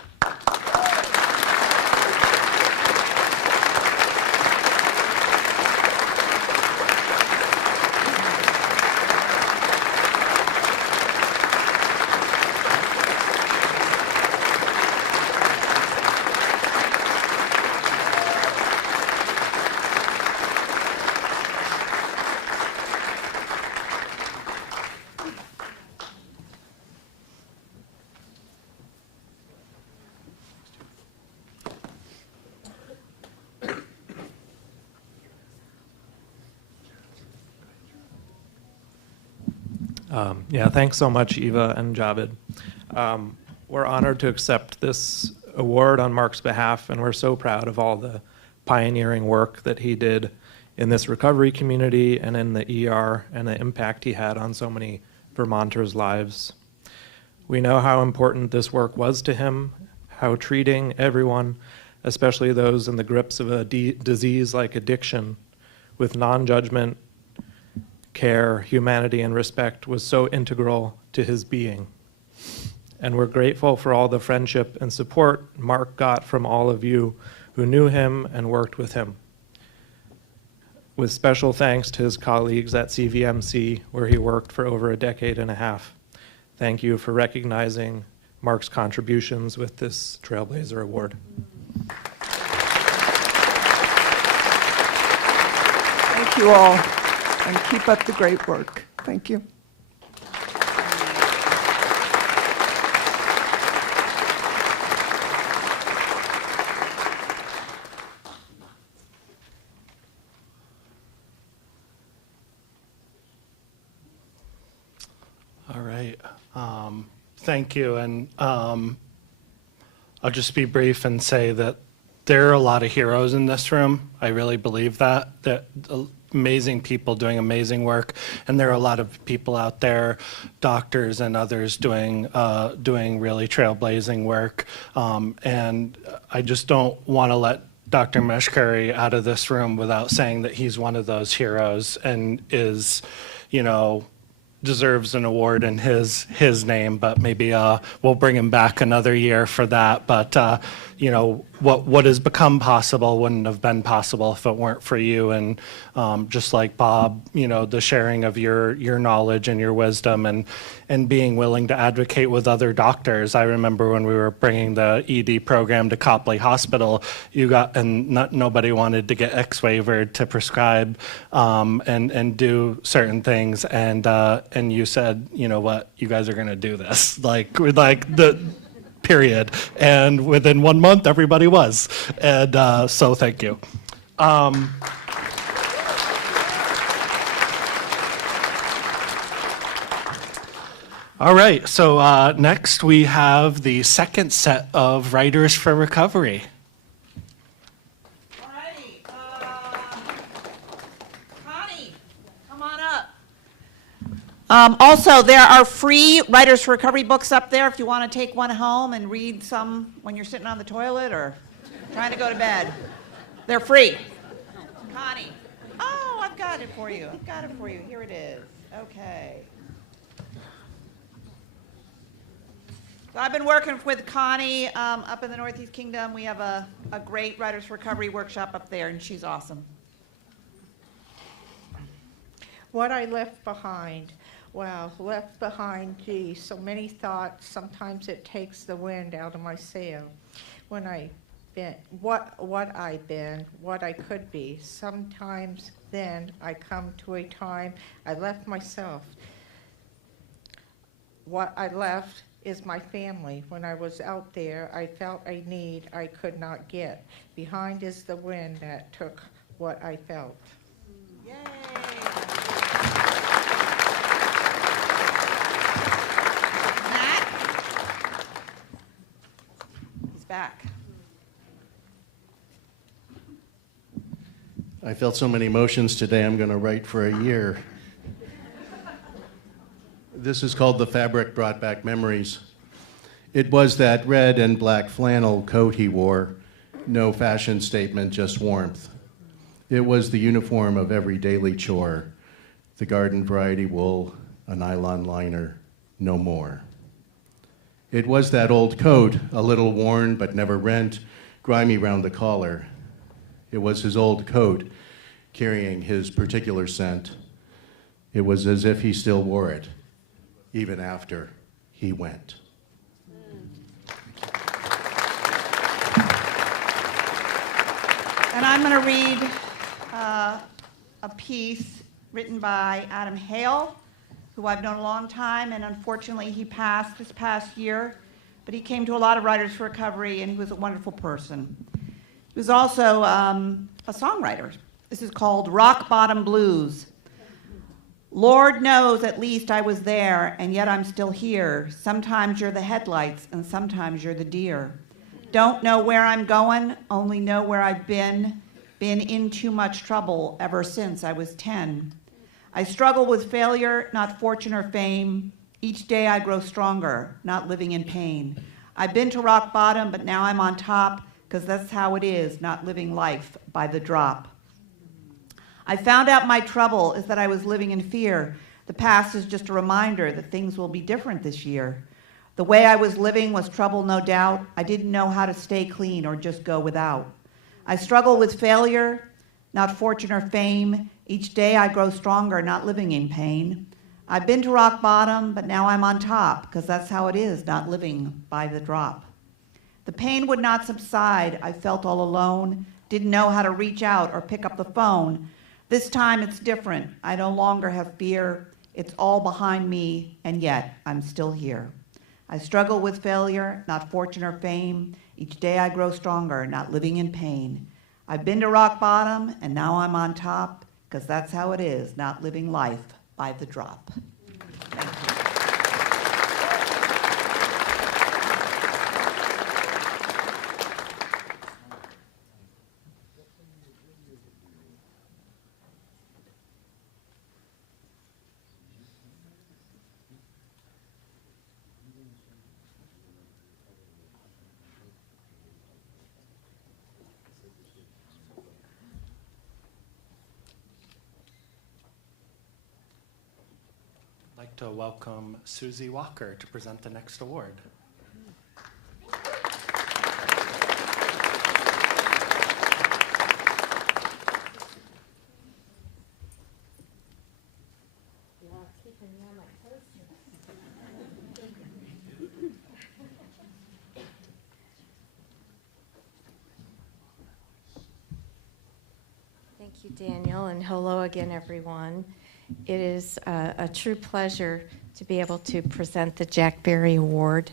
Yeah, thanks so much, Eva and Javed. We're honored to accept this award on Mark's behalf, and we're so proud of all the pioneering work that he did in this recovery community and in the ER, and the impact he had on so many Vermonters' lives. We know how important this work was to him, how treating everyone, especially those in the grips of a disease like addiction, with non-judgment, care, humanity, and respect was so integral to his being. And we're grateful for all the friendship and support Mark got from all of you who knew him and worked with him. With special thanks to his colleagues at CVMC, where he worked for over a decade and a half. Thank you for recognizing Mark's contributions with this Trailblazer Award. Thank you all, and keep up the great work. Thank you. All right. Thank you. And I'll just be brief and say that there are a lot of heroes in this room. I really believe that amazing people doing amazing work, and there are a lot of people out there, doctors and others, doing really trailblazing work. And I just don't want to let Dr. Meshkari out of this room without saying that he's one of those heroes and is, deserves an award in his name, but maybe we'll bring him back another year for that. But what has become possible wouldn't have been possible if it weren't for you. And just like Bob, the sharing of your knowledge and your wisdom and being willing to advocate with other doctors. I remember when we were bringing the ED program to Copley Hospital, nobody wanted to get X-waivered to prescribe and do certain things. And you said, you know what, you guys are going to do this. Period. And within 1 month, everybody was. And so thank you. All right, so next we have the second set of Writers for Recovery. Also, there are free Writers for Recovery books up there if you want to take one home and read some when you're sitting on the toilet or trying to go to bed. They're free. Connie. Oh, I've got it for you. Here it is. Okay. So I've been working with Connie up in the Northeast Kingdom. We have a great Writers for Recovery workshop up there, and she's awesome. What I left behind. Wow, left behind, gee, so many thoughts. Sometimes it takes the wind out of my sail. When I've been, what I've been, what I could be. Sometimes then I come to a time I left myself. What I left is my family. When I was out there, I felt a need I could not get. Behind is the wind that took what I felt. Yay! Back. I felt so many emotions today, I'm going to write for a year. This is called The Fabric Brought Back Memories. It was that red and black flannel coat he wore, no fashion statement, just warmth. It was the uniform of every daily chore, the garden variety wool, a nylon liner, no more. It was that old coat, a little worn but never rent, grimy round the collar. It was his old coat, carrying his particular scent. It was as if he still wore it, even after he went. And I'm going to read a piece written by Adam Hale, who I've known a long time, and unfortunately he passed this past year, but he came to a lot of Writers for Recovery, and he was a wonderful person. He was also a songwriter. This is called Rock Bottom Blues. Lord knows at least I was there, and yet I'm still here. Sometimes you're the headlights, and sometimes you're the deer. Don't know where I'm going, only know where I've been in too much trouble ever since I was 10. I struggle with failure, not fortune or fame. Each day I grow stronger, not living in pain. I've been to rock bottom, but now I'm on top, because that's how it is, not living life by the drop. I found out my trouble is that I was living in fear. The past is just a reminder that things will be different this year. The way I was living was trouble, no doubt. I didn't know how to stay clean or just go without. I struggle with failure, not fortune or fame. Each day I grow stronger, not living in pain. I've been to rock bottom, but now I'm on top, because that's how it is, not living by the drop. The pain would not subside. I felt all alone, didn't know how to reach out or pick up the phone. This time it's different. I no longer have fear. It's all behind me, and yet I'm still here. I struggle with failure, not fortune or fame. Each day I grow stronger, not living in pain. I've been to rock bottom, and now I'm on top, because that's how it is, not living life by the drop. I'd like to welcome Susie Walker to present the next award. Thank you, Daniel, and hello again, everyone. It is a true pleasure to be able to present the Jack Berry Award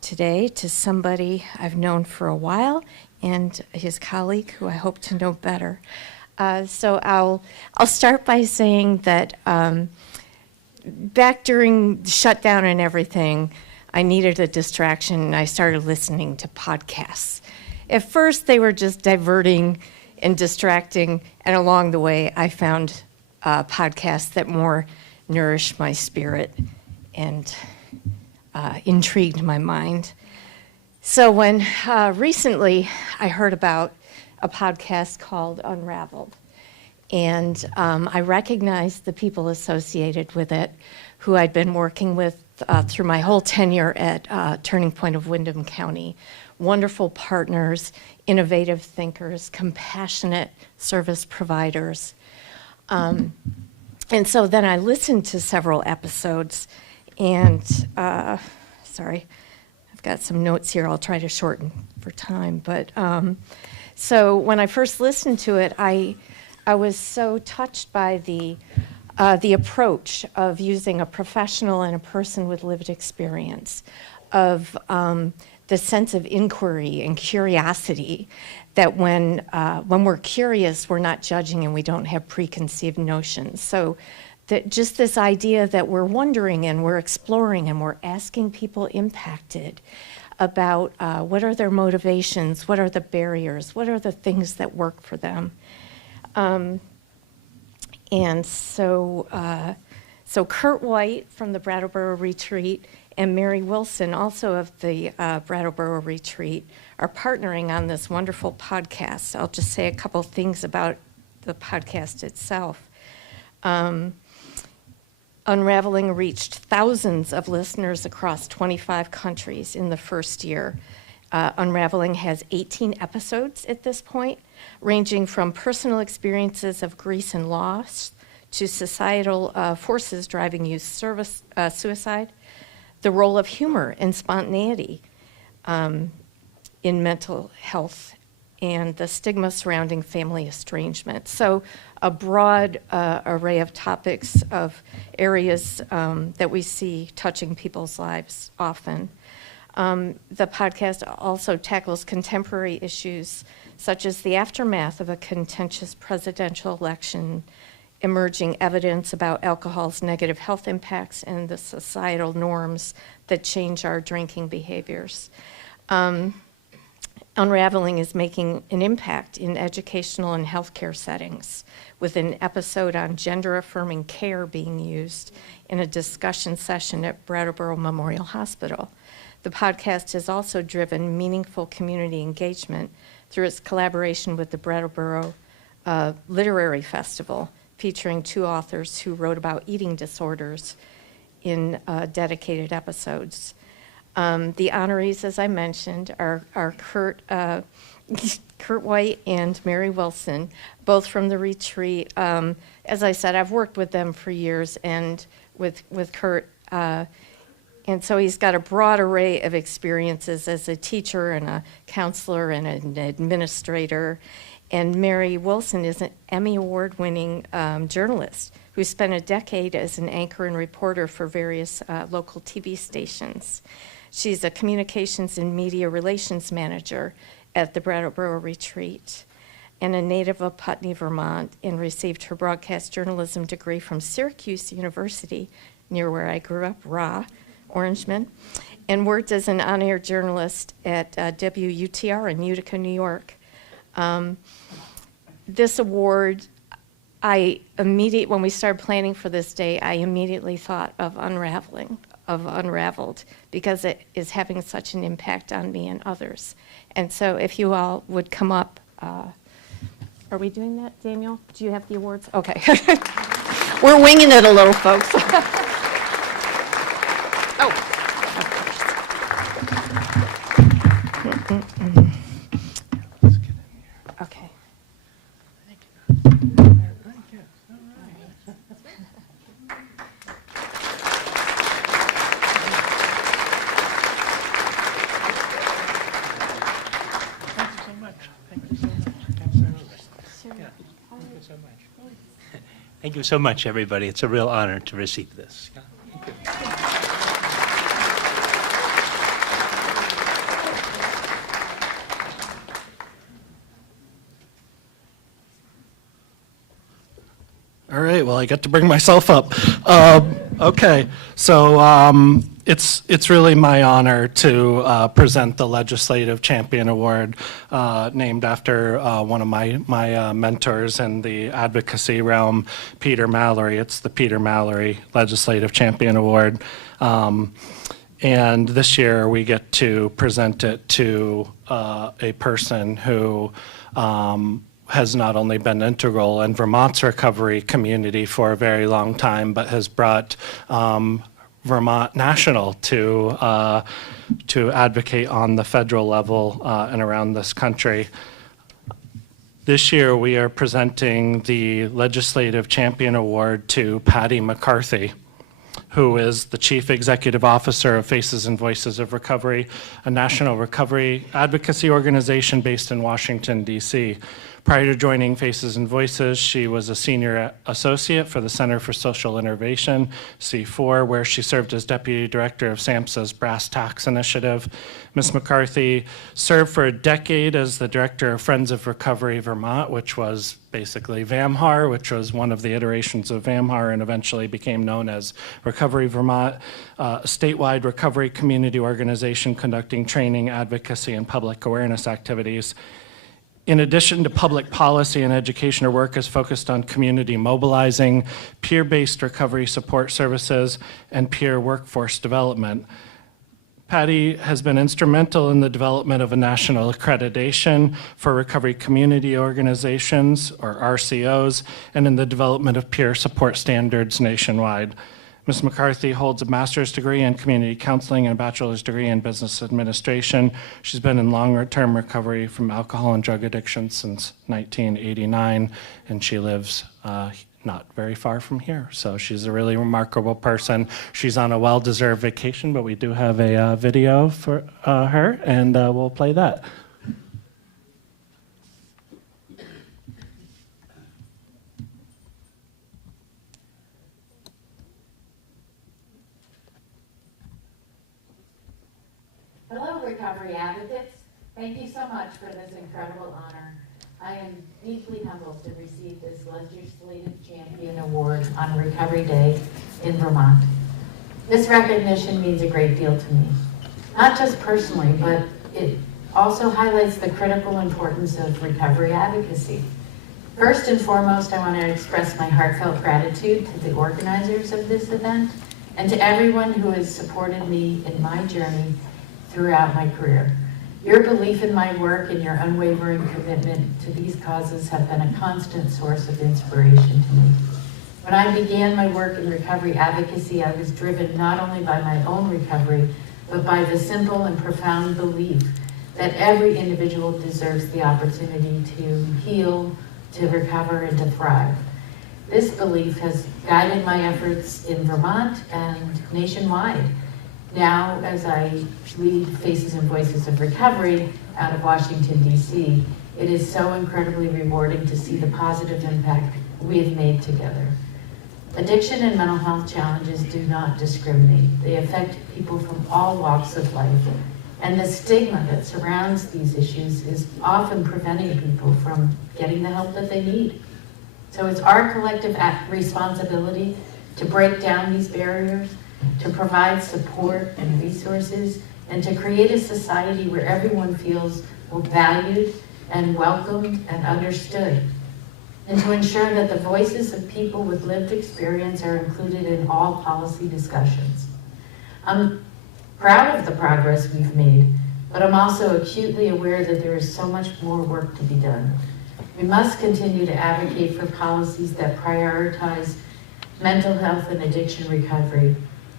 today to somebody I've known for a while and his colleague who I hope to know better. So I'll start by saying that back during the shutdown and everything, I needed a distraction and I started listening to podcasts. At first, they were just diverting and distracting, and along the way, I found podcasts that more nourished my spirit and intrigued my mind. So when recently I heard about a podcast called Unraveled, and I recognized the people associated with it who I'd been working with through my whole tenure at Turning Point of Windham County. Wonderful partners, innovative thinkers, compassionate service providers. And so then I listened to several episodes, and sorry, I've got some notes here. I'll try to shorten for time. But so when I first listened to it, I was so touched by the approach of using a professional and a person with lived experience, of the sense of inquiry and curiosity, that when we're curious, we're not judging and we don't have preconceived notions. So that just this idea that we're wondering and we're exploring and we're asking people impacted about what are their motivations, what are the barriers, what are the things that work for them. And so Kurt White from the Brattleboro Retreat and Mary Wilson, also of the Brattleboro Retreat, are partnering on this wonderful podcast. I'll just say a couple things about the podcast itself. Unraveling reached thousands of listeners across 25 countries in the first year. Unraveling has 18 episodes at this point, ranging from personal experiences of grief and loss to societal forces driving youth suicide, the role of humor and spontaneity in mental health, and the stigma surrounding family estrangement. So a broad array of topics, of areas that we see touching people's lives often. The podcast also tackles contemporary issues such as the aftermath of a contentious presidential election, emerging evidence about alcohol's negative health impacts, and the societal norms that change our drinking behaviors. Unraveling is making an impact in educational and healthcare settings, with an episode on gender-affirming care being used in a discussion session at Brattleboro Memorial Hospital. The podcast has also driven meaningful community engagement through its collaboration with the Brattleboro Literary Festival, featuring 2 authors who wrote about eating disorders in dedicated episodes. The honorees, as I mentioned, are Kurt White and Mary Wilson, both from the retreat. As I said, I've worked with them for years, and with Kurt, and so he's got a broad array of experiences as a teacher and a counselor and an administrator. And Mary Wilson is an Emmy Award-winning journalist who spent a decade as an anchor and reporter for various local TV stations. She's a communications and media relations manager at the Brattleboro Retreat, and a native of Putney, Vermont, and received her broadcast journalism degree from Syracuse University, near where I grew up, Orangeman, and worked as an on-air journalist at WUTR in Utica, New York. This award, when we started planning for this day, I immediately thought of Unraveled, because it is having such an impact on me and others. And so if you all would come up, are we doing that, Daniel? Do you have the awards? Okay. We're winging it a little, folks. Okay. Thank you so much, everybody. It's a real honor to receive this. Thank you. All right, well, I get to bring myself up. Okay, so it's really my honor to present the Legislative Champion Award, named after one of my mentors in the advocacy realm, Peter Mallory. It's the Peter Mallory Legislative Champion Award. And this year we get to present it to a person who has not only been integral in Vermont's recovery community for a very long time, but has brought Vermont national to advocate on the federal level and around this country. This year we are presenting the Legislative Champion Award to Patty McCarthy, who is the Chief Executive Officer of Faces and Voices of Recovery, a national recovery advocacy organization based in Washington, D.C. Prior to joining Faces and Voices, she was a senior associate for the Center for Social Innovation, C4, where she served as deputy director of SAMHSA's Brass Tacks Initiative. Ms. McCarthy served for a decade as the director of Friends of Recovery Vermont, which was basically VAMHAR, which was one of the iterations of VAMHAR and eventually became known as Recovery Vermont, a statewide recovery community organization conducting training, advocacy, and public awareness activities. In addition to public policy and education, her work is focused on community mobilizing, peer-based recovery support services, and peer workforce development. Patty has been instrumental in the development of a national accreditation for recovery community organizations, or RCOs, and in the development of peer support standards nationwide. Ms. McCarthy holds a master's degree in community counseling and a bachelor's degree in business administration. She's been in long-term recovery from alcohol and drug addiction since 1989, and she lives not very far from here. So she's a really remarkable person. She's on a well-deserved vacation, but we do have a video for her, and we'll play that. Hello, recovery advocates. Thank you so much for this incredible honor. I am deeply humbled to receive this Legislative Champion Award on Recovery Day in Vermont. This recognition means a great deal to me, not just personally, but it also highlights the critical importance of recovery advocacy. First and foremost, I want to express my heartfelt gratitude to the organizers of this event and to everyone who has supported me in my journey throughout my career. Your belief in my work and your unwavering commitment to these causes have been a constant source of inspiration to me. When I began my work in recovery advocacy, I was driven not only by my own recovery, but by the simple and profound belief that every individual deserves the opportunity to heal, to recover, and to thrive. This belief has guided my efforts in Vermont and nationwide. Now, as I lead Faces and Voices of Recovery out of Washington, D.C., it is so incredibly rewarding to see the positive impact we have made together. Addiction and mental health challenges do not discriminate. They affect people from all walks of life. And the stigma that surrounds these issues is often preventing people from getting the help that they need. So it's our collective responsibility to break down these barriers, to provide support and resources, and to create a society where everyone feels valued and welcomed and understood, and to ensure that the voices of people with lived experience are included in all policy discussions. I'm proud of the progress we've made, but I'm also acutely aware that there is so much more work to be done. We must continue to advocate for policies that prioritize mental health and addiction recovery,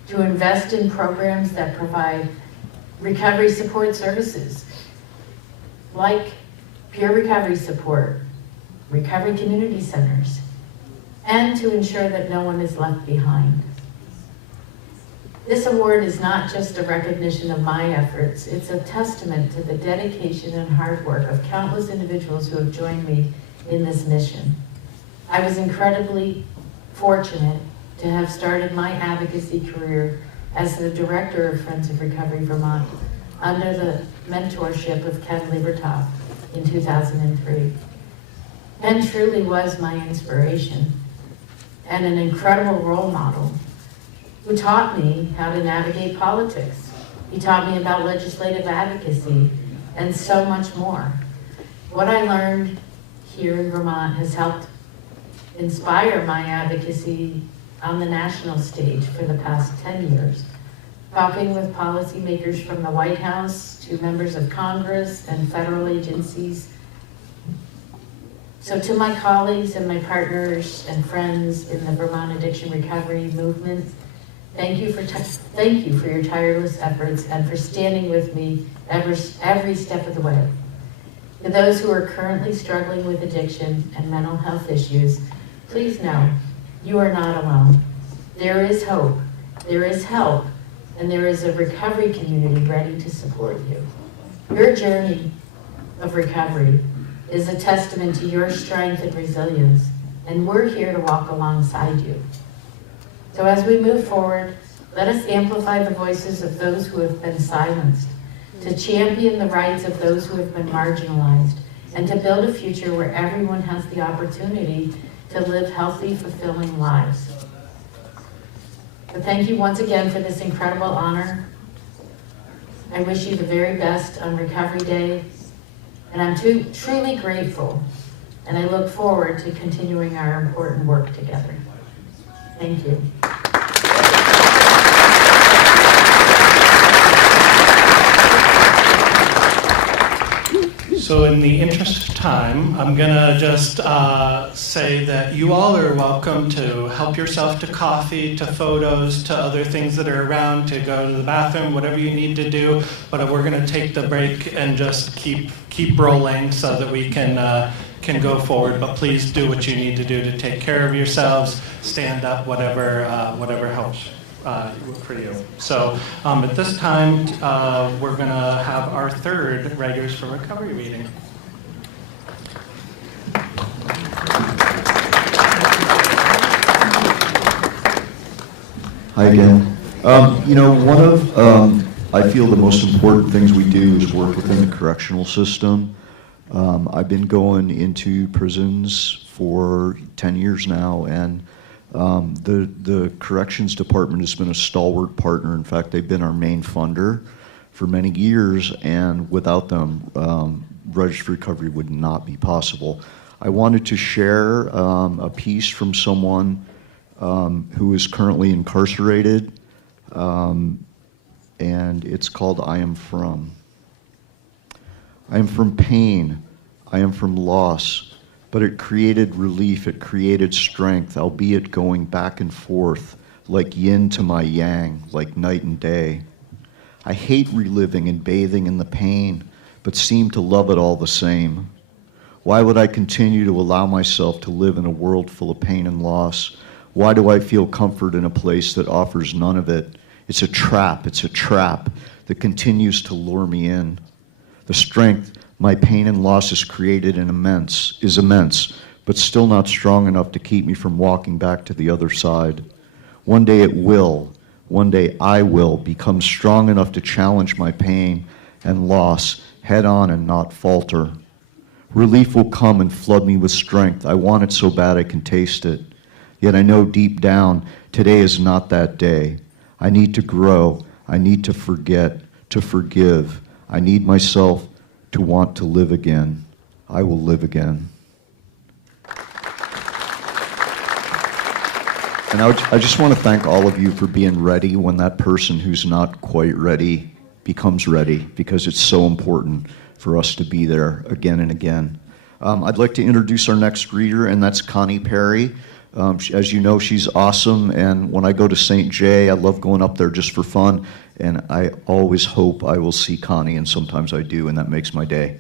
to invest in programs that provide recovery support services, like peer recovery support, recovery community centers, and to ensure that no one is left behind. This award is not just a recognition of my efforts, it's a testament to the dedication and hard work of countless individuals who have joined me in this mission. I was incredibly fortunate to have started my advocacy career as the director of Friends of Recovery Vermont under the mentorship of Ken Libertoff in 2003. Ken truly was my inspiration and an incredible role model who taught me how to navigate politics. He taught me about legislative advocacy and so much more. What I learned here in Vermont has helped inspire my advocacy on the national stage for the past 10 years, talking with policymakers from the White House to members of Congress and federal agencies. So to my colleagues and my partners and friends in the Vermont Addiction Recovery Movement, thank you for your tireless efforts and for standing with me every step of the way. To those who are currently struggling with addiction and mental health issues, please know you are not alone. There is hope, there is help, and there is a recovery community ready to support you. Your journey of recovery is a testament to your strength and resilience, and we're here to walk alongside you. So as we move forward, let us amplify the voices of those who have been silenced, to champion the rights of those who have been marginalized, and to build a future where everyone has the opportunity to live healthy, fulfilling lives. So thank you once again for this incredible honor. I wish you the very best on Recovery Day, and I'm truly grateful, and I look forward to continuing our important work together. Thank you. So in the interest of time, I'm gonna just say that you all are welcome to help yourself to coffee, to photos, to other things that are around, to go to the bathroom, whatever you need to do. But we're gonna take the break and just keep rolling so that we can go forward. But please do what you need to do to take care of yourselves, stand up, whatever helps for you. So at this time, we're going to have our third Writers for Recovery meeting. Hi again. One of, I feel the most important things we do is work within the correctional system. I've been going into prisons for 10 years now, and the corrections department has been a stalwart partner. In fact, they've been our main funder for many years, and without them, Writers for Recovery would not be possible. I wanted to share a piece from someone who is currently incarcerated, and it's called I Am From. I am from pain, I am from loss, but it created relief, it created strength, albeit going back and forth, like yin to my yang, like night and day. I hate reliving and bathing in the pain, but seem to love it all the same. Why would I continue to allow myself to live in a world full of pain and loss? Why do I feel comfort in a place that offers none of it? It's a trap that continues to lure me in. The strength my pain and loss has created is immense, but still not strong enough to keep me from walking back to the other side. One day it will, one day I will become strong enough to challenge my pain and loss head on and not falter. Relief will come and flood me with strength. I want it so bad I can taste it. Yet I know deep down today is not that day. I need to grow. I need to forget, to forgive. I need myself to want to live again. I will live again. And I just want to thank all of you for being ready when that person who's not quite ready becomes ready, because it's so important for us to be there again and again. I'd like to introduce our next reader, and that's Connie Perry. As you know, she's awesome, and when I go to St. J, I love going up there just for fun, and I always hope I will see Connie, and sometimes I do, and that makes my day.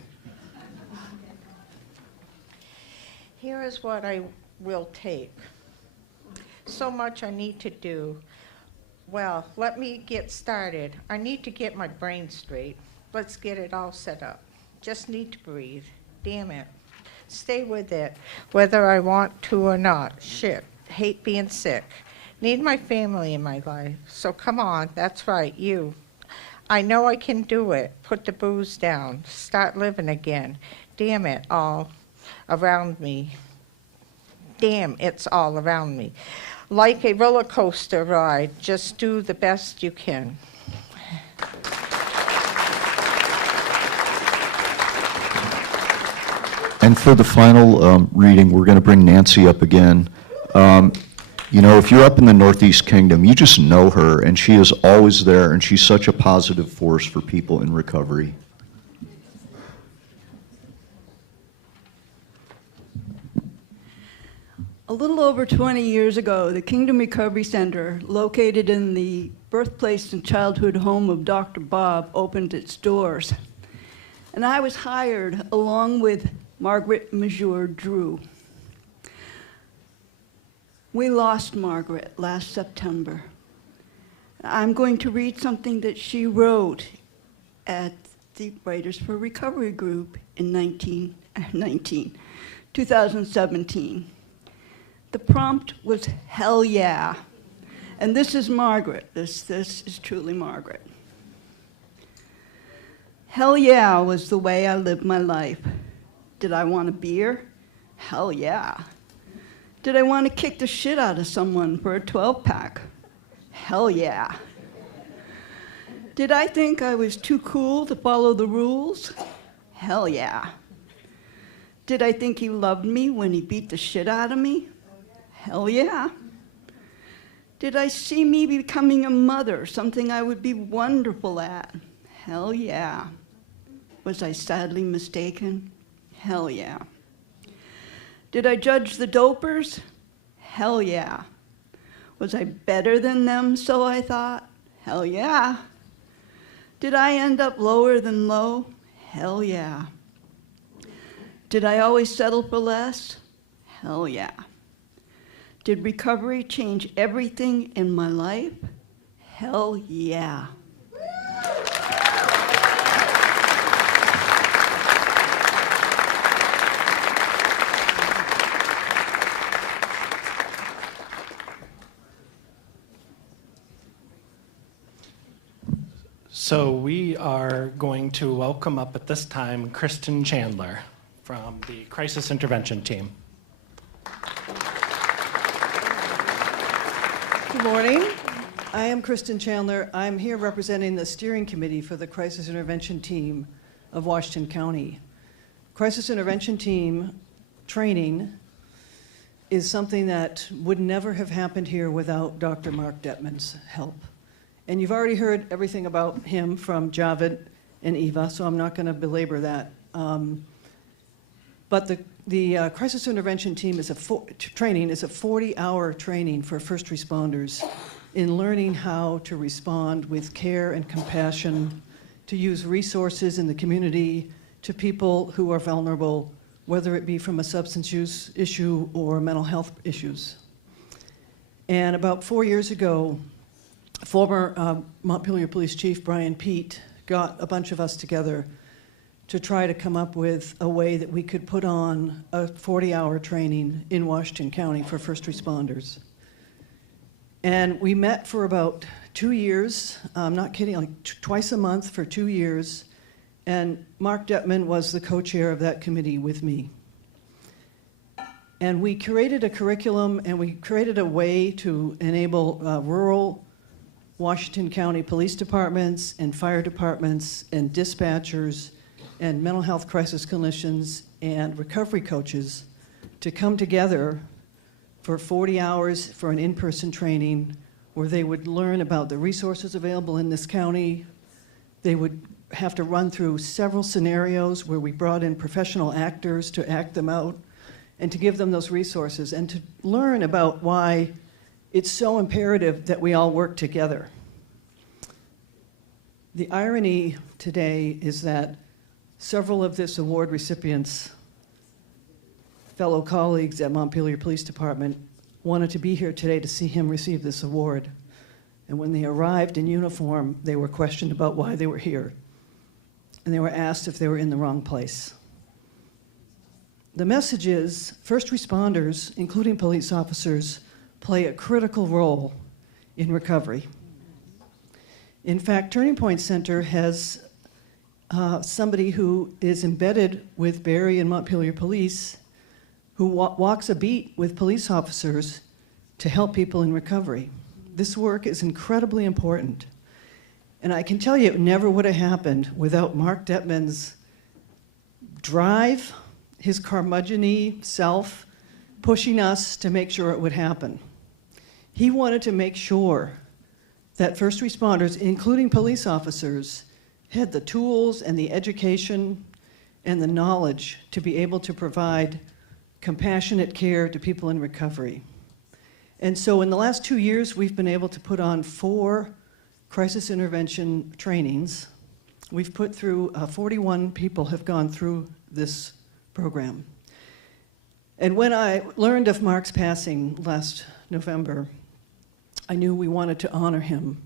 Here is what I will take. So much I need to do. Well, let me get started. I need to get my brain straight. Let's get it all set up. Just need to breathe. Damn it. Stay with it, whether I want to or not. Shit. Hate being sick. Need my family in my life. So come on, that's right, you. I know I can do it. Put the booze down. Start living again. Damn it, all around me. Damn, it's all around me. Like a roller coaster ride, just do the best you can. And for the final reading, we're going to bring Nancy up again. You know, if you're up in the Northeast Kingdom, you just know her, and she is always there, and she's such a positive force for people in recovery. A little over 20 years ago, the Kingdom Recovery Center, located in the birthplace and childhood home of Dr. Bob, opened its doors. And I was hired along with Margaret Major Drew. We lost Margaret last September. I'm going to read something that she wrote at the Writers for Recovery group in 2017. The prompt was, hell yeah. And this is Margaret. This is truly Margaret. Hell yeah was the way I lived my life. Did I want a beer? Hell yeah. Did I want to kick the shit out of someone for a 12-pack? Hell yeah. Did I think I was too cool to follow the rules? Hell yeah. Did I think he loved me when he beat the shit out of me? Hell yeah. Did I see me becoming a mother, something I would be wonderful at? Hell yeah. Was I sadly mistaken? Hell yeah. Did I judge the dopers? Hell yeah. Was I better than them, so I thought? Hell yeah. Did I end up lower than low? Hell yeah. Did I always settle for less? Hell yeah. Did recovery change everything in my life? Hell yeah. So we are going to welcome up at this time Kristen Chandler from the Crisis Intervention Team. Good morning. I am Kristen Chandler. I'm here representing the steering committee for the Crisis Intervention Team of Washington County. Crisis Intervention Team training is something that would never have happened here without Dr. Mark Detman's help. And you've already heard everything about him from Javed and Eva, so I'm not going to belabor that. But the Crisis Intervention Team is training is a 40-hour training for first responders in learning how to respond with care and compassion, to use resources in the community to people who are vulnerable, whether it be from a substance use issue or mental health issues. And about 4 years ago, former Montpelier Police Chief Brian Peet got a bunch of us together to try to come up with a way that we could put on a 40-hour training in Washington County for first responders. And we met for about 2 years, I'm not kidding, like twice a month for 2 years, and Mark Detman was the co-chair of that committee with me. And we created a curriculum and we created a way to enable rural Washington County police departments and fire departments and dispatchers and mental health crisis clinicians and recovery coaches to come together for 40 hours for an in-person training where they would learn about the resources available in this county. They would have to run through several scenarios where we brought in professional actors to act them out and to give them those resources and to learn about why it's so imperative that we all work together. The irony today is that several of this award recipients, fellow colleagues at Montpelier Police Department, wanted to be here today to see him receive this award. And when they arrived in uniform, they were questioned about why they were here. And they were asked if they were in the wrong place. The message is first responders, including police officers, play a critical role in recovery. In fact, Turning Point Center has somebody who is embedded with Barry and Montpelier Police who walks a beat with police officers to help people in recovery. This work is incredibly important. And I can tell you it never would have happened without Mark Detman's drive, his curmudgeon-y self, pushing us to make sure it would happen. He wanted to make sure that first responders, including police officers, had the tools and the education and the knowledge to be able to provide compassionate care to people in recovery. And so in the last 2 years, we've been able to put on 4 crisis intervention trainings. We've put through, 41 people have gone through this program. And when I learned of Mark's passing last November, I knew we wanted to honor him.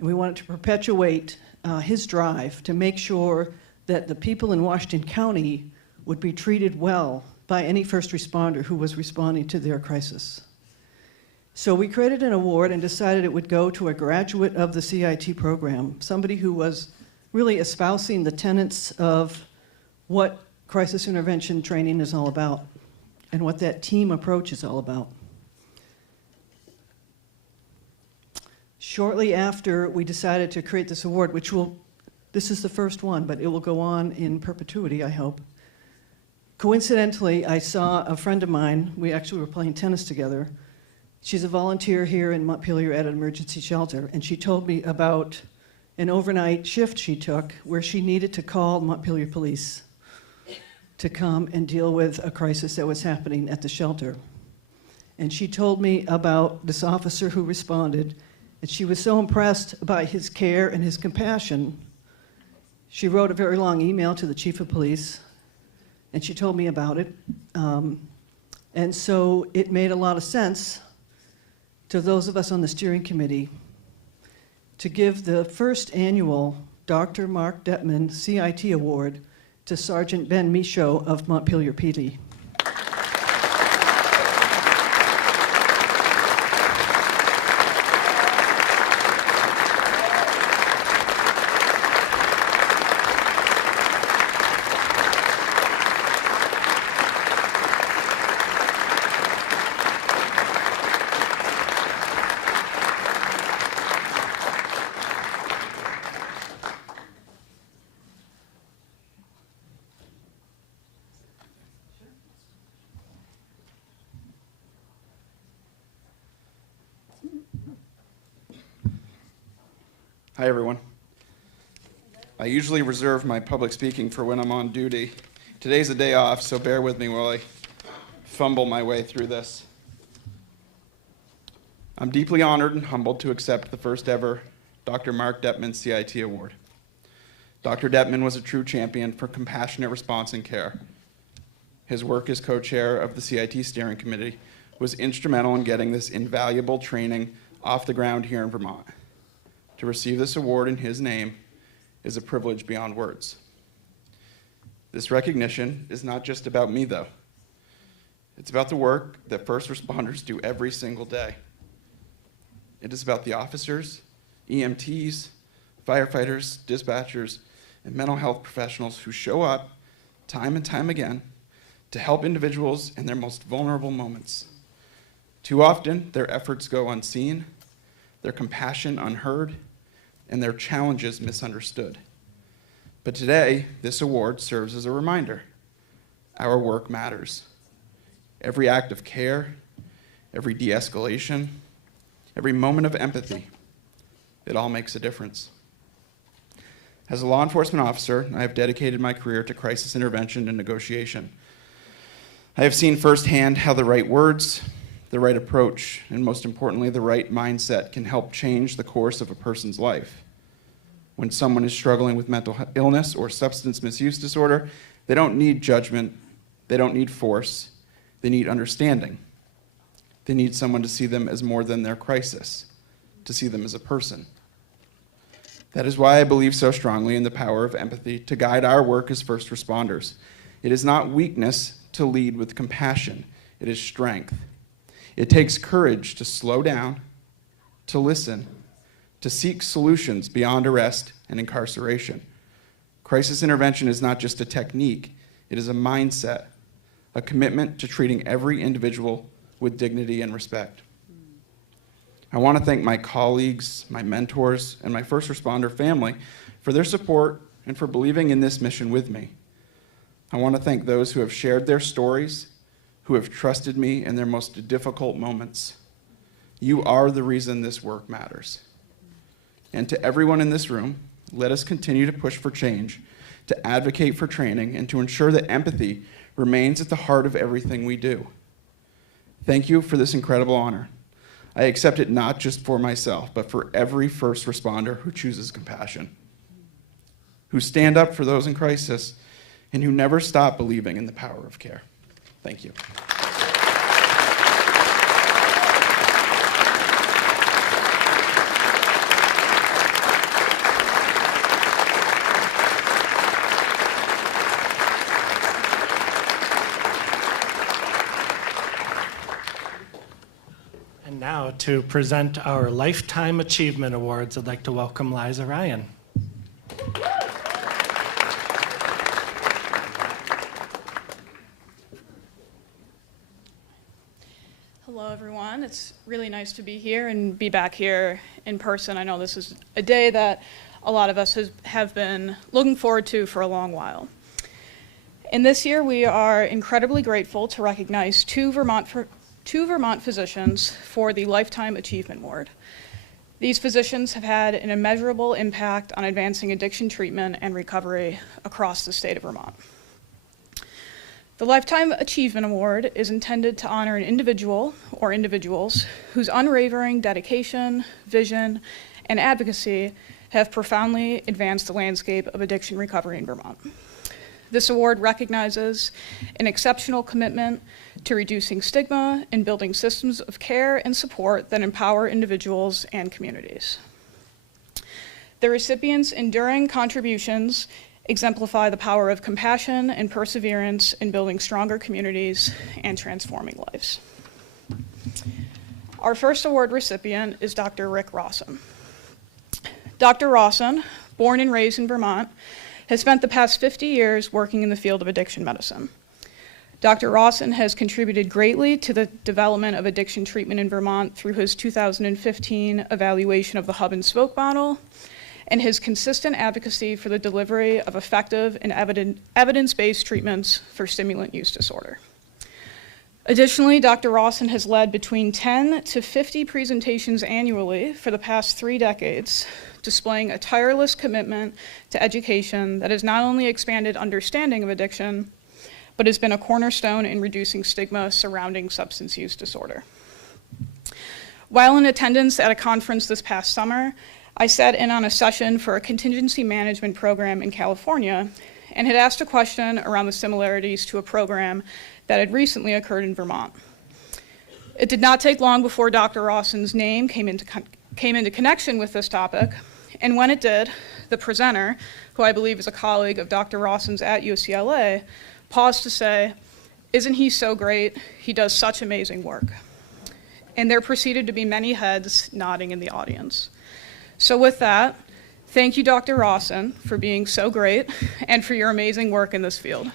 And we wanted to perpetuate his drive to make sure that the people in Washington County would be treated well by any first responder who was responding to their crisis. So we created an award and decided it would go to a graduate of the CIT program, somebody who was really espousing the tenets of what crisis intervention training is all about and what that team approach is all about. Shortly after we decided to create this award, this is the first one, but it will go on in perpetuity, I hope. Coincidentally, I saw a friend of mine, we actually were playing tennis together. She's a volunteer here in Montpelier at an emergency shelter, and she told me about an overnight shift she took where she needed to call Montpelier Police to come and deal with a crisis that was happening at the shelter. And she told me about this officer who responded, and she was so impressed by his care and his compassion, she wrote a very long email to the chief of police, and she told me about it. And so it made a lot of sense to those of us on the steering committee to give the first annual Dr. Mark Detman CIT Award to Sergeant Ben Michaud of Montpelier PD. Hi, everyone. I usually reserve my public speaking for when I'm on duty. Today's a day off, so bear with me while I fumble my way through this. I'm deeply honored and humbled to accept the first ever Dr. Mark Dettman CIT Award. Dr. Dettman was a true champion for compassionate response and care. His work as co-chair of the CIT Steering Committee was instrumental in getting this invaluable training off the ground here in Vermont. To receive this award in his name is a privilege beyond words. This recognition is not just about me, though. It's about the work that first responders do every single day. It is about the officers, EMTs, firefighters, dispatchers, and mental health professionals who show up time and time again to help individuals in their most vulnerable moments. Too often, their efforts go unseen, their compassion unheard, and their challenges misunderstood. But today, this award serves as a reminder. Our work matters. Every act of care, every de-escalation, every moment of empathy, it all makes a difference. As a law enforcement officer, I have dedicated my career to crisis intervention and negotiation. I have seen firsthand how the right words, the right approach, and most importantly, the right mindset can help change the course of a person's life. When someone is struggling with mental illness or substance misuse disorder, they don't need judgment, they don't need force, they need understanding. They need someone to see them as more than their crisis, to see them as a person. That is why I believe so strongly in the power of empathy to guide our work as first responders. It is not weakness to lead with compassion, it is strength. It takes courage to slow down, to listen, to seek solutions beyond arrest and incarceration. Crisis intervention is not just a technique, it is a mindset, a commitment to treating every individual with dignity and respect. I want to thank my colleagues, my mentors, and my first responder family for their support and for believing in this mission with me. I want to thank those who have shared their stories, who have trusted me in their most difficult moments. You are the reason this work matters. And to everyone in this room, let us continue to push for change, to advocate for training, and to ensure that empathy remains at the heart of everything we do. Thank you for this incredible honor. I accept it not just for myself, but for every first responder who chooses compassion, who stand up for those in crisis, and who never stop believing in the power of care. Thank you. And now to present our Lifetime Achievement Awards, I'd like to welcome Liza Ryan. Hello, everyone. It's really nice to be here and be back here in person. I know this is a day that a lot of us have been looking forward to for a long while. And this year, we are incredibly grateful to recognize two Vermont physicians for the Lifetime Achievement Award. These physicians have had an immeasurable impact on advancing addiction treatment and recovery across the state of Vermont. The Lifetime Achievement Award is intended to honor an individual or individuals whose unwavering dedication, vision, and advocacy have profoundly advanced the landscape of addiction recovery in Vermont. This award recognizes an exceptional commitment to reducing stigma and building systems of care and support that empower individuals and communities. The recipients' enduring contributions exemplify the power of compassion and perseverance in building stronger communities and transforming lives. Our first award recipient is Dr. Rick Rawson. Dr. Rawson, born and raised in Vermont, has spent the past 50 years working in the field of addiction medicine. Dr. Rawson has contributed greatly to the development of addiction treatment in Vermont through his 2015 evaluation of the hub and spoke model and his consistent advocacy for the delivery of effective and evidence-based treatments for stimulant use disorder. Additionally, Dr. Rawson has led between 10 to 50 presentations annually for the past 3 decades, displaying a tireless commitment to education that has not only expanded understanding of addiction, but has been a cornerstone in reducing stigma surrounding substance use disorder. While in attendance at a conference this past summer, I sat in on a session for a contingency management program in California and had asked a question around the similarities to a program that had recently occurred in Vermont. It did not take long before Dr. Rawson's name came into connection with this topic, and when it did, the presenter, who I believe is a colleague of Dr. Rawson's at UCLA, paused to say, "Isn't he so great? He does such amazing work." And there proceeded to be many heads nodding in the audience. So with that, thank you, Dr. Rawson, for being so great and for your amazing work in this field.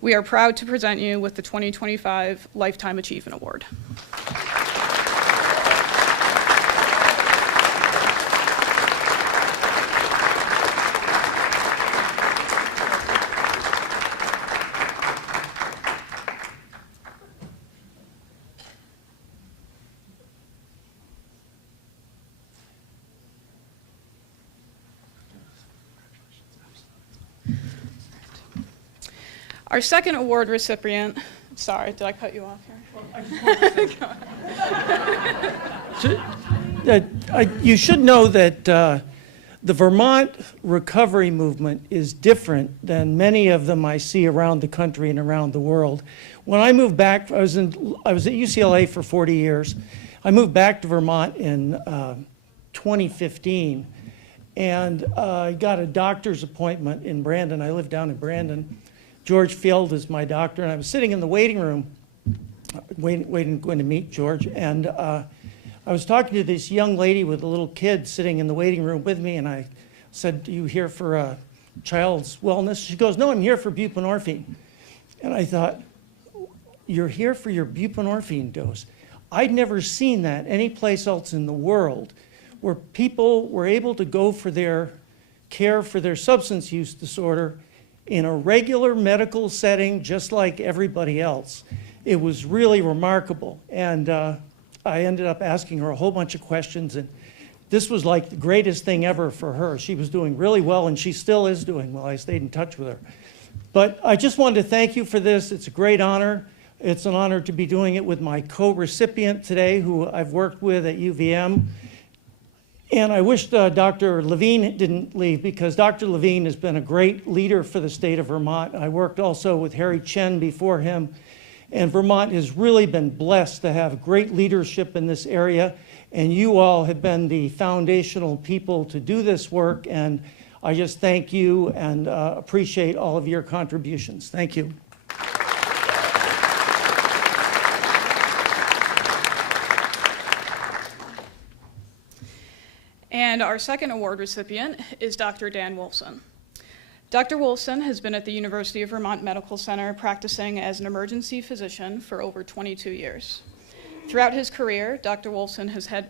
We are proud to present you with the 2025 Lifetime Achievement Award. Our second award recipient, sorry, did I cut you off here? You should know that the Vermont recovery movement is different than many of them I see around the country and around the world. When I moved back, I was at UCLA for 40 years. I moved back to Vermont in 2015, and I got a doctor's appointment in Brandon. I live down in Brandon. George Field is my doctor, and I was sitting in the waiting room, going to meet George, and I was talking to this young lady with a little kid sitting in the waiting room with me, and I said, "Do you here for a child's wellness?" She goes, "No, I'm here for buprenorphine." And I thought, "You're here for your buprenorphine dose?" I'd never seen that anyplace else in the world, where people were able to go for their care for their substance use disorder in a regular medical setting, just like everybody else. It was really remarkable. And I ended up asking her a whole bunch of questions, and this was like the greatest thing ever for her. She was doing really well, and she still is doing well. I stayed in touch with her. But I just wanted to thank you for this. It's a great honor. It's an honor to be doing it with my co-recipient today, who I've worked with at UVM. And I wish Dr. Levine didn't leave, because Dr. Levine has been a great leader for the state of Vermont. I worked also with Harry Chen before him. And Vermont has really been blessed to have great leadership in this area. And you all have been the foundational people to do this work. And I just thank you and appreciate all of your contributions. Thank you. And our second award recipient is Dr. Dan Wolfson. Dr. Wolfson has been at the University of Vermont Medical Center practicing as an emergency physician for over 22 years. Throughout his career, Dr. Wolfson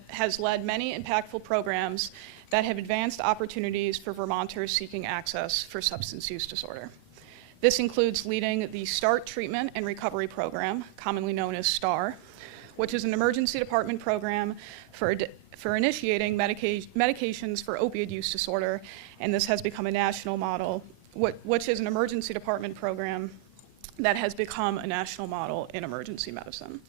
has led many impactful programs that have advanced opportunities for Vermonters seeking access for substance use disorder. This includes leading the START Treatment and Recovery Program, commonly known as STAR, which is an emergency department program for initiating medications for opioid use disorder, and this has become a national model, which is an emergency department program that has become a national model in emergency medicine.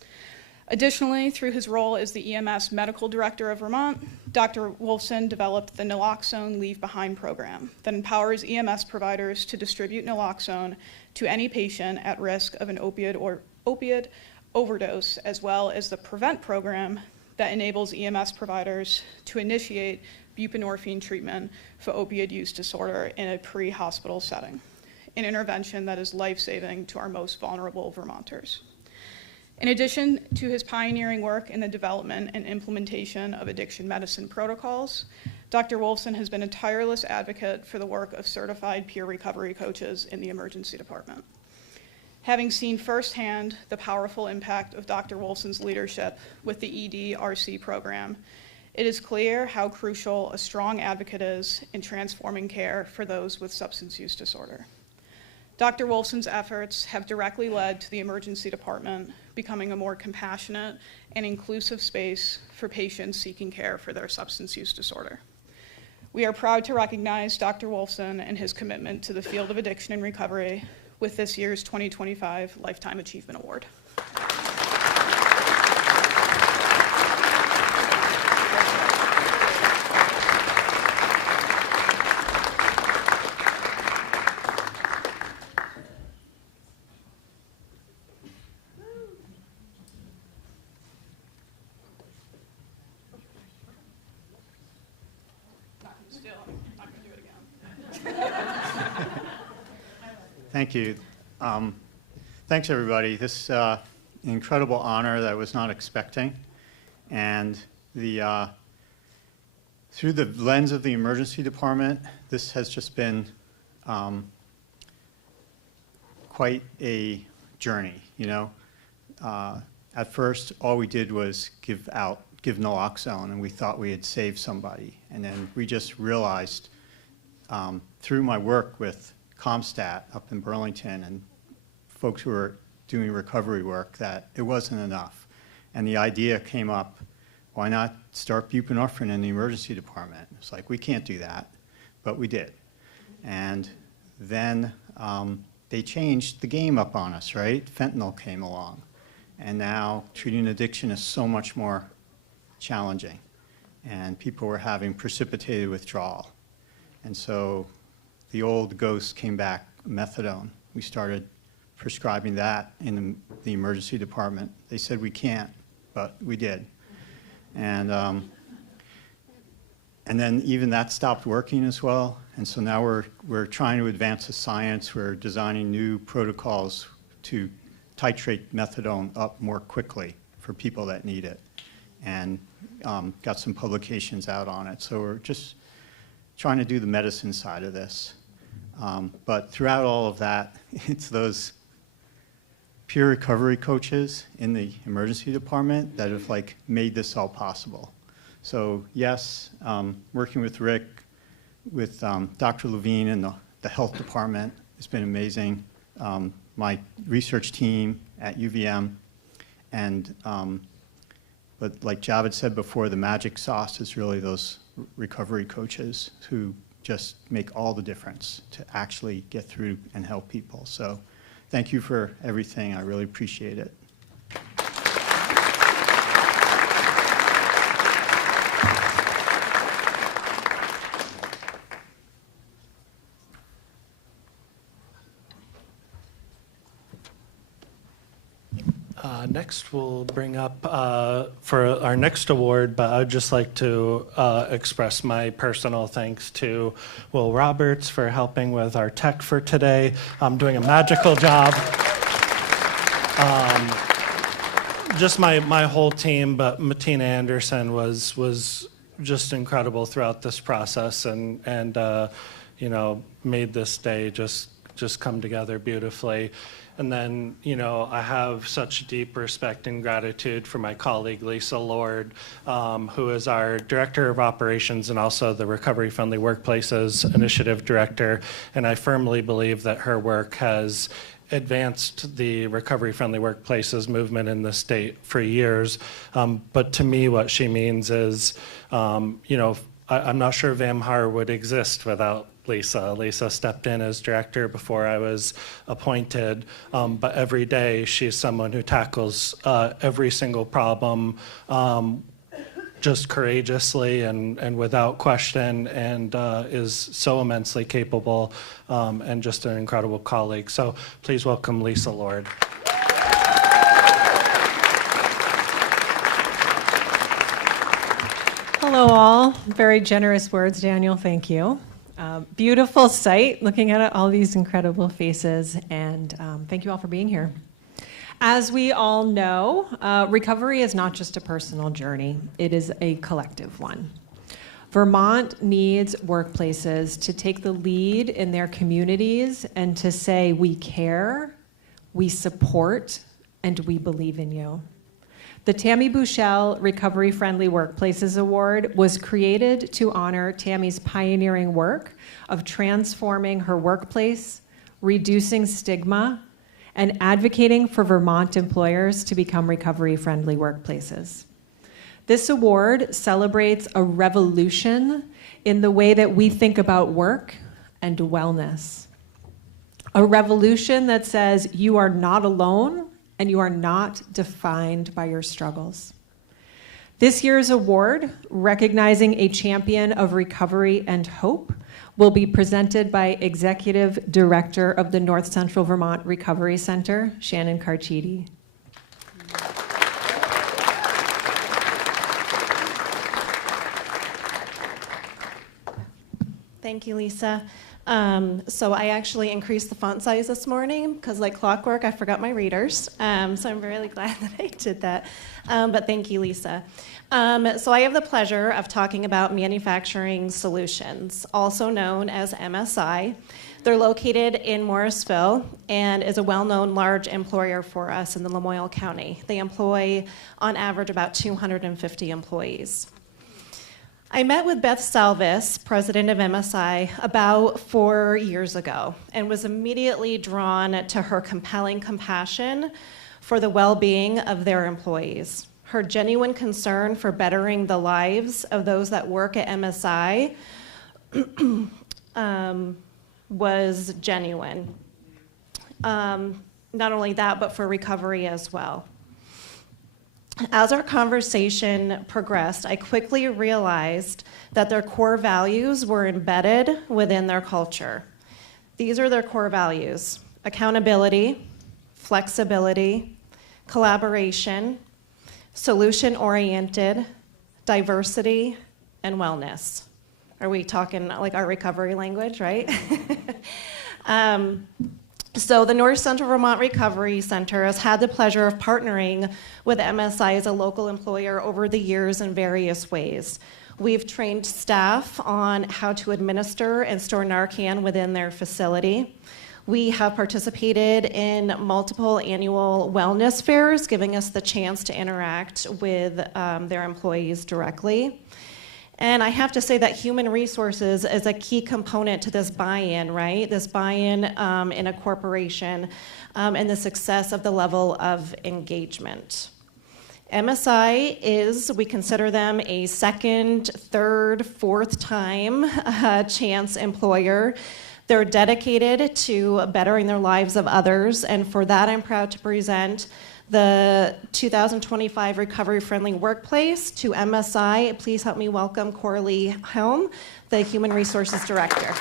Additionally, through his role as the EMS Medical Director of Vermont, Dr. Wolfson developed the Naloxone Leave Behind program that empowers EMS providers to distribute naloxone to any patient at risk of an opioid overdose, as well as the PREVENT program that enables EMS providers to initiate buprenorphine treatment for opioid use disorder in a pre-hospital setting, an intervention that is life-saving to our most vulnerable Vermonters. In addition to his pioneering work in the development and implementation of addiction medicine protocols, Dr. Wolfson has been a tireless advocate for the work of certified peer recovery coaches in the emergency department. Having seen firsthand the powerful impact of Dr. Wolfson's leadership with the ED-RC program, it is clear how crucial a strong advocate is in transforming care for those with substance use disorder. Dr. Wolfson's efforts have directly led to the emergency department becoming a more compassionate and inclusive space for patients seeking care for their substance use disorder. We are proud to recognize Dr. Wolfson and his commitment to the field of addiction and recovery with this year's 2025 Lifetime Achievement Award. Thank you. Thanks, everybody. This incredible honor that I was not expecting. And through the lens of the emergency department, this has just been quite a journey, you know. At first, all we did was give naloxone, and we thought we had saved somebody. And then we just realized through my work with CompStat up in Burlington and folks who were doing recovery work that it wasn't enough. And the idea came up, why not start buprenorphine in the emergency department? It's like, we can't do that, but we did. And then they changed the game up on us, right? Fentanyl came along. And now treating addiction is so much more challenging. And people were having precipitated withdrawal. And so the old ghost came back, methadone. We started prescribing that in the emergency department. They said we can't, but we did. And then even that stopped working as well. And so now we're trying to advance the science. We're designing new protocols to titrate methadone up more quickly for people that need it. And got some publications out on it. So we're just trying to do the medicine side of this. But throughout all of that, it's those peer recovery coaches in the emergency department that have like made this all possible. So yes, working with Rick, with Dr. Levine and the health department has been amazing. My research team at UVM, and but like Javed said before, the magic sauce is really those recovery coaches who just make all the difference to actually get through and help people. So thank you for everything. I really appreciate it. Next, we'll bring up for our next award, but I'd just like to express my personal thanks to Will Roberts for helping with our tech for today, doing a magical job. Just my whole team, but Matina Anderson was just incredible throughout this process, and you know, made this day just come together beautifully. And then, you know, I have such deep respect and gratitude for my colleague, Lisa Lord, who is our Director of Operations and also the Recovery Friendly Workplaces Initiative Director. And I firmly believe that her work has advanced the Recovery Friendly Workplaces movement in the state for years. But to me, what she means is, you know, I'm not sure VAMHAR would exist without Lisa. Lisa stepped in as director before I was appointed, but every day she's someone who tackles every single problem just courageously and without question, and is so immensely capable and just an incredible colleague. So please welcome Lisa Lord. Hello all. Very generous words, Daniel. Thank you. Beautiful sight, looking at all these incredible faces, and thank you all for being here. As we all know, recovery is not just a personal journey, it is a collective one. Vermont needs workplaces to take the lead in their communities and to say, we care, we support, and we believe in you. The Tammy Bushell Recovery Friendly Workplaces Award was created to honor Tammy's pioneering work of transforming her workplace, reducing stigma, and advocating for Vermont employers to become recovery-friendly workplaces. This award celebrates a revolution in the way that we think about work and wellness. A revolution that says you are not alone and you are not defined by your struggles. This year's award, recognizing a champion of recovery and hope, will be presented by Executive Director of the North Central Vermont Recovery Center, Shannon Carchidi. Thank you, Lisa. So I actually increased the font size this morning because, like clockwork, I forgot my readers. So I'm really glad that I did that. But thank you, Lisa. So I have the pleasure of talking about Manufacturing Solutions, also known as MSI. They're located in Morrisville and is a well-known large employer for us in the Lamoille County. They employ, on average, about 250 employees. I met with Beth Salvis, president of MSI, about 4 years ago and was immediately drawn to her compelling compassion for the well-being of their employees. Her genuine concern for bettering the lives of those that work at MSI was genuine. Not only that, but for recovery as well. As our conversation progressed, I quickly realized that their core values were embedded within their culture. These are their core values: accountability, flexibility, collaboration, solution-oriented, diversity, and wellness. Are we talking like our recovery language, right? So the North Central Vermont Recovery Center has had the pleasure of partnering with MSI as a local employer over the years in various ways. We've trained staff on how to administer and store Narcan within their facility. We have participated in multiple annual wellness fairs, giving us the chance to interact with their employees directly. And I have to say that human resources is a key component to this buy-in, right? This buy-in in a corporation and the success of the level of engagement. MSI is, we consider them a second, third, fourth time chance employer. They're dedicated to bettering their lives of others, and for that I'm proud to present the 2025 Recovery Friendly Workplace to MSI. Please help me welcome Coralie Helm, the Human Resources Director.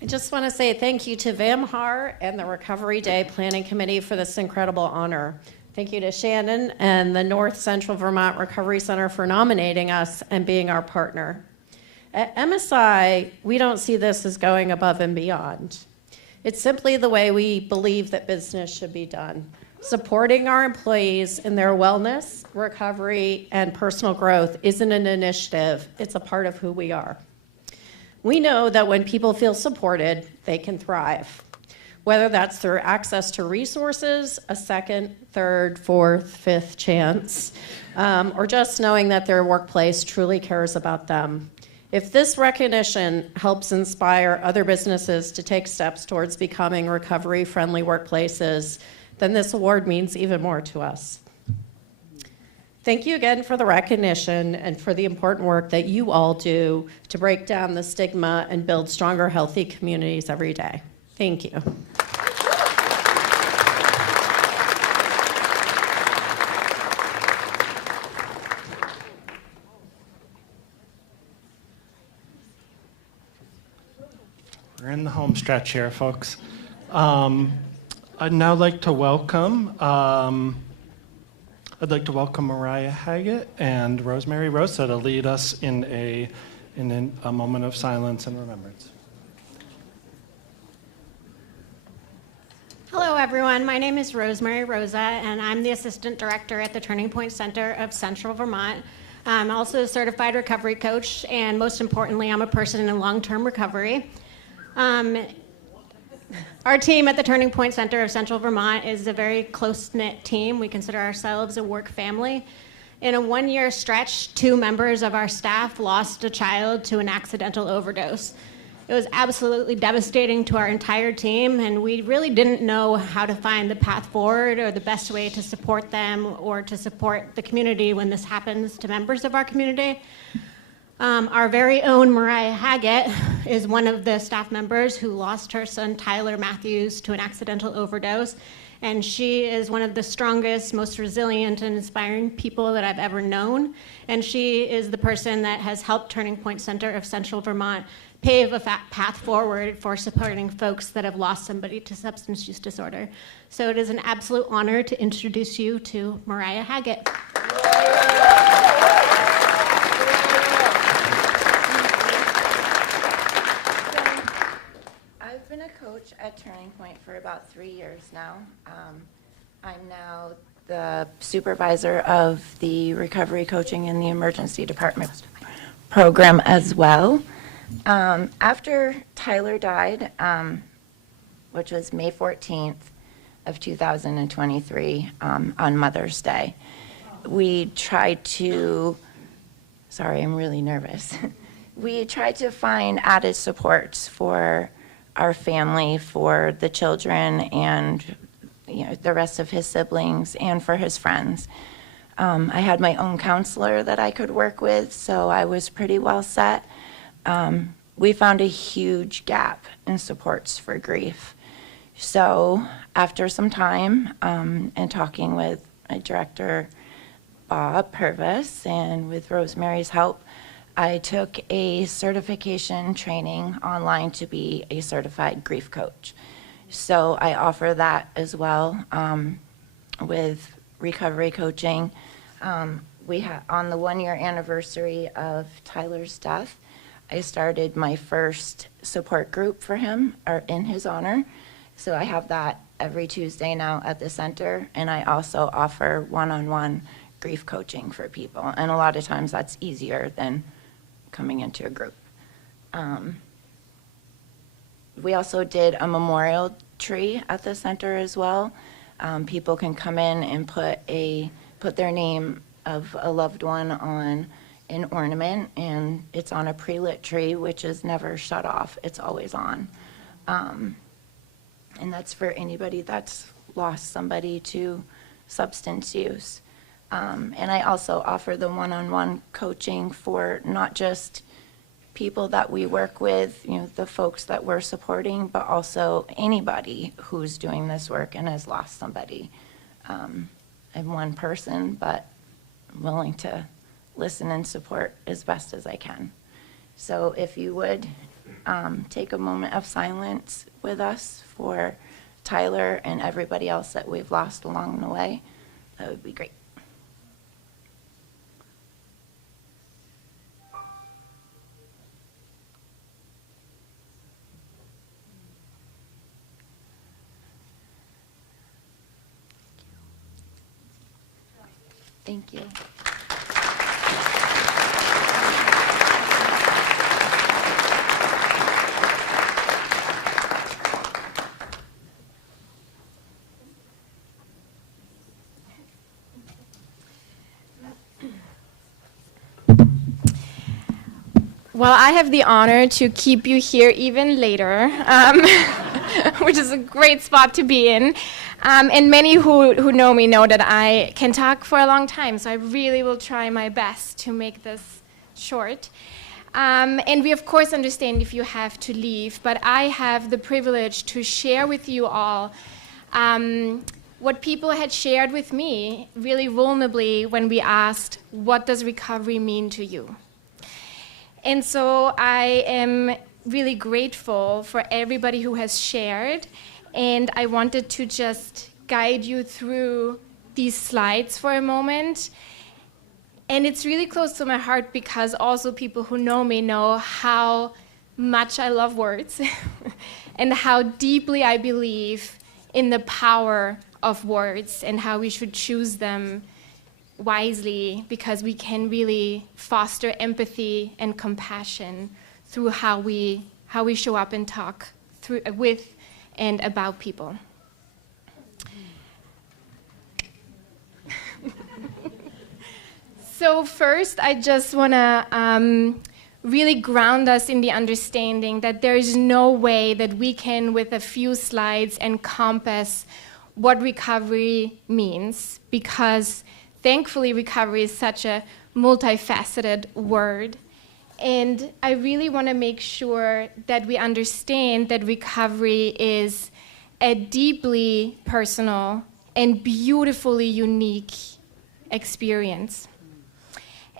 I just want to say thank you to VAMHAR and the Recovery Day Planning Committee for this incredible honor. Thank you to Shannon and the North Central Vermont Recovery Center for nominating us and being our partner. At MSI, we don't see this as going above and beyond. It's simply the way we believe that business should be done. Supporting our employees in their wellness, recovery, and personal growth isn't an initiative, it's a part of who we are. We know that when people feel supported, they can thrive, whether that's through access to resources, a second, third, fourth, fifth chance, or just knowing that their workplace truly cares about them. If this recognition helps inspire other businesses to take steps towards becoming recovery-friendly workplaces, then this award means even more to us. Thank you again for the recognition and for the important work that you all do to break down the stigma and build stronger, healthy communities every day. Thank you. We're in the home stretch here, folks. I'd now like to welcome Mariah Haggett and Rosemary Rosa to lead us in a moment of silence and remembrance. Hello, everyone. My name is Rosemary Rosa, and I'm the Assistant Director at the Turning Point Center of Central Vermont. I'm also a certified recovery coach, and most importantly, I'm a person in long-term recovery. Our team at the Turning Point Center of Central Vermont is a very close-knit team. We consider ourselves a work family. In a one-year stretch, 2 members of our staff lost a child to an accidental overdose. It was absolutely devastating to our entire team, and we really didn't know how to find the path forward or the best way to support them or to support the community when this happens to members of our community. Our very own Mariah Haggett is one of the staff members who lost her son Tyler Matthews to an accidental overdose, and she is one of the strongest, most resilient and inspiring people that I've ever known, and she is the person that has helped Turning Point Center of Central Vermont pave a path forward for supporting folks that have lost somebody to substance use disorder. So it is an absolute honor to introduce you to Mariah Haggett. I've been a coach at Turning Point for about 3 years now. I'm now the supervisor of the recovery coaching in the emergency department program as well. After Tyler died, which was May 14th of 2023, on Mother's Day, we tried to, sorry, I'm really nervous. We tried to find added supports for our family, for the children, and the rest of his siblings, and for his friends. I had my own counselor that I could work with, so I was pretty well set. We found a huge gap in supports for grief. So after some time and talking with my director, Bob Purvis, and with Rosemary's help, I took a certification training online to be a certified grief coach. So I offer that as well with recovery coaching. On the 1-year anniversary of Tyler's death, I started my first support group for him, or in his honor. So I have that every Tuesday now at the center, and I also offer one-on-one grief coaching for people. And a lot of times that's easier than coming into a group. We also did a memorial tree at the center as well. People can come in and put their name of a loved one on an ornament, and it's on a pre-lit tree, which is never shut off. It's always on. And that's for anybody that's lost somebody to substance use. And I also offer the one-on-one coaching for not just people that we work with, the folks that we're supporting, but also anybody who's doing this work and has lost somebody. I'm one person, but I'm willing to listen and support as best as I can. So if you would take a moment of silence with us for Tyler and everybody else that we've lost along the way, that would be great. Thank you. Well, I have the honor to keep you here even later, which is a great spot to be in. And many who know me know that I can talk for a long time, so I really will try my best to make this short. And we, of course, understand if you have to leave, but I have the privilege to share with you all what people had shared with me really vulnerably when we asked, what does recovery mean to you? And so I am really grateful for everybody who has shared, and I wanted to just guide you through these slides for a moment. And it's really close to my heart because also people who know me know how much I love words and how deeply I believe in the power of words and how we should choose them wisely, because we can really foster empathy and compassion through how we show up and talk with and about people. So first, I just want to really ground us in the understanding that there is no way that we can, with a few slides, encompass what recovery means, because thankfully recovery is such a multifaceted word. And I really want to make sure that we understand that recovery is a deeply personal and beautifully unique experience.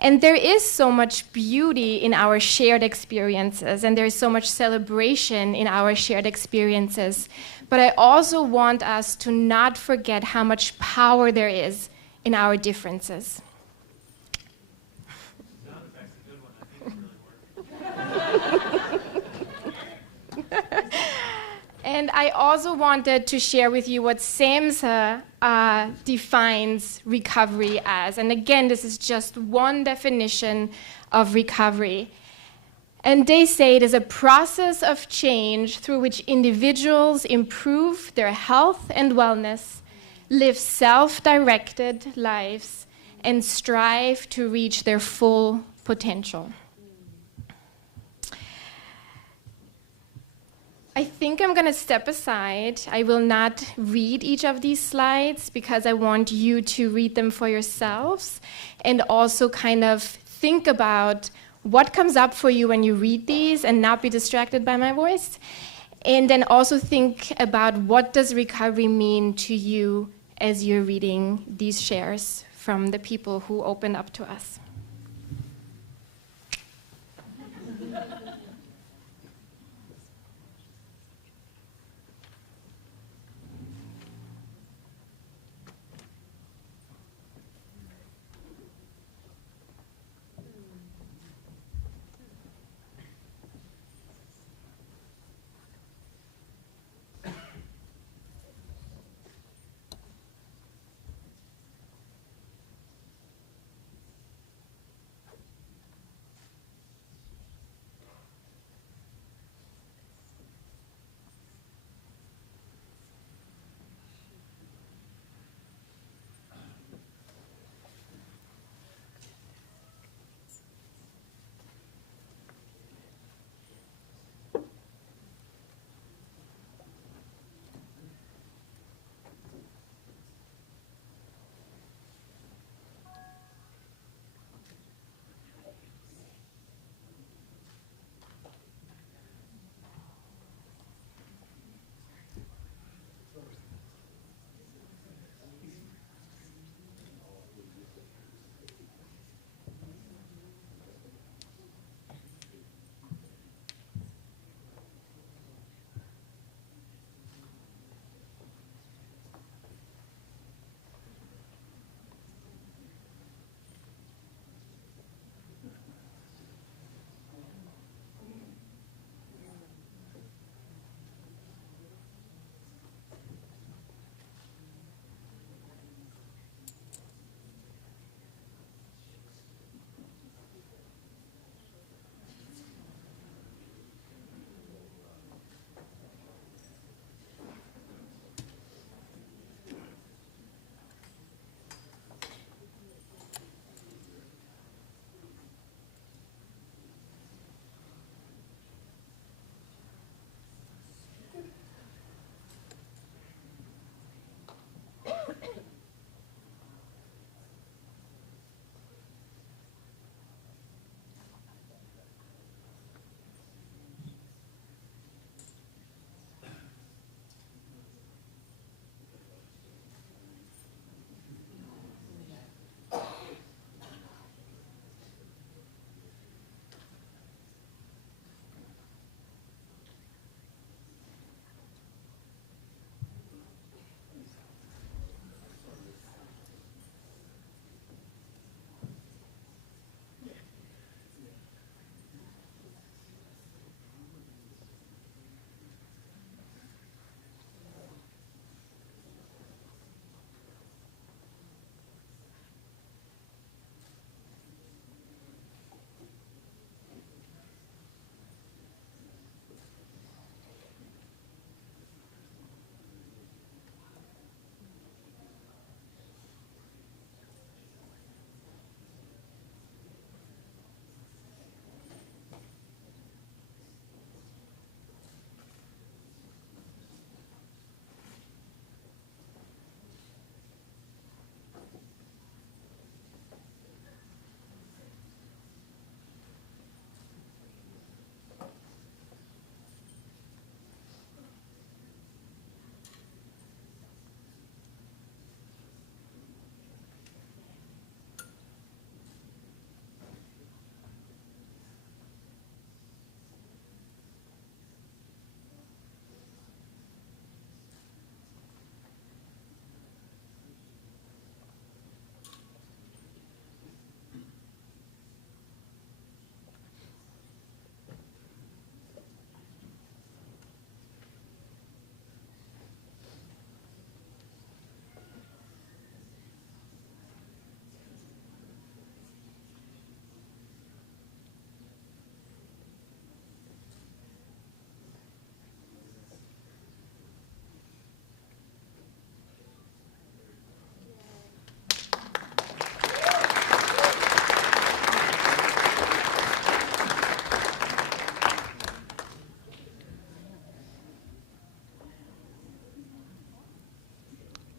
And there is so much beauty in our shared experiences, and there is so much celebration in our shared experiences. But I also want us to not forget how much power there is in our differences. And I also wanted to share with you what SAMHSA defines recovery as. And again, this is just one definition of recovery. And they say it is a process of change through which individuals improve their health and wellness, live self-directed lives, and strive to reach their full potential. I think I'm going to step aside. I will not read each of these slides because I want you to read them for yourselves and also kind of think about what comes up for you when you read these and not be distracted by my voice. And then also think about what does recovery mean to you as you're reading these shares from the people who opened up to us.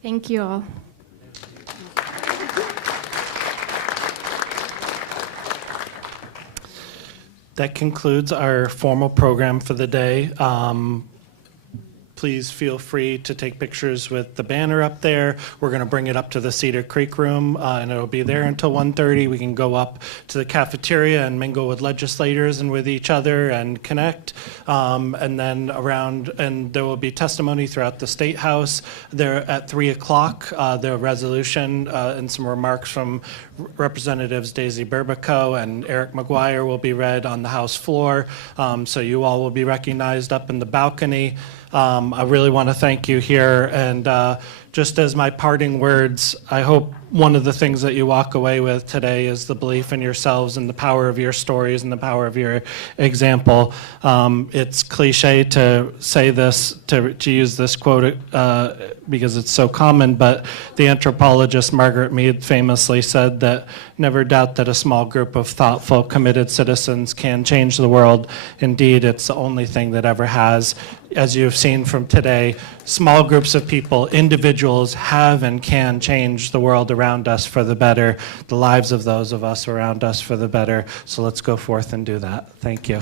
Thank you all. That concludes our formal program for the day. Please feel free to take pictures with the banner up there. We're going to bring it up to the Cedar Creek room, and it'll be there until 1:30. We can go up to the cafeteria and mingle with legislators and with each other and connect. And then and there will be testimony throughout the State House. There at 3 o'clock, the resolution and some remarks from Representatives Daisy Burbico and Eric McGuire will be read on the House floor. So you all will be recognized up in the balcony. I really want to thank you here, and just as my parting words, I hope one of the things that you walk away with today is the belief in yourselves and the power of your stories and the power of your example. It's cliche to say this, to use this quote because it's so common, but the anthropologist Margaret Mead famously said that never doubt that a small group of thoughtful, committed citizens can change the world. Indeed, it's the only thing that ever has. As you've seen from today, small groups of people, individuals, have and can change the world around us for the better, the lives of those of us around us for the better. So let's go forth and do that. Thank you.